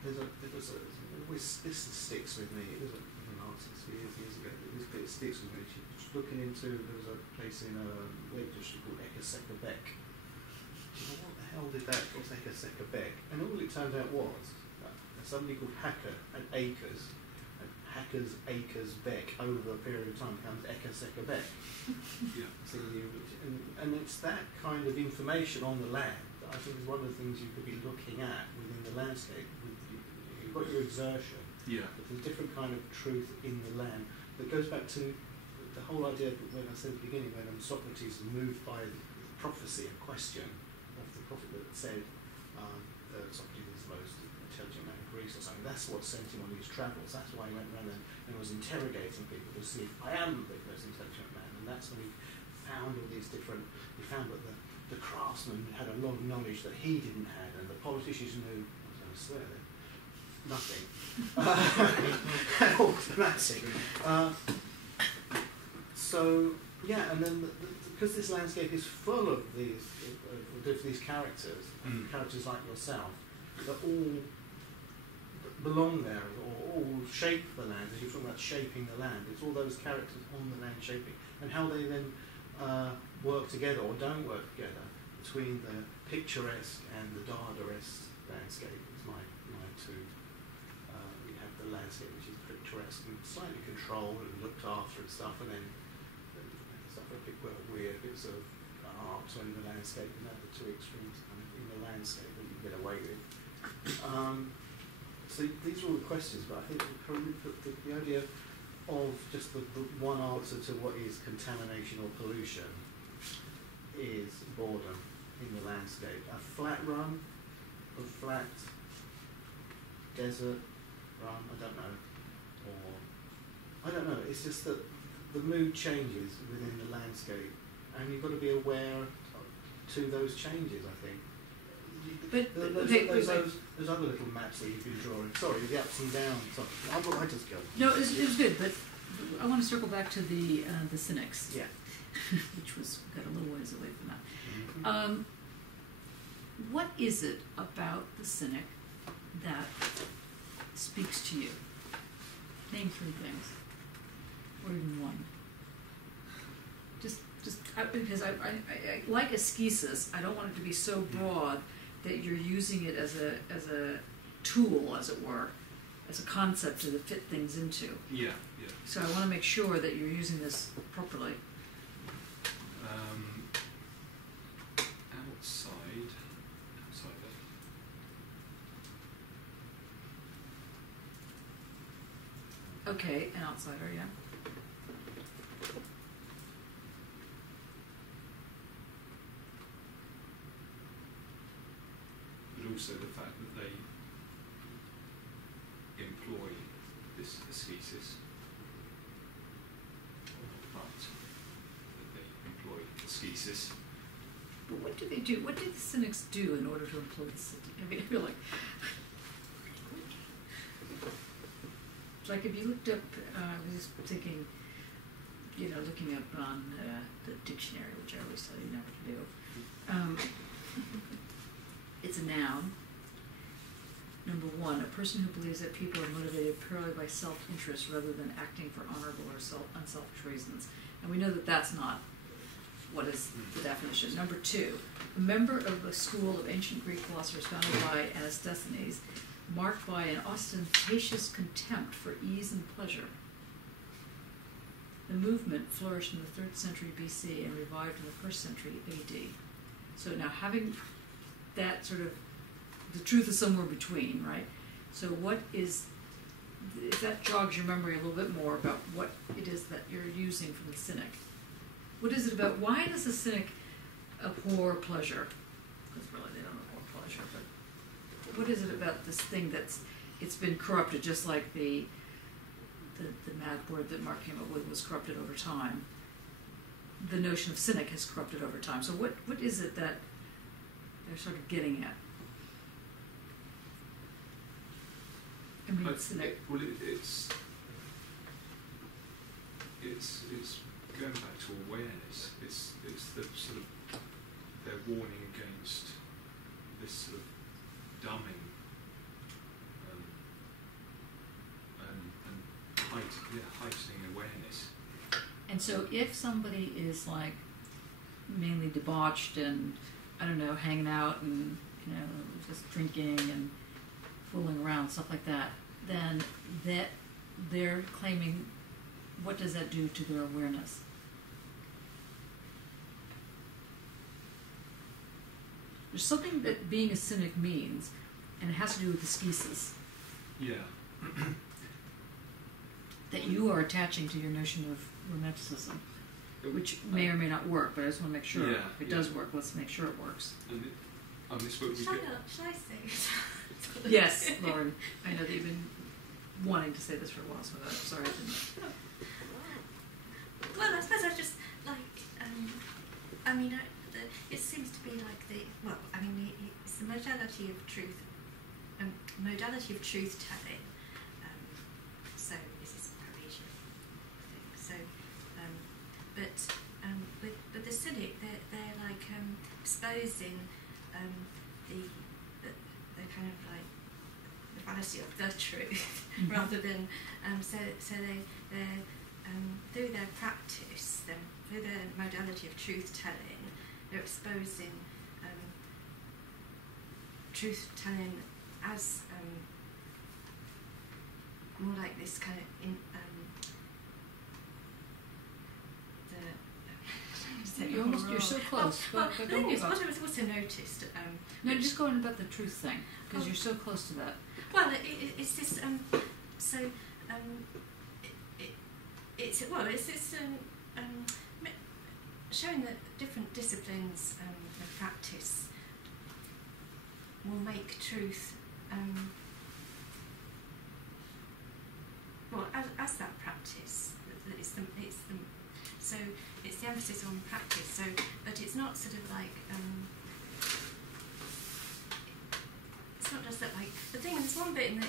This sticks with me. It was an artist years ago. It sticks with me. Looking into, there was a place in Lake District called Eckersecker-Beck. What the hell what's Eckersecker-Beck? And all it turned out was somebody called Hacker at Acres, and Hacker's Acres-Beck over a period of time becomes Eckersecker-Beck. Yeah. So and it's that kind of information on the land that I think is one of the things you could be looking at within the landscape. You've got your exertion, but there's a different kind of truth in the land that goes back to the whole idea when I said at the beginning, when Socrates was moved by the prophecy, a question of the prophet that said Socrates is the most intelligent man in Greece or something. That's what sent him on these travels. That's why he went around and was interrogating people to see if I am the most intelligent man. And that's when he found all these different. He found that the craftsman had a lot of knowledge that he didn't have, and the politicians knew. I was going to swear there. Nothing. Automatic. So yeah, and then because this landscape is full of these characters, characters like yourself, that all belong there or all shape the land. As you're talking about shaping the land, it's all those characters on the land shaping, and how they then work together or don't work together between the picturesque and the Dadaist landscape. Is my two. You have the landscape which is picturesque and slightly controlled and looked after and stuff, and then stuff a bit weird bits of art in the landscape, and the two extremes kind of in the landscape that you get away with. So these are all the questions, but I think the idea of just the one answer to what is contamination or pollution is boredom in the landscape. A flat run, a flat desert run, I don't know, or I don't know. It's just that the mood changes within the landscape, and you've got to be aware to those changes. I think But those other little maps that you've been drawing. Sorry, the ups and downs. Sorry, I just go. no, it was good. But I want to circle back to the cynics, Yeah. which was got a little ways away from that. Mm-hmm. What is it about the cynic that speaks to you? Name 3 things, or even one. Just because I like ascesis. I don't want it to be so broad that you're using it as a tool, as it were, as a concept to fit things into. Yeah. So I want to make sure that you're using this properly. Outsider. Okay, an outsider, yeah. But also the fact that they employ this ascesis, or not, that they employ ascesis. But what do they do? What did the cynics do in order to employ the city? I mean, I feel like if you looked up, I was thinking, looking up on the dictionary, which I always tell you never to do. It's a noun. Number 1, a person who believes that people are motivated purely by self-interest rather than acting for honorable or unselfish reasons. And we know that that's not what is the definition. Number 2, a member of a school of ancient Greek philosophers founded by Anastasines, marked by an ostentatious contempt for ease and pleasure. The movement flourished in the 3rd century BC and revived in the 1st century AD. So now having that sort of, the truth is somewhere between, right? So what is, if that jogs your memory a little bit more about what it is that you're using from the cynic. What is it about, why does the cynic abhor pleasure? Because really they don't abhor pleasure, but what is it about this thing it's been corrupted, just like the mad word that Mark came up with was corrupted over time. The notion of cynic has corrupted over time. So what is it that they're sort of getting at? I mean, cynic. Well, it's going back to awareness. It's the sort of, they're warning against this sort of dumbing and heightening awareness. And so if somebody is like mainly debauched and, I don't know, hanging out and, just drinking and fooling around, stuff like that, then that they're claiming, what does that do to their awareness? There's something that being a cynic means, and it has to do with ascesis. Yeah. That you are attaching to your notion of romanticism, which may or may not work, but I just want to make sure. Yeah, if it does work, let's make sure it works. And on this book we Should I say it? Yes, Lauren, I know that you've been wanting to say this for a while, so I'm sorry I didn't. Well, I suppose I just like, it seems to be like it's the modality of truth, truth-telling. So this is Parisian thing. So, but the cynic, they're like exposing the kind of like the fallacy of the truth, rather than so they're through their practice, through their modality of truth-telling, they're exposing truth-telling as more like this kind of You're so close. Well, but the thing is, about, what I've also noticed. no, just going about the truth thing, because you're so close to that. Well, it's this. It's this showing that different disciplines of practice will make truth. As that practice, so it's the emphasis on practice. So, but it's not sort of like thing, there's one bit in the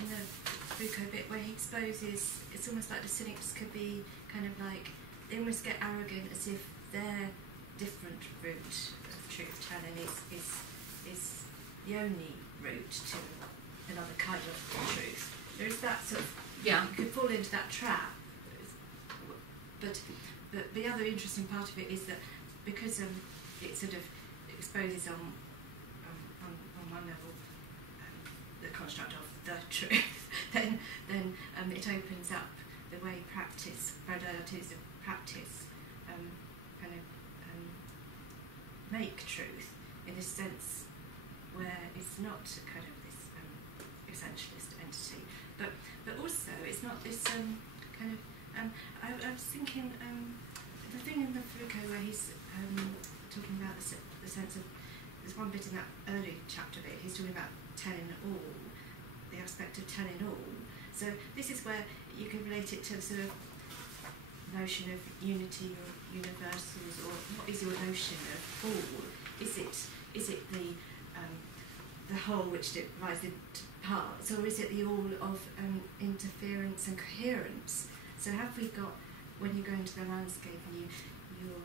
Foucault bit where he exposes, it's almost like the cynics could be kind of like, they almost get arrogant as if their different route of truth telling is the only route to another kind of truth. There is that sort of, Yeah. you could fall into that trap. But the other interesting part of it is that because it sort of exposes on one level the construct of the truth, then it opens up the way modalities of practice kind of make truth in this sense where it's not kind of this essentialist entity, but also it's not this kind of I was thinking the thing in the Foucault where he's talking about the sense of, there's one bit in that early chapter bit, he's talking about telling all, the aspect of telling all. So this is where you can relate it to the sort of notion of unity or universals, or what is your notion of all? Is it the whole which divides into parts, or is it the all of interference and coherence? So have we got, when you go into the landscape and you're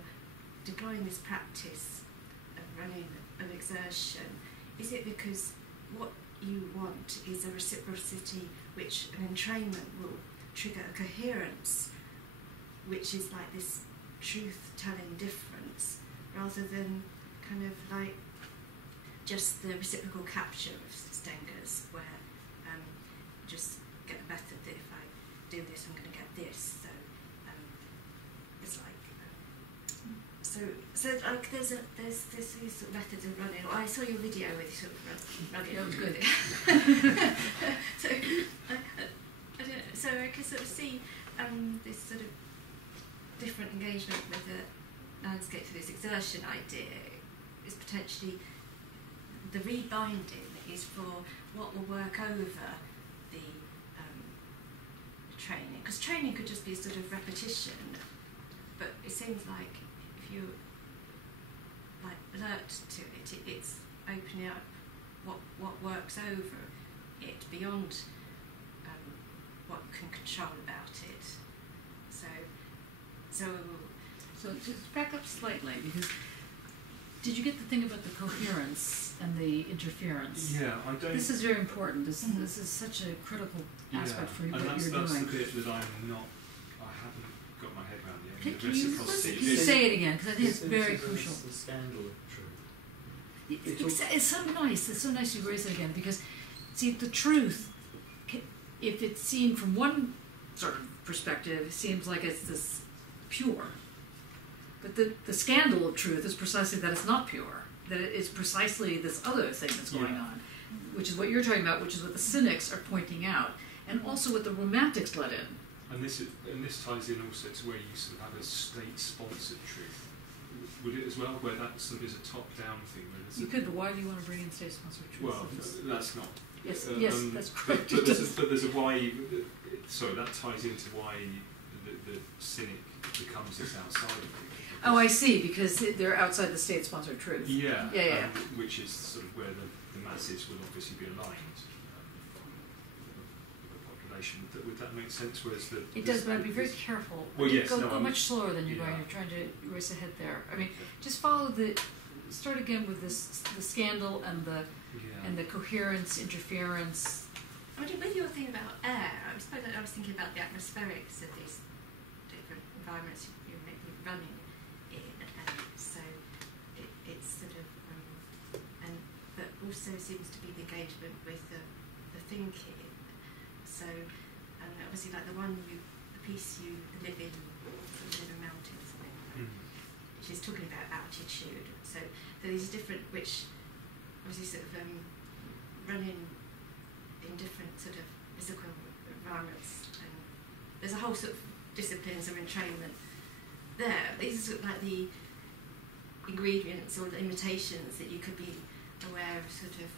deploying this practice of running an exertion, is it because what you want is a reciprocity which an entrainment will trigger a coherence, which is like this truth-telling difference, rather than kind of like just the reciprocal capture of Stenger's, where just get the method that if I do this, I'm going to get this. So it's like so like there's these sort of methods of running. Well, I saw your video with sort of running. That was good. So I don't know. So I can sort of see this sort of different engagement with the landscape for this exertion idea is potentially the rebinding is for what will work over the training, because training could just be a sort of repetition, but it seems like if you like alert to it, it's opening up what works over it beyond what you can control about it. So just back up slightly, because did you get the thing about the coherence and the interference? Yeah, I don't. This is very important. This is such a critical aspect for and what that's you're doing. the bit that I haven't got my head around yet. Can The you reciprocity. say it again? Because I think it's very crucial. The scandal of truth. It's so nice. It's so nice you raise it again, because see, the truth, if it's seen from one sort of perspective, it seems like it's this pure. But the scandal of truth is precisely that it's not pure, that it is precisely this other thing that's going on, which is what you're talking about, which is what the cynics are pointing out, and also what the romantics let in. And this ties in also to where you sort of have a state-sponsored truth. Would it as well, where that sort of is a top-down thing? You could, but why do you want to bring in state-sponsored truth? Well, that's not. Yes, that's correct. But there's a why. Sorry, that ties into why the cynic becomes this outsider. Oh, I see, because they're outside the state-sponsored truth. Yeah. Which is sort of where the masses will obviously be aligned with the population. Would that make sense? Whereas it does, but I'd be very careful. Well, yes, go much slower than you're going. You're trying to race ahead there. I mean, just follow start again with the scandal and the coherence, interference. I mean, with your thing about air, I suppose I was thinking about the atmospherics of these different environments you're running in, and so it's sort of, but also seems to be the engagement with the thinking. So, and obviously, like the piece you live in, sort of live in mountains, which is talking about altitude. So these different, which obviously sort of running in different sort of physical environments, and there's a whole sort of disciplines of entrainment there. These are sort of like the ingredients or the imitations that you could be aware of, sort of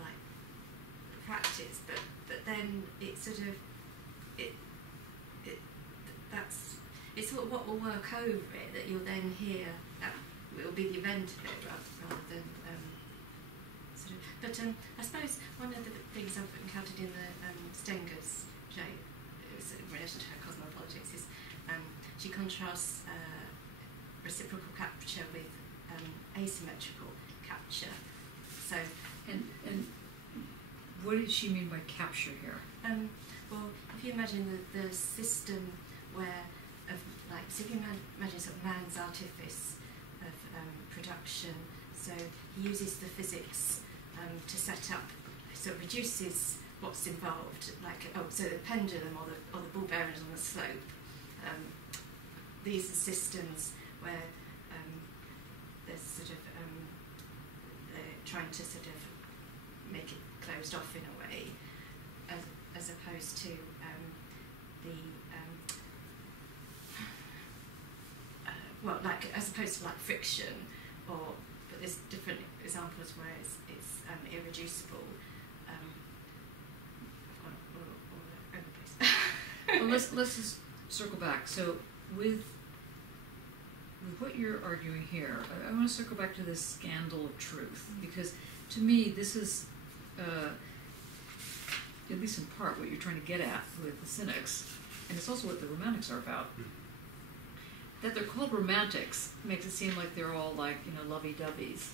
like practice, but then it's sort of it's what will work over it that you'll then hear, that will be the event of it rather than sort of. But I suppose one of the things I've encountered in the Stenger's, which was in relation to her cosmopolitics, is she contrasts reciprocal capture with asymmetrical capture. So, And what did she mean by capture here? well, if you imagine the system where, so if you imagine sort of man's artifice of production, so he uses the physics to set up, so it reduces what's involved, so the pendulum or the ball bearings on the slope. These are systems where there's sort of they're trying to sort of make it closed off in a way, as opposed to as opposed to like friction, but there's different examples where it's irreducible. I've gone all over the place. Well, let's just circle back. So with what you're arguing here, I want to circle back to this scandal of truth, because to me this is, at least in part, what you're trying to get at with the cynics, and it's also what the romantics are about. That they're called romantics makes it seem like they're all like, lovey-doveys,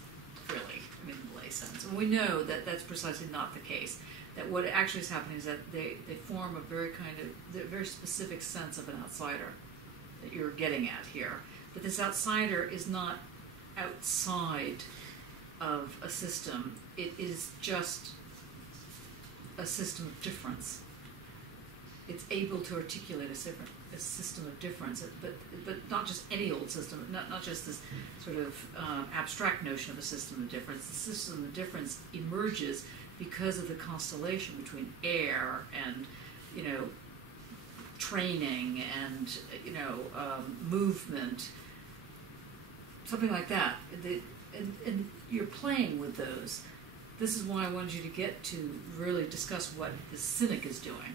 really, in the lay sense. And we know that that's precisely not the case. That what actually is happening is that they form a very very specific sense of an outsider that you're getting at here. But this outsider is not outside of a system. It is just a system of difference. It's able to articulate a system of difference, but not just any old system, not just this sort of abstract notion of a system of difference. The system of difference emerges because of the constellation between air and, training and, movement, something like that. And you're playing with those. This is why I wanted you to get to really discuss what the cynic is doing.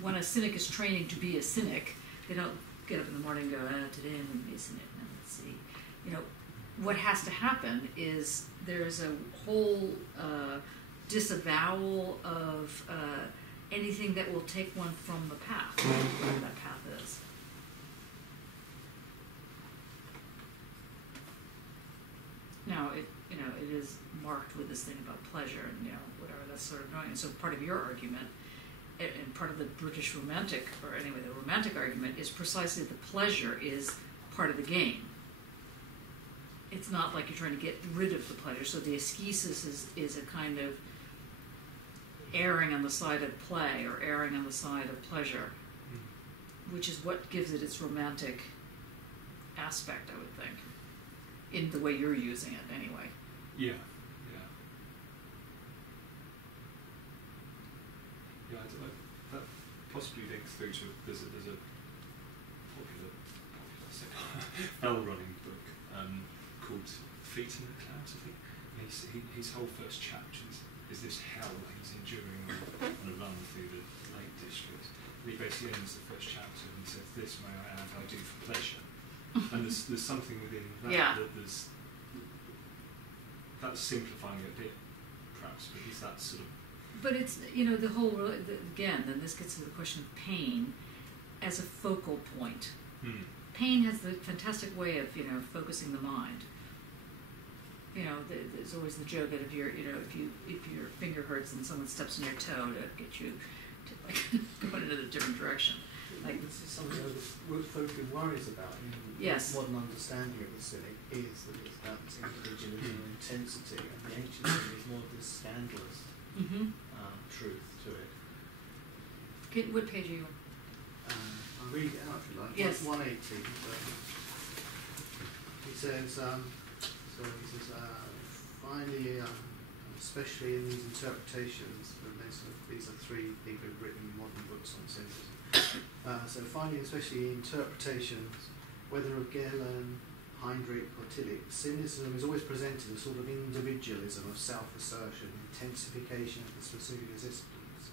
When a cynic is training to be a cynic, they don't get up in the morning and go, today I'm going to be a cynic. Now let's see. What has to happen is there's a whole disavowal of anything that will take one from the path, whatever that path is. Now, it is marked with this thing about pleasure and, whatever that's sort of annoying. And so part of your argument, and part of the British romantic, or anyway, the romantic argument, is precisely the pleasure is part of the game. It's not like you're trying to get rid of the pleasure. So the ascesis is a kind of erring on the side of play or erring on the side of pleasure, which is what gives it its romantic aspect, I would think, in the way you're using it anyway. Yeah. That possibly links through to there's a popular bell running book called Feet in the Clouds, I think. And his whole first chapter is this hell that he's enduring on a run through the Lake District. And he basically ends the first chapter and he says, "This, may I add, I do for pleasure." And there's something within that that's simplifying it a bit, perhaps, but is that sort of. But it's, the whole, again, then this gets to the question of pain as a focal point. Pain has the fantastic way of, focusing the mind. There's always the joke that if your finger hurts and someone steps on your toe to get you to go in a different direction. Like, this is something that Foucault worries about. Yes. Modern understanding of the cynic is that it's about this individualism and intensity, and the ancient cynic is more of this scandalous truth to it. What page are you on? I'll read it out if you like. Yes. 180. He says, finally, especially in these interpretations, and these are three people who've written modern books on cynicism. So finally, especially in interpretations, whether of Galen, Heinrich or Tillich, cynicism is always presented as sort of individualism of self-assertion, intensification of the specific existence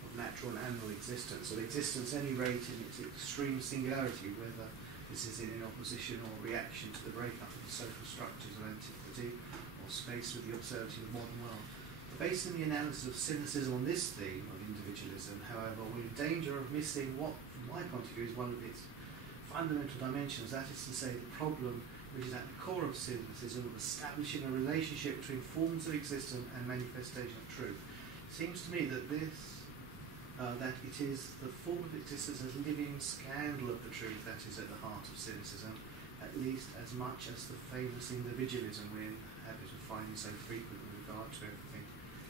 of natural and animal existence, of existence at any rate in its extreme singularity, whether this is in opposition or reaction to the breakup of the social structures of antiquity, or space with the observability of the modern world. Based on the analysis of cynicism on this theme of individualism, however, we're in danger of missing what, from my point of view, is one of its fundamental dimensions, that is to say, the problem which is at the core of cynicism of establishing a relationship between forms of existence and manifestation of truth. It seems to me that that it is the form of existence as living scandal of the truth that is at the heart of cynicism, at least as much as the famous individualism we're in the habit of finding so frequent with regard to everything.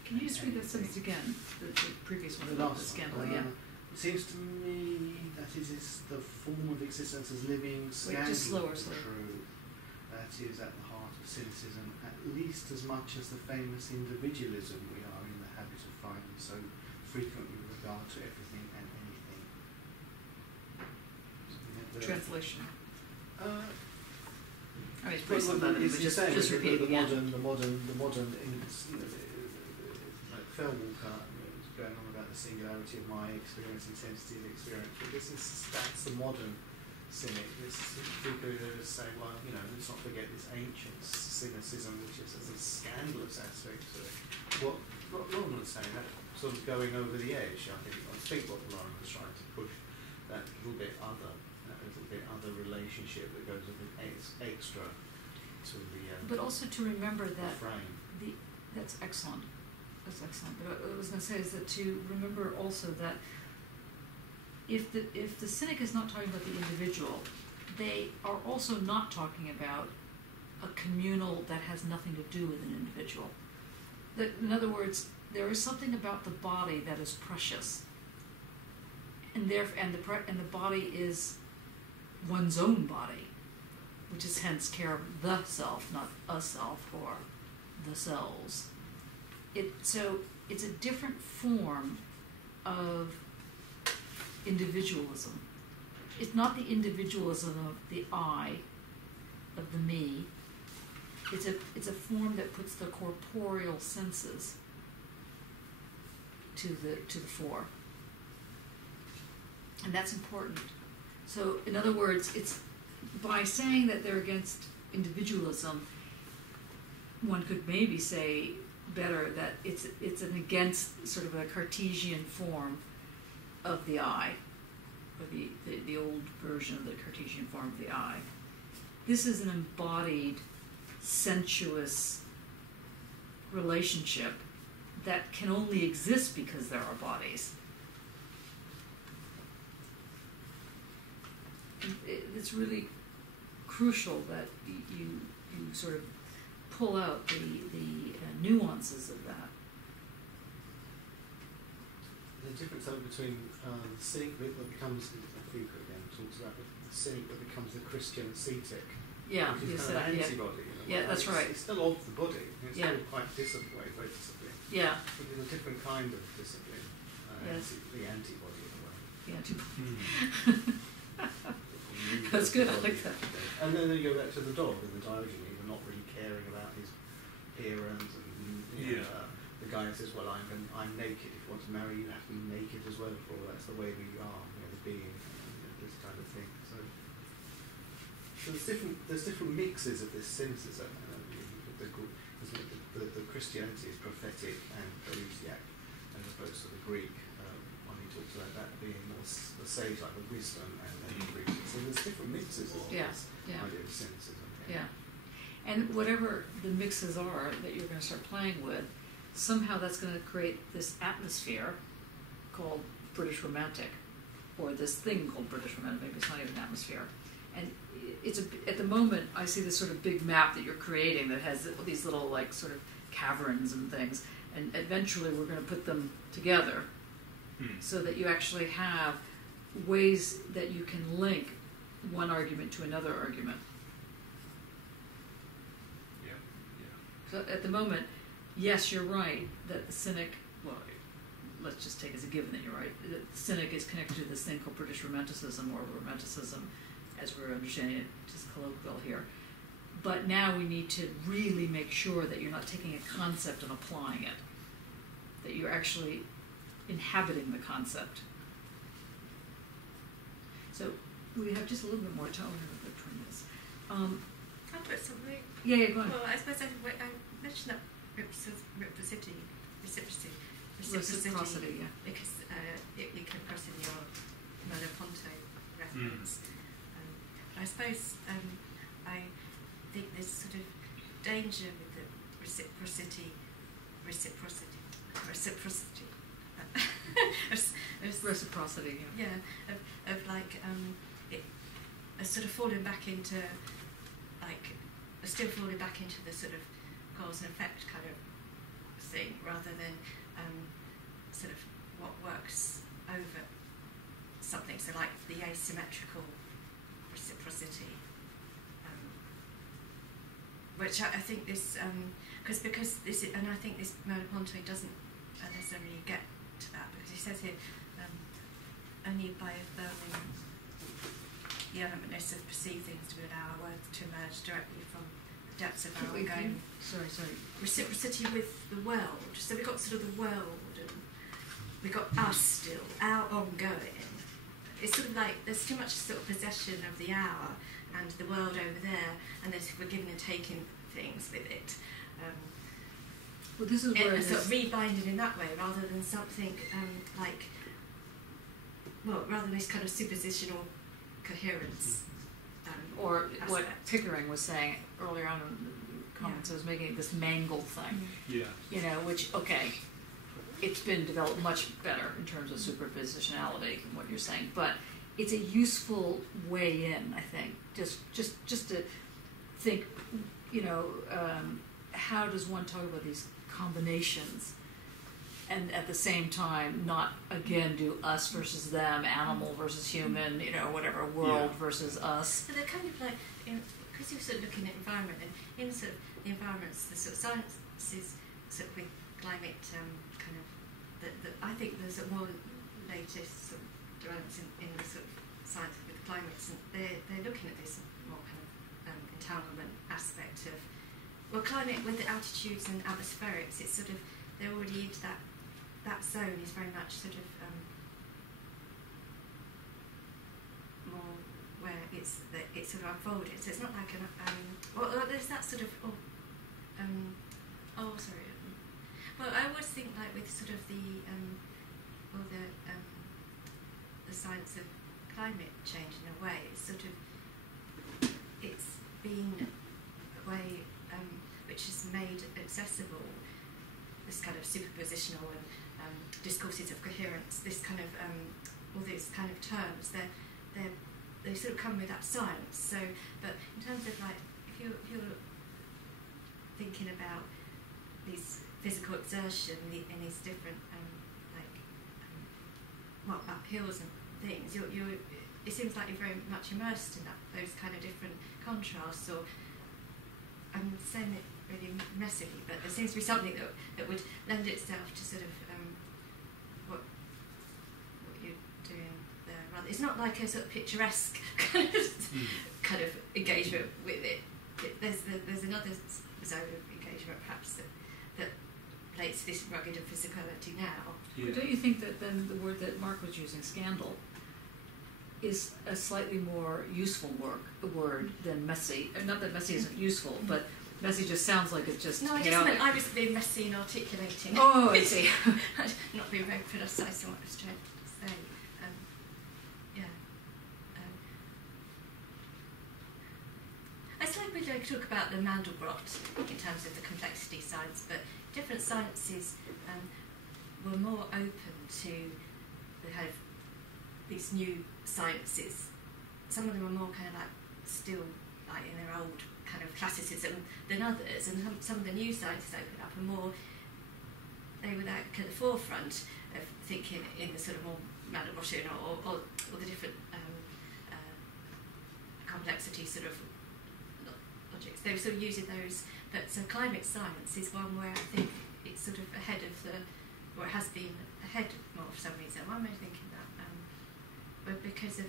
Can you just read that sentence again? The previous one The about the last scandal, one. yeah. It seems to me that it is the form of existence as living scandal just slower, of the slower. truth that is at the heart of cynicism, at least as much as the famous individualism we are in the habit of finding so frequently with regard to everything and anything. So we have the- Translation. Uh, I mean, it's pretty simple, but it's just saying repeat it the again. modern, like Phil Walker was going on about the singularity of my experience, intensity of experience, but that's the modern cynic. This people who are saying, well, let's not forget this ancient cynicism, which is a scandalous aspect to it. What Lauren was saying, that sort of going over the edge, I think what Lauren was trying to push, that little bit other relationship that goes a bit extra to the But also to remember that frame. that's excellent. That's excellent. But what I was going to say is that to remember also that if the cynic is not talking about the individual, they are also not talking about a communal that has nothing to do with an individual. That, in other words, there is something about the body that is precious, and the body is one's own body, which is hence care of the self, not a self or the selves. So it's a different form of individualism. It's not the individualism of the I, of the me. It's a form that puts the corporeal senses to the fore, and that's important. So, in other words, it's by saying that they're against individualism, one could maybe say better that it's an against sort of a Cartesian form of the I, or the old version of the Cartesian form of the I. This is an embodied, sensuous relationship that can only exist because there are bodies. It's really crucial that you sort of pull out the nuances of that. The difference between the cynic that becomes, Foucault again talks about the cynic that becomes the Christian ascetic, Yeah, which you is said kind of yeah. antibody. Yeah, that's right. It's still of the body. It's Yeah. still quite disciplined, very disciplined. Yeah, But there's a different kind of discipline. Yes. The antibody in a way. yeah. That's good, I like that. And then you go back to the dog and the Diogenes, and not really caring about his appearance. And the guy says, "Well, I'm naked. If you want to marry, you have to be naked as well. For all that's the way we are, the being, this kind of thing." So there's different mixes of this cynicism. The Christianity is prophetic and parousiac, as opposed to the Greek. When he talks about that being more the sage, like the wisdom and the Greek. So there's different mixes of this idea of cynicism. Yeah. And whatever the mixes are that you're going to start playing with, somehow that's going to create this atmosphere called British Romantic, or this thing called British Romantic. Maybe it's not even an atmosphere. And at the moment, I see this sort of big map that you're creating that has these little like sort of caverns and things, and eventually we're going to put them together so that you actually have ways that you can link one argument to another argument. Yeah. So at the moment, yes, you're right that the cynic, well, let's just take as a given that you're right, that the cynic is connected to this thing called British Romanticism, or Romanticism as we're understanding it, just colloquial here. But now we need to really make sure that you're not taking a concept and applying it, that you're actually inhabiting the concept. So we have just a little bit more time. I'll put something. Yeah, go on. Well, I suppose I mentioned that reciprocity, Reciprocity, yeah. because it came across in your Merleau-Ponty reference. But I suppose I think there's sort of danger with the reciprocity. Reciprocity, yeah. Yeah, of like it sort of falling back into like still falling back into the sort of cause and effect kind of thing rather than sort of what works over something. So like the asymmetrical reciprocity, which I think this because this is, and I think this Merleau-Ponty doesn't necessarily get to that because he says here only by affirming the elementness of perceived things to be an our worth to emerge directly from the depths of our ongoing reciprocity with the world. So we've got sort of the world and we've got us still, our ongoing. It's sort of like there's too much sort of possession of the hour and the world over there, and there's we're giving and taking things with it. Well, this is where sort of rebinded in that way rather than something like, well, rather than this kind of superpositional coherence. Or aspect. what Pickering was saying earlier on in the comments, I was making this mangled thing. Yeah. You know, which, okay, it's been developed much better in terms of superpositionality and what you're saying, but it's a useful way in, I think, just to think, you know, how does one talk about these combinations and at the same time not again do us versus them, animal versus human, you know, whatever, world versus us. So they're kind of like, because you're sort of looking at environment, and in sort of the environments, the sort of sciences, sort of with climate kind of, I think there's a more latest sort of developments in the sort of science with the climates, and they're looking at this more kind of entanglement aspect of, well, climate with the altitudes and atmospherics, it's sort of, they're already into that zone is very much sort of more where it's sort of unfolded. So it's not like an well, there's that sort of sorry. Well, I always think like with sort of the science of climate change in a way, it's sort of it's been a way which is made accessible. This kind of superpositional and discourses of coherence, this kind of all these kind of terms, they sort of come with that science. So, but in terms of like, if you're thinking about these physical exertion in these different uphills and things, it seems like you're very much immersed in those kind of different contrasts. Or I'm saying it really messily, but there seems to be something that would lend itself to sort of what you're doing there. Rather, it's not like a sort of picturesque kind of engagement with it. There's another zone of engagement, perhaps that relates to this rugged of physicality now. Yeah. But don't you think that then the word that Mark was using, scandal, is a slightly more useful word than messy? Not that messy isn't useful, but messy just sounds like it's just chaotic. I just meant I was being messy in articulating. Oh, I see. Not being very precise in what I was trying to say. It's like we don't talk about the Mandelbrot in terms of the complexity science, but different sciences were more open to the kind of these new sciences. Some of them are more kind of like still like in their old kind of classicism than others, and some of the new sciences open up and more, they were at the forefront of thinking in the sort of more Mandelbrottian or the different complexity sort of logics. They were sort of using those, but so climate science is one where I think it's sort of ahead of or it has been ahead more for some reason. Why am I thinking that? But because of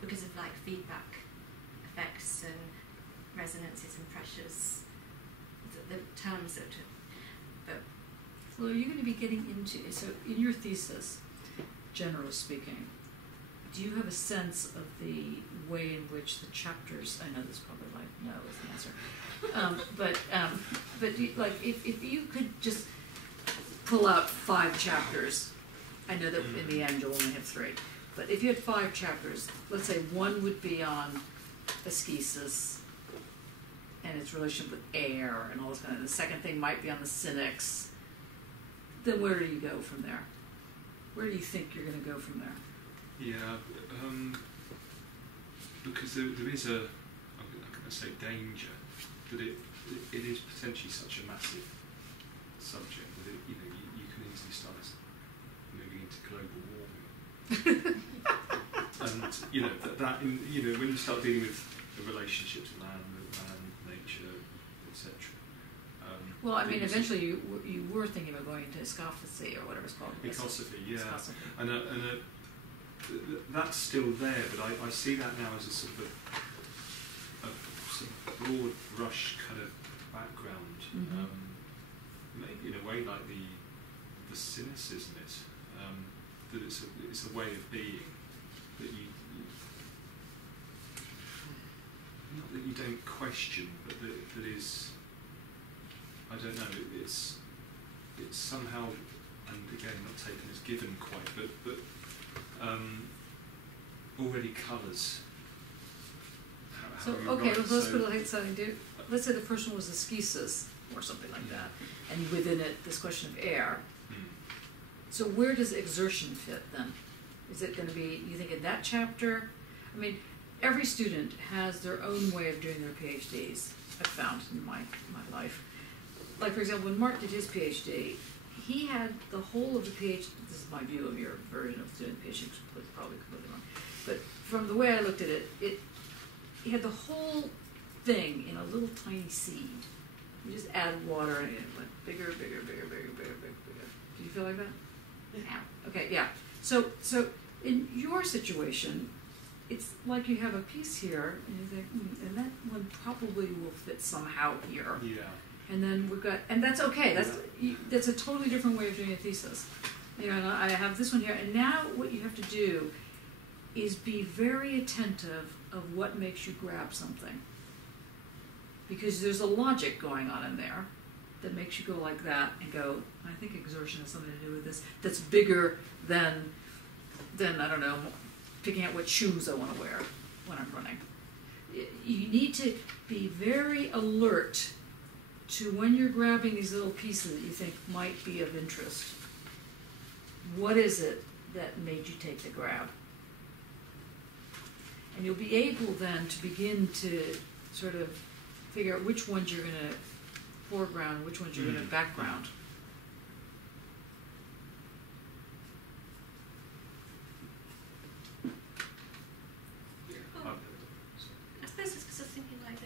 because of like feedback effects and resonances and pressures, the terms that. But so are you going to be getting into? So in your thesis, generally speaking, do you have a sense of the way in which the chapters? I know this is probably like no is the answer, but like if you could just pull out 5 chapters, I know that in the end you'll only have 3, but if you had 5 chapters, let's say one would be on ascesis and its relationship with air and all this kind of. The second thing might be on the cynics. Then where do you go from there? Where do you think you're going to go from there? Yeah, because there is a, I'm going to say, danger that it is potentially such a massive subject that you can easily start moving into global warming, and when you start dealing with the relationships of land, nature, etc. Well, I mean, eventually you were thinking about going into ecophagy or whatever it's called. Ecosophy, yeah. Ecosophy. And that's still there, but I see that now as a sort of broad brush kind of background. Mm-hmm. Maybe in a way like the cynicism is, that it's a way of being that you not that you don't question, but that is, I don't know, it's somehow, and again not taken as given quite, but already colours. So okay, well, let's put it like something. Let's say the first one was ascesis or something like that, and within it this question of air. So where does exertion fit then? Is it going to be, you think, in that chapter? I mean, every student has their own way of doing their PhDs, I've found in my life. Like, for example, when Mark did his PhD, he had the whole of the PhD, this is my view of your version of doing PhD, which is probably completely wrong, but from the way I looked at it, he had the whole thing in a little tiny seed. You just add water and it went bigger, bigger, bigger, bigger, bigger, bigger, bigger. Do you feel like that? Yeah. Okay, yeah. So in your situation, it's like you have a piece here, and you think, and that one probably will fit somehow here. Yeah. And then we've got, and that's okay. That's a totally different way of doing a thesis. And I have this one here, and now what you have to do is be very attentive of what makes you grab something, because there's a logic going on in there that makes you go like that and go, I think exertion has something to do with this. That's bigger than I don't know, picking out what shoes I want to wear when I'm running. You need to be very alert to when you're grabbing these little pieces that you think might be of interest. What is it that made you take the grab? And you'll be able then to begin to sort of figure out which ones you're going to foreground, which ones you're going to background. I suppose it's because I was thinking like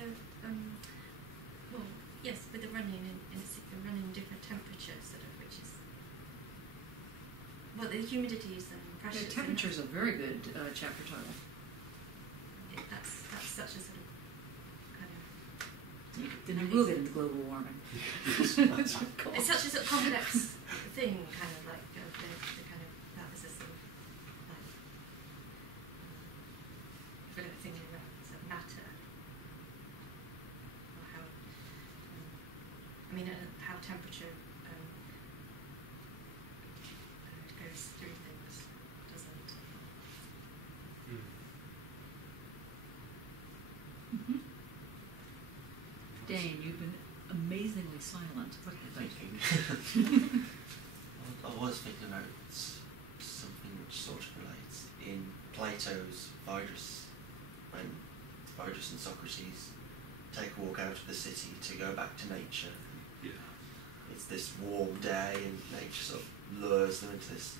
yes, with the running in running different temperatures, sort of, which is, well, the humidities and pressures. Yeah, temperature is a very good chapter title. That's such a sort of kind of. Then you will get into global warming. It's such a sort of complex thing, kind of like the kind of, that was a sort of like thinking about sort of matter, or how how temperature goes through things, doesn't. Mm-hmm. Dane, you've been amazingly silent. What do you think? I was thinking about something which sort of relates in Plato's Phaedrus, when Phaedrus and Socrates take a walk out of the city to go back to nature. Yeah. It's this warm day, and nature sort of lures them into this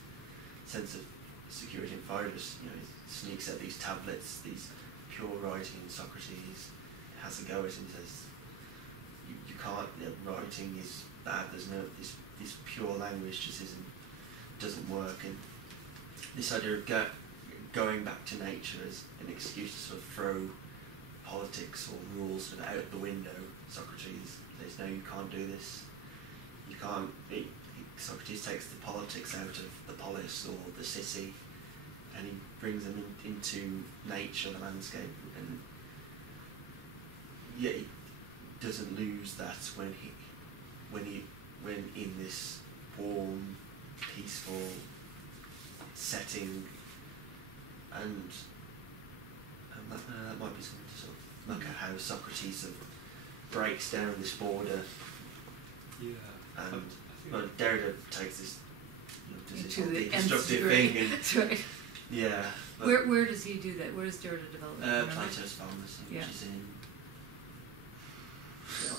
sense of security. In Phaedrus, he sneaks out these tablets, these pure writing, and Socrates has a go at it and says, you can't, writing is bad, there's no, this pure language just doesn't work. And this idea of going back to nature as an excuse to sort of throw politics or rules sort of out the window. Socrates says, no, you can't do this. You can't. Socrates takes the politics out of the polis or the city and he brings them into nature, the landscape, and yet he doesn't lose that when in this warm, peaceful setting, and that might be something to sort of look at, how Socrates sort of breaks down this border. Yeah. And I but Derrida takes this, does this Into whole the deconstructive nth thing, degree. and That's right. yeah. But Where does he do that? Where does Derrida develop that? Remember? Plato's Phalanx, Yeah. which is in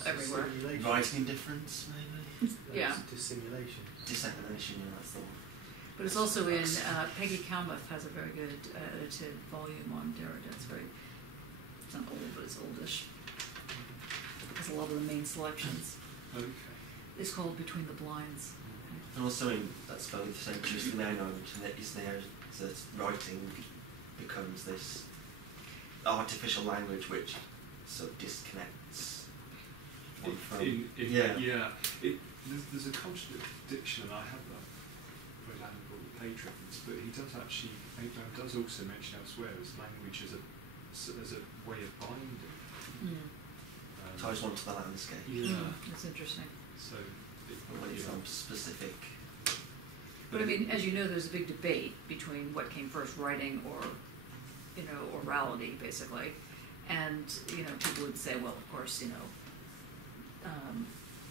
Everywhere. Dissimulation. writing indifference, maybe. Yeah. Dissimulation. Dissemination, yeah, that's the one. But it's also in, Peggy Kalmuth has a very good edited volume on Derrida. It's not old, but it's oldish. It has a lot of the main selections. Okay. It's called Between the Blinds. And also in that spelling the same choose the noun language, and it's there that writing becomes this artificial language which sort of disconnects one from There's a contradiction, and I have read Hannibal the Patrons, but he does actually, Abraham does also mention elsewhere as language as a way of binding. ties one to the landscape. Yeah. That's interesting. So When it's specific. But I mean, as you know, there's a big debate between what came first, writing or, orality, basically. And, people would say, well, of course,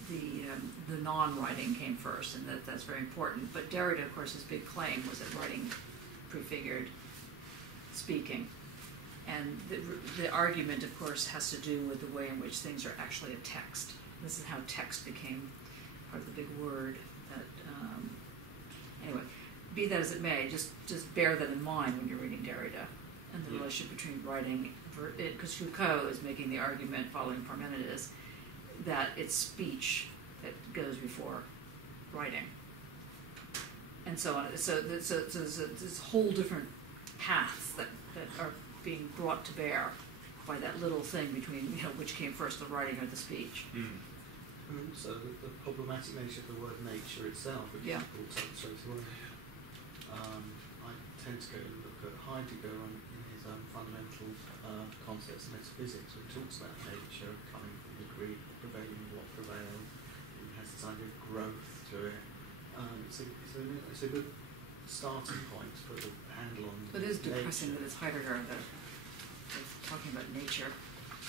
the non-writing came first, and that's very important. But Derrida, of course, his big claim was that writing prefigured speaking. And the argument, of course, has to do with the way in which things are actually a text. This is how text became part of the big word. Anyway, be that as it may, just bear that in mind when you're reading Derrida and the relationship between writing, because Foucault is making the argument, following Parmenides, that it's speech that goes before writing, and so on. So there's this whole different paths that are being brought to bear by that little thing between which came first, the writing or the speech. And also the problematic nature of the word nature itself, which is brought up straight away. I tend to go and look at Heidegger in his fundamental concepts of metaphysics, where he talks about nature coming from the Greek, prevailing what prevailed. It has this idea of growth to it. It's a good starting point to put a handle on. But it is depressing nature. that it's Heidegger that's talking about nature.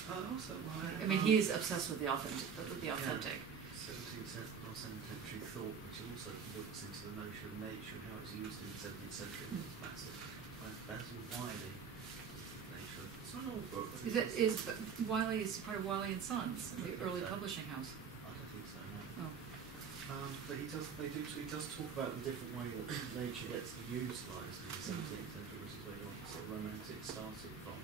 I mean, he's obsessed with the authentic. 17th century or 17th century thought, which also looks into the notion of nature and how it's used in the 17th century. It's massive. Basil Wiley, nature. It's not an old book. Is Wiley is part of Wiley and Sons, the early publishing house? I don't think so. No. Oh. But he does talk about the different way that nature gets utilised in the 17th century, which is where your sort of romantic started from.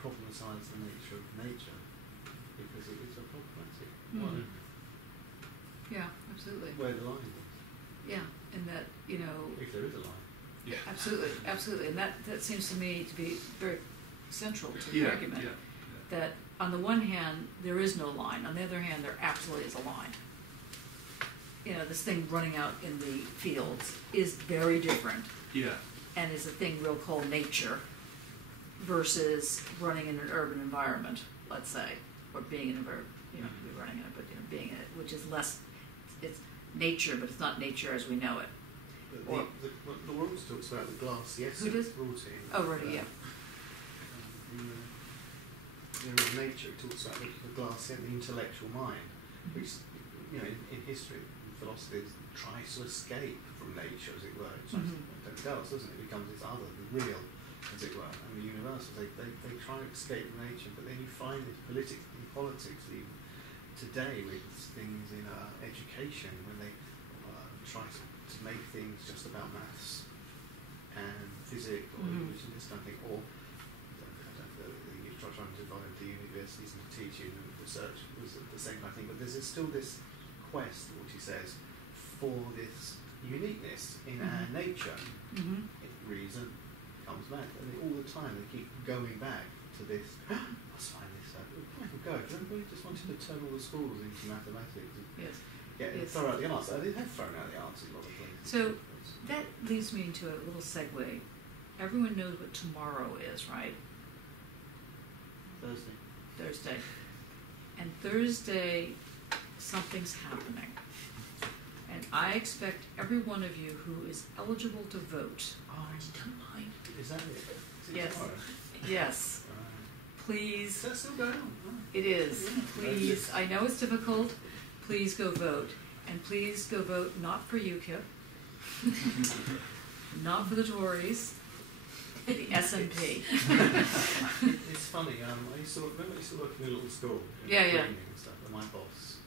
Problematise the nature of nature because it is a problematic one. Yeah, absolutely. Where the line is. Yeah, and that If there is a line. Yeah. absolutely, and that seems to me to be very central to the argument. That on the one hand there is no line, on the other hand there absolutely is a line. This thing running out in the fields is very different. Yeah. And is a thing we'll call nature versus running in an urban environment, let's say, or being in a running in it, but being in it, which is less. It's nature, but it's not nature as we know it. The Rawls talks about the glacier. Who does? Rorty. Oh, Rorty, yeah. In nature, it talks about the glacier and the intellectual mind, which in history and philosophy tries to escape from nature, as it were. It does, doesn't it? It becomes its other, the real, as it were, and the universal. They try to escape from nature, but then you find it in politics even today with things in education when they try to make things just about maths and physics or English and this kind of thing, or you try to divide the universities and teaching and research was the same kind of thing, but there's still this quest, what he says, for this uniqueness in our nature. Reason comes back, and all the time they keep going back to this. Let's find this out. Go. We just wanted to turn all the schools into mathematics. And throw out the arts. They have thrown out the arts in a lot of places. So that leads me into a little segue everyone knows what tomorrow is, right? Thursday. Thursday. And Thursday, something's happening. And I expect every one of you who is eligible to vote, Is that it? Is it Yes. tomorrow? yes, Is please, that still going on? Oh. it is, please, I know it's difficult, please go vote. And please go vote not for UKIP, not for the Tories, the SNP. It's funny. I used to work in a little school. Yeah, yeah. And stuff. And my boss,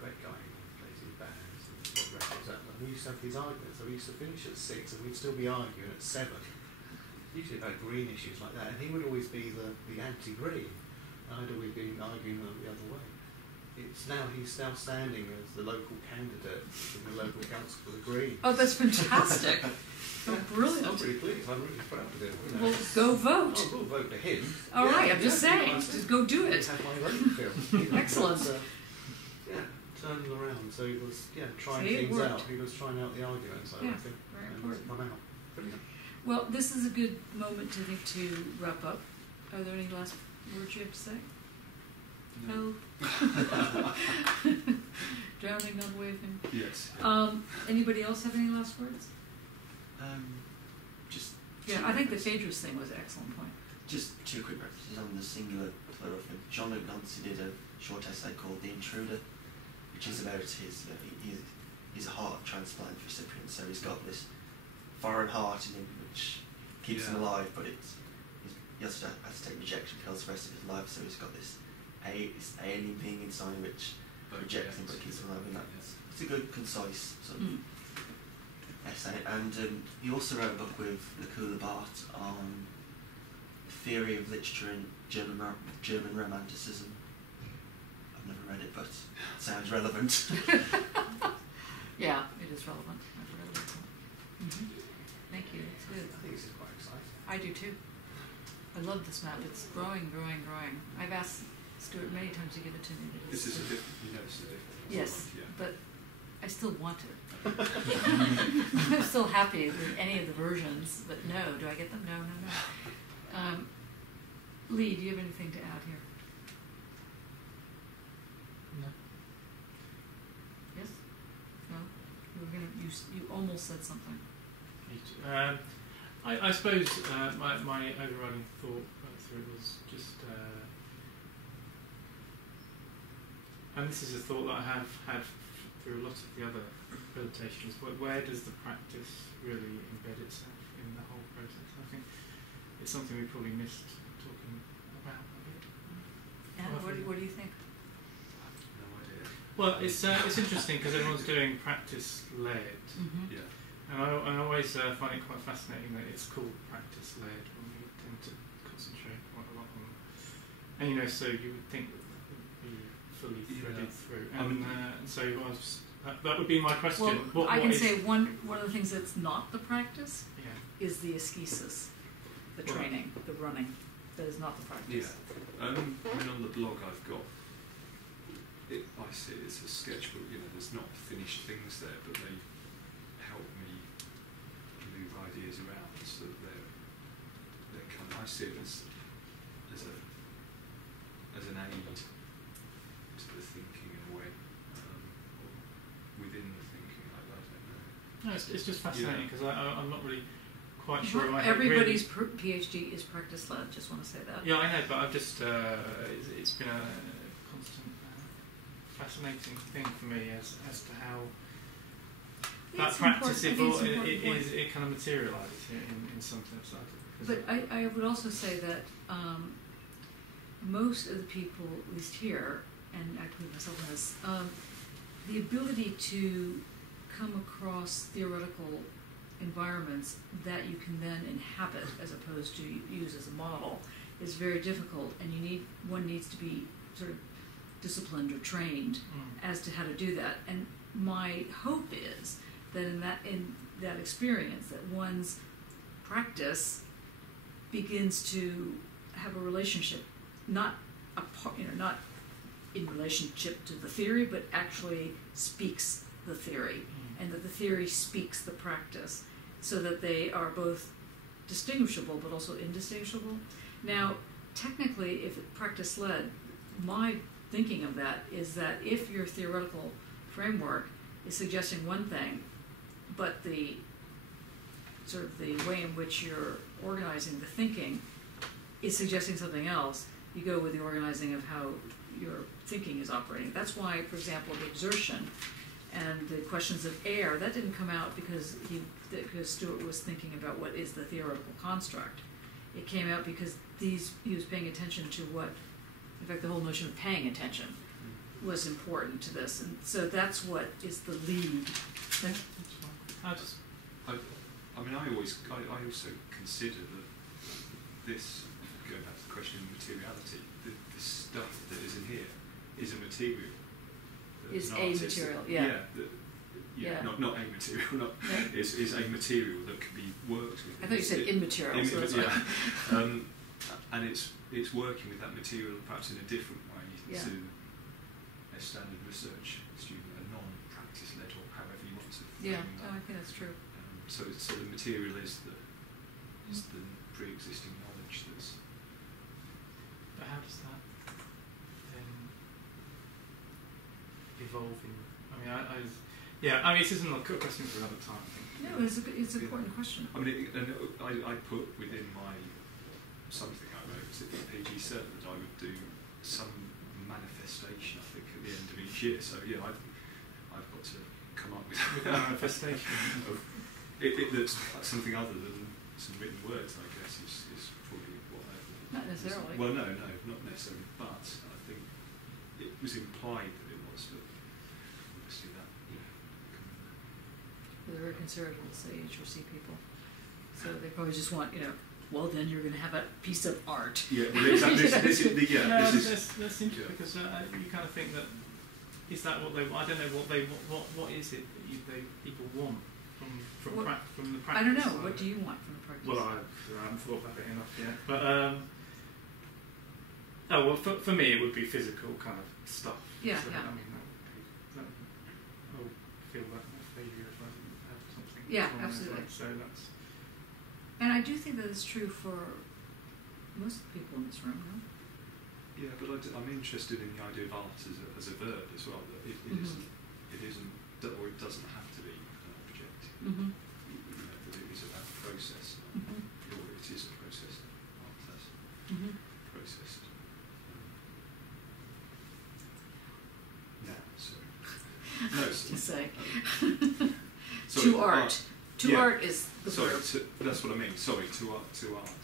great guy, he plays in bands and got records out. And we used to have these arguments. So we used to finish at 6, and we'd still be arguing at 7. Usually about green issues like that. And he would always be the anti-green, and I'd always be arguing the other way. He's now standing as the local candidate in the local council for the Greens. Oh, that's fantastic. Oh, brilliant. I'm pretty pleased. I'm really proud of it. You know. Well, go vote. I will vote for him. All Yeah, right, I'm just exactly. saying, I said, just go do "You it. have my vote, Phil." You know, Excellent. but, turned around. So he was trying See, it things worked. out. He was trying out the arguments, I Yeah, think, very and important. it's come out. Brilliant. Well, this is a good moment to wrap up. Are there any last words you have to say? No. Drowning, not waving. Yes. Anybody else have any last words? Just Yeah, I think the Phaedrus thing was an excellent point. Just 2 quick references on the singular plural thing. Jean-Luc Nancy did a short essay called The Intruder, which is about his, he's a heart transplant recipient, so he's got this foreign heart in him which keeps him alive, but he also has to take rejection pills for the rest of his life, so he's got this alien being inside him which rejects him but keeps him alive, and it's a good, concise sort of essay. And he also wrote a book with Nicola Barth on the theory of literature and German Romanticism. I've never read it, but it sounds relevant. Yeah, it is relevant. I've read it. Thank you. It's good. I think this is quite exciting. I do too. I love this map. It's growing, growing, growing. I've asked Stuart many times to give it to me. But This is a different, you know, it's a different. yes, Yeah. but I still want it. I'm still happy with any of the versions, but no. Do I get them? No. Lee, do you have anything to add here? No. Yes? No? You almost said something. I suppose my overriding thought through it was just, and this is a thought that I have had through a lot of the other presentations, where does the practice really embed itself in the whole process? I think it's something we probably missed talking about a bit. Anne, what do you think? No idea. Well, it's interesting because everyone's doing practice-led. Yeah. And I always find it quite fascinating that it's called practice-led when we tend to concentrate quite a lot on it. And so you would think that would be fully threaded through. And so that would be my question. Well, I can say one of the things that's not the practice Yeah. is the ascesis, the Right. training, the running. That is not the practice. Yeah. I mean, on the blog I've got, I see it as a sketchbook. There's not finished things there, but they help me move ideas around so that they're coming. I see it as an aid to the thinking in a way, or within the thinking. I don't know. No, it's just fascinating because I'm not really quite sure. Everybody's PhD is practice-led. Just want to say that. Yeah, I know, but I've just it's been a constant fascinating thing for me as to how that practice it kind of materialises in some sense. But I would also say that most of the people, at least here, and I include myself in this, the ability to come across theoretical environments that you can then inhabit as opposed to use as a model is very difficult, and one needs to be sort of disciplined or trained as to how to do that. And my hope is that in that experience, that one's practice begins to have a relationship, not in relationship to the theory, but actually speaks the theory, and that the theory speaks the practice, so that they are both distinguishable but also indistinguishable. Now, technically, if it's practice-led, my thinking of that is that if your theoretical framework is suggesting one thing, but the sort of the way in which you're organizing the thinking is suggesting something else, you go with the organizing of how your thinking is operating. That's why, for example, the exertion and the questions of air, that didn't come out because Stuart was thinking about what is the theoretical construct. It came out because he was paying attention to what, in fact, the whole notion of paying attention was important to this, and so that's what is the lead. I mean, I also consider that this, going back to the question of materiality, the stuff that is in here is a material. Is a material, yeah. Yeah. Not a material, is a material that can be worked with. I thought you said immaterial. So that's and it's working with that material perhaps in a different way to a standard research student, a non-practice led, or however you want to. Yeah, I think that's true. So the material is the pre-existing knowledge that's. But how does that then evolve in? I mean, this isn't a question for another time. I think. No, it's an important question. I mean, I put within my something I wrote at the PhD cert that I would do some manifestation, I think, at the end of each year. So yeah, I've got to come up with a manifestation of that's something other than some written words. I guess is probably what I. Not necessarily. Well, no, not necessarily. But I think it was implied that it was, but obviously that. Well, they're very conservative, say HRC people, so they probably just want, well, then you're going to have a piece of art. Yeah, well, exactly. That's interesting because you kind of think that is that what they? I don't know what is it that people want from the practice. I don't know. What do you want from the practice? Well, I haven't thought about it enough yet. But for me, it would be physical kind of stuff. Yeah, so yeah. I mean, I'll feel that failure if I have something. Yeah, absolutely. So that's. And I do think that it's true for most people in this room, no? Yeah, but I'm interested in the idea of art as a verb as well. That it isn't, or it doesn't have to be an object. Mm-hmm. That it is about the process, or it is a process. Art as processed. Just say. Sorry, to art. To art is the verb. That's what I mean. Sorry, to art.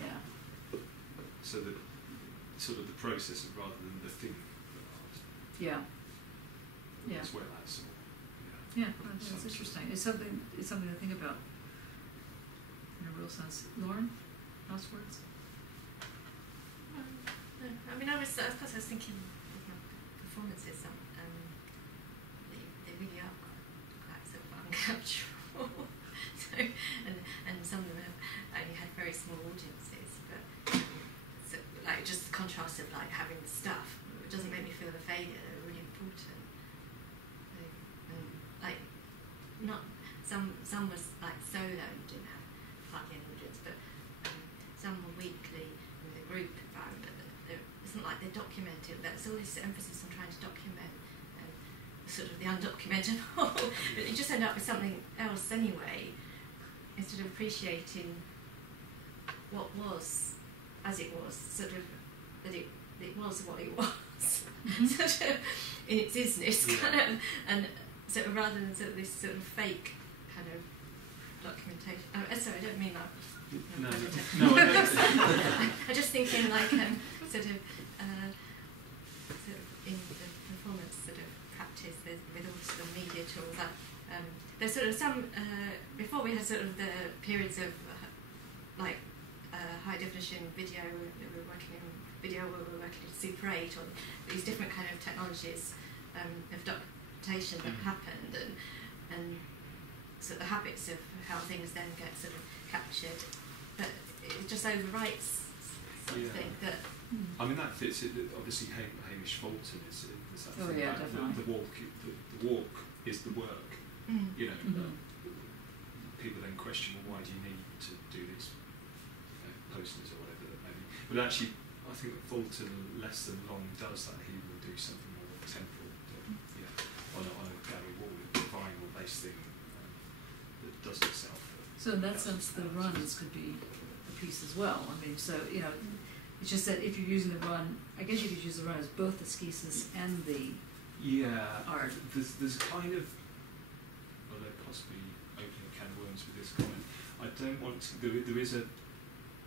Yeah. So the sort of the process rather than the thing of art. Yeah. Yeah. As well as. Yeah, that's interesting. It's something to think about in a real sense. Lauren, last words? No. I mean, I was thinking with my performances, they really are quite sort of uncapturable. And some of them only had very small audiences, but just the contrast of having the stuff, it doesn't make me feel a failure. They're really important. Not some was solo and didn't have hardly any audience, but some were weekly with a group environment. It's not like they're documented. There's all this emphasis on trying to document sort of the undocumentable, but you just end up with something else anyway, instead of appreciating what was as it was, sort of that it was what it was, sort of in its isness, kind of, and sort of rather than sort of this sort of fake kind of documentation. Sorry, I don't mean that. No. I'm just thinking sort of in the performance sort of practice with all the sort of media tools. There's sort of some before we had sort of the periods of high definition video. We were working in video. We were working in Super 8 on these different kind of technologies of documentation that happened, and sort of the habits of how things then get sort of captured. But it just overwrites something that. I mean, that fits it. Obviously, Hamish Fulton is that thing about definitely. the walk is the work. People then question, well, why do you need to do this posters or whatever that maybe. But actually, I think that Fulton less than long does that. He will do something more temporal, on a gallery wall, a vinyl-based thing that does itself. So in that sense, the runs could be a piece as well. I mean, so, you know, it's just that if you're using the run, I guess you could use the run as both the esquisses and the art. There's kind of, although possibly opening a can of worms with this comment, I don't want to, there is a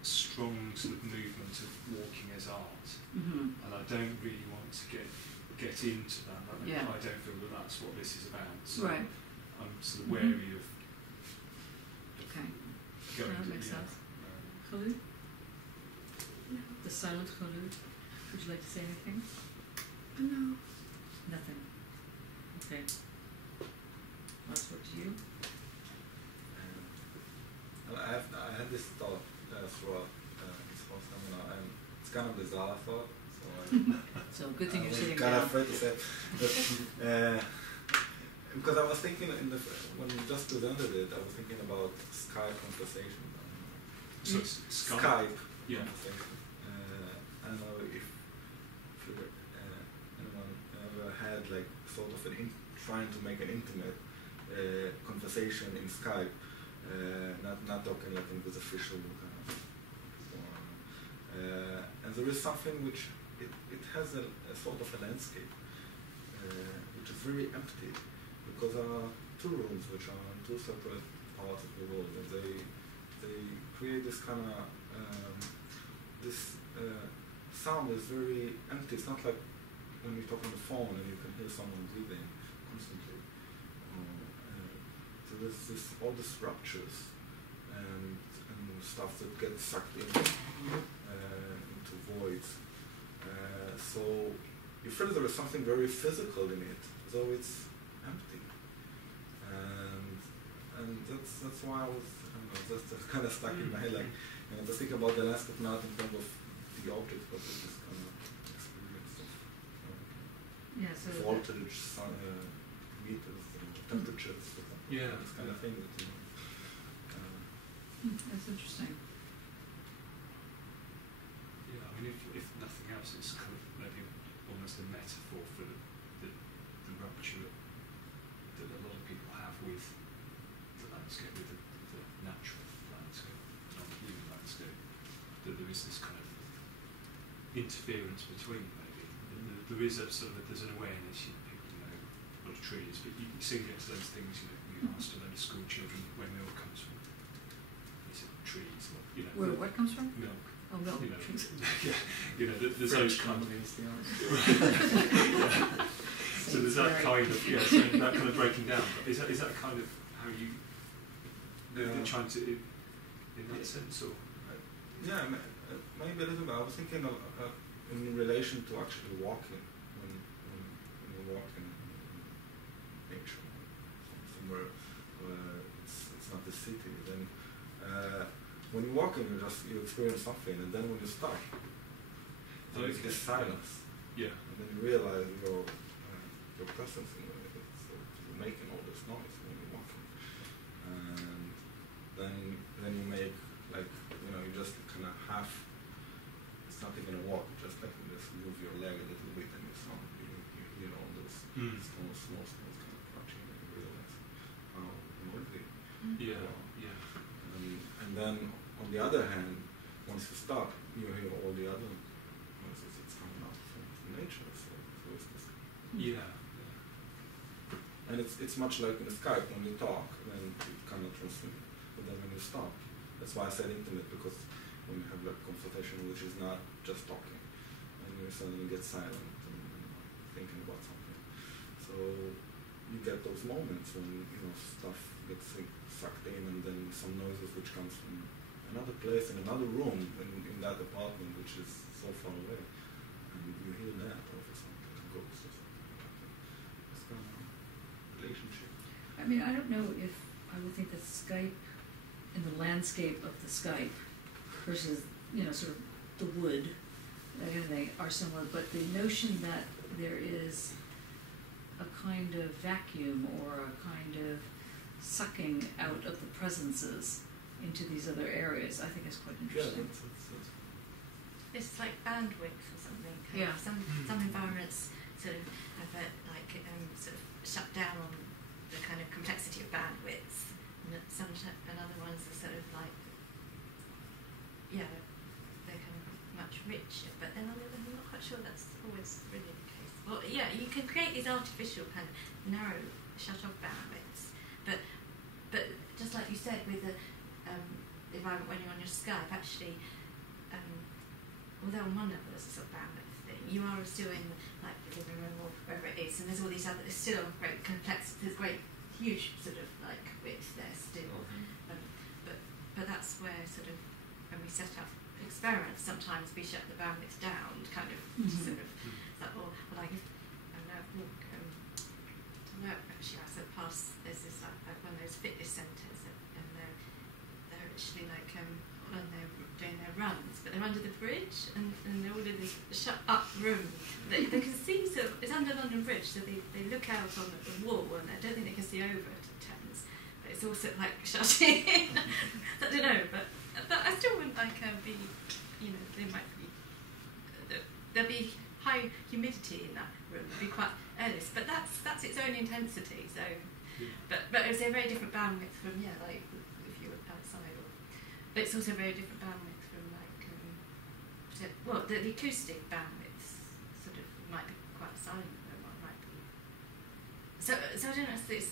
strong sort of movement of walking as art, and I don't really want to get into that. I don't feel that that's what this is about. So Right. I'm sort of wary of Okay. going That to, makes sense. Khalid? The silent Khalid. Would you like to say anything? No. Nothing. Okay. Last word to you. I had this thought throughout this whole seminar, and it's kind of bizarre thought. So good thing you're was sitting kind down. of afraid to say, but, because I was thinking when you just presented it, I was thinking about Skype conversation. So Skype Yeah. conversation. I don't know if anyone ever had like sort of trying to make an intimate conversation in Skype, not talking like in this official kind of. And there is something which it has a sort of a landscape which is very empty, because there are two rooms which are in two separate parts of the world, and they create this kind of sound is very empty. It's not like when you talk on the phone and you can hear someone breathing constantly. So there's all these ruptures and stuff that gets sucked into voids. So you feel there is something very physical in it, though it's empty. And that's why I was, I don't know, that's kind of stuck in my head, like, you know, to think about the landscape not in terms of the object, but with this kind of experience of So voltage, meters, temperatures, this kind of thing. That, you know, that's interesting. Yeah, I mean, if nothing else, it's kind of maybe almost a metaphor for the rupture that a lot of people have with the landscape, with the natural landscape, non-human landscape. That there is this kind of interference between, maybe. There is a sort of there's an awareness. People know a lot of trees, but you soon get to those things. You know, you ask a load of school children where milk comes from. They said trees, or, you know. Where what comes from? Milk. Oh, milk. You know, you know, there's those kind of. So there's that kind of so that kind of breaking down. But is that kind of how you they're trying to in that sense, or? Yeah, maybe a little bit. I was thinking of in relation to actually walking when you walk in nature, somewhere where it's not the city. Then when you're walking, you experience something, and then when you stop, there's this silence. Yeah. And then you realize your presence in it. So you're making all this noise when you're walking, and then you make like you just kind of half. It's not even a walk. Just like you just move your leg a little bit, and you hear all those small kind of crunching, and you realize how noisy. Yeah. And then, on the other hand, once you stop, you hear all the other noises that's coming out from nature. So it's this. Yeah. And it's much like in Skype, when you talk, then it cannot transmit. But then when you stop, that's why I said intimate, because when you have like conversation which is not just talking, and you suddenly get silent and thinking about something. So you get those moments when stuff gets sucked in, and then some noises which comes from another place in another room in that apartment which is so far away, and you hear that over something, a ghost or something like that. It's kind of relationship. I mean, I don't know if I would think that Skype, in the landscape of the Skype versus sort of the wood, they are similar, but the notion that there is a kind of vacuum or a kind of sucking out of the presences into these other areas, I think is quite interesting. It's like bandwidth or something. Yeah. Some environments sort of have a, like sort of shut down on the kind of complexity of bandwidths, and other ones are sort of like, yeah, they're kind of much richer. But then I'm not quite sure that's always really the case. Well, yeah, you can create these artificial kind of narrow shut-off bandwidths, but just like you said with the environment when you're on your Skype, actually, although on one level there's a sort of bandwidth thing, you are still in like the living room or wherever it is, and there's all these other, it's still great complex, there's great huge sort of like width there still, but that's where sort of when we set up experiments, sometimes we shut the bandwidth down, kind of sort of like, or like if actually I sort of past there's this like one of those fitness centres, and they're actually like when they're doing their runs, but they're under the bridge, and they're all in this shut up room. They can see, so it's under London Bridge, so they look out on the wall, and I don't think they can see over to the Thames, but it's also like shut in. I don't know, but I still wouldn't like be, you know, there might be there'll be high humidity in that room, it'll be quite earnest, but that's its own intensity. So, but it's a very different bandwidth from like if you were outside, but it's also a very different bandwidth from like the acoustic bandwidths sort of might be quite silent, but what might be. So I don't know. It's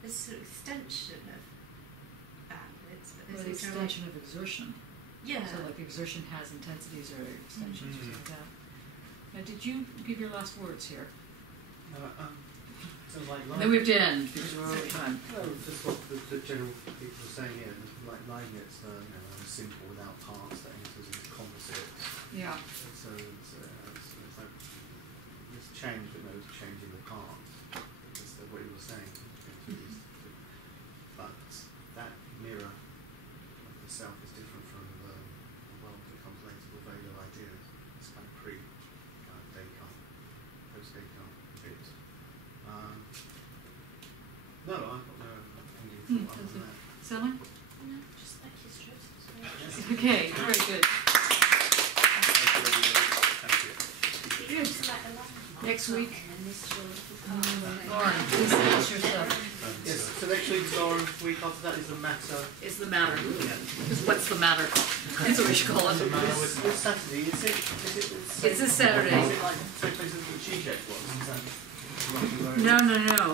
there's sort of extension of bandwidths, but there's also extension of exertion. Yeah. So like exertion has intensities or extensions or something like that. Now, did you give your last words here? So like And then we have to end because we're over time. No, just what the general people are saying here, like Leibniz, simple without parts that enters into composites. Yeah. It's like this change, but no change in the parts. That's what you were saying. But that mirror of the self is different from the world that comes later, the veil of ideas. It's kind of Descartes, post-Descartes bit. No, I've got no ending thought other than that. Sally? No, just like history. Okay, very good. Good. It's like a lot. Next week. And this will Lauren, please introduce yourself. Yes, so next week, Lauren, week after that is the matter. It's the matter. Because what's the matter? That's what we should call it. This Saturday, is it It's this Saturday. Is it like the same place as the cheese cake was? Is that roughly where it is? No.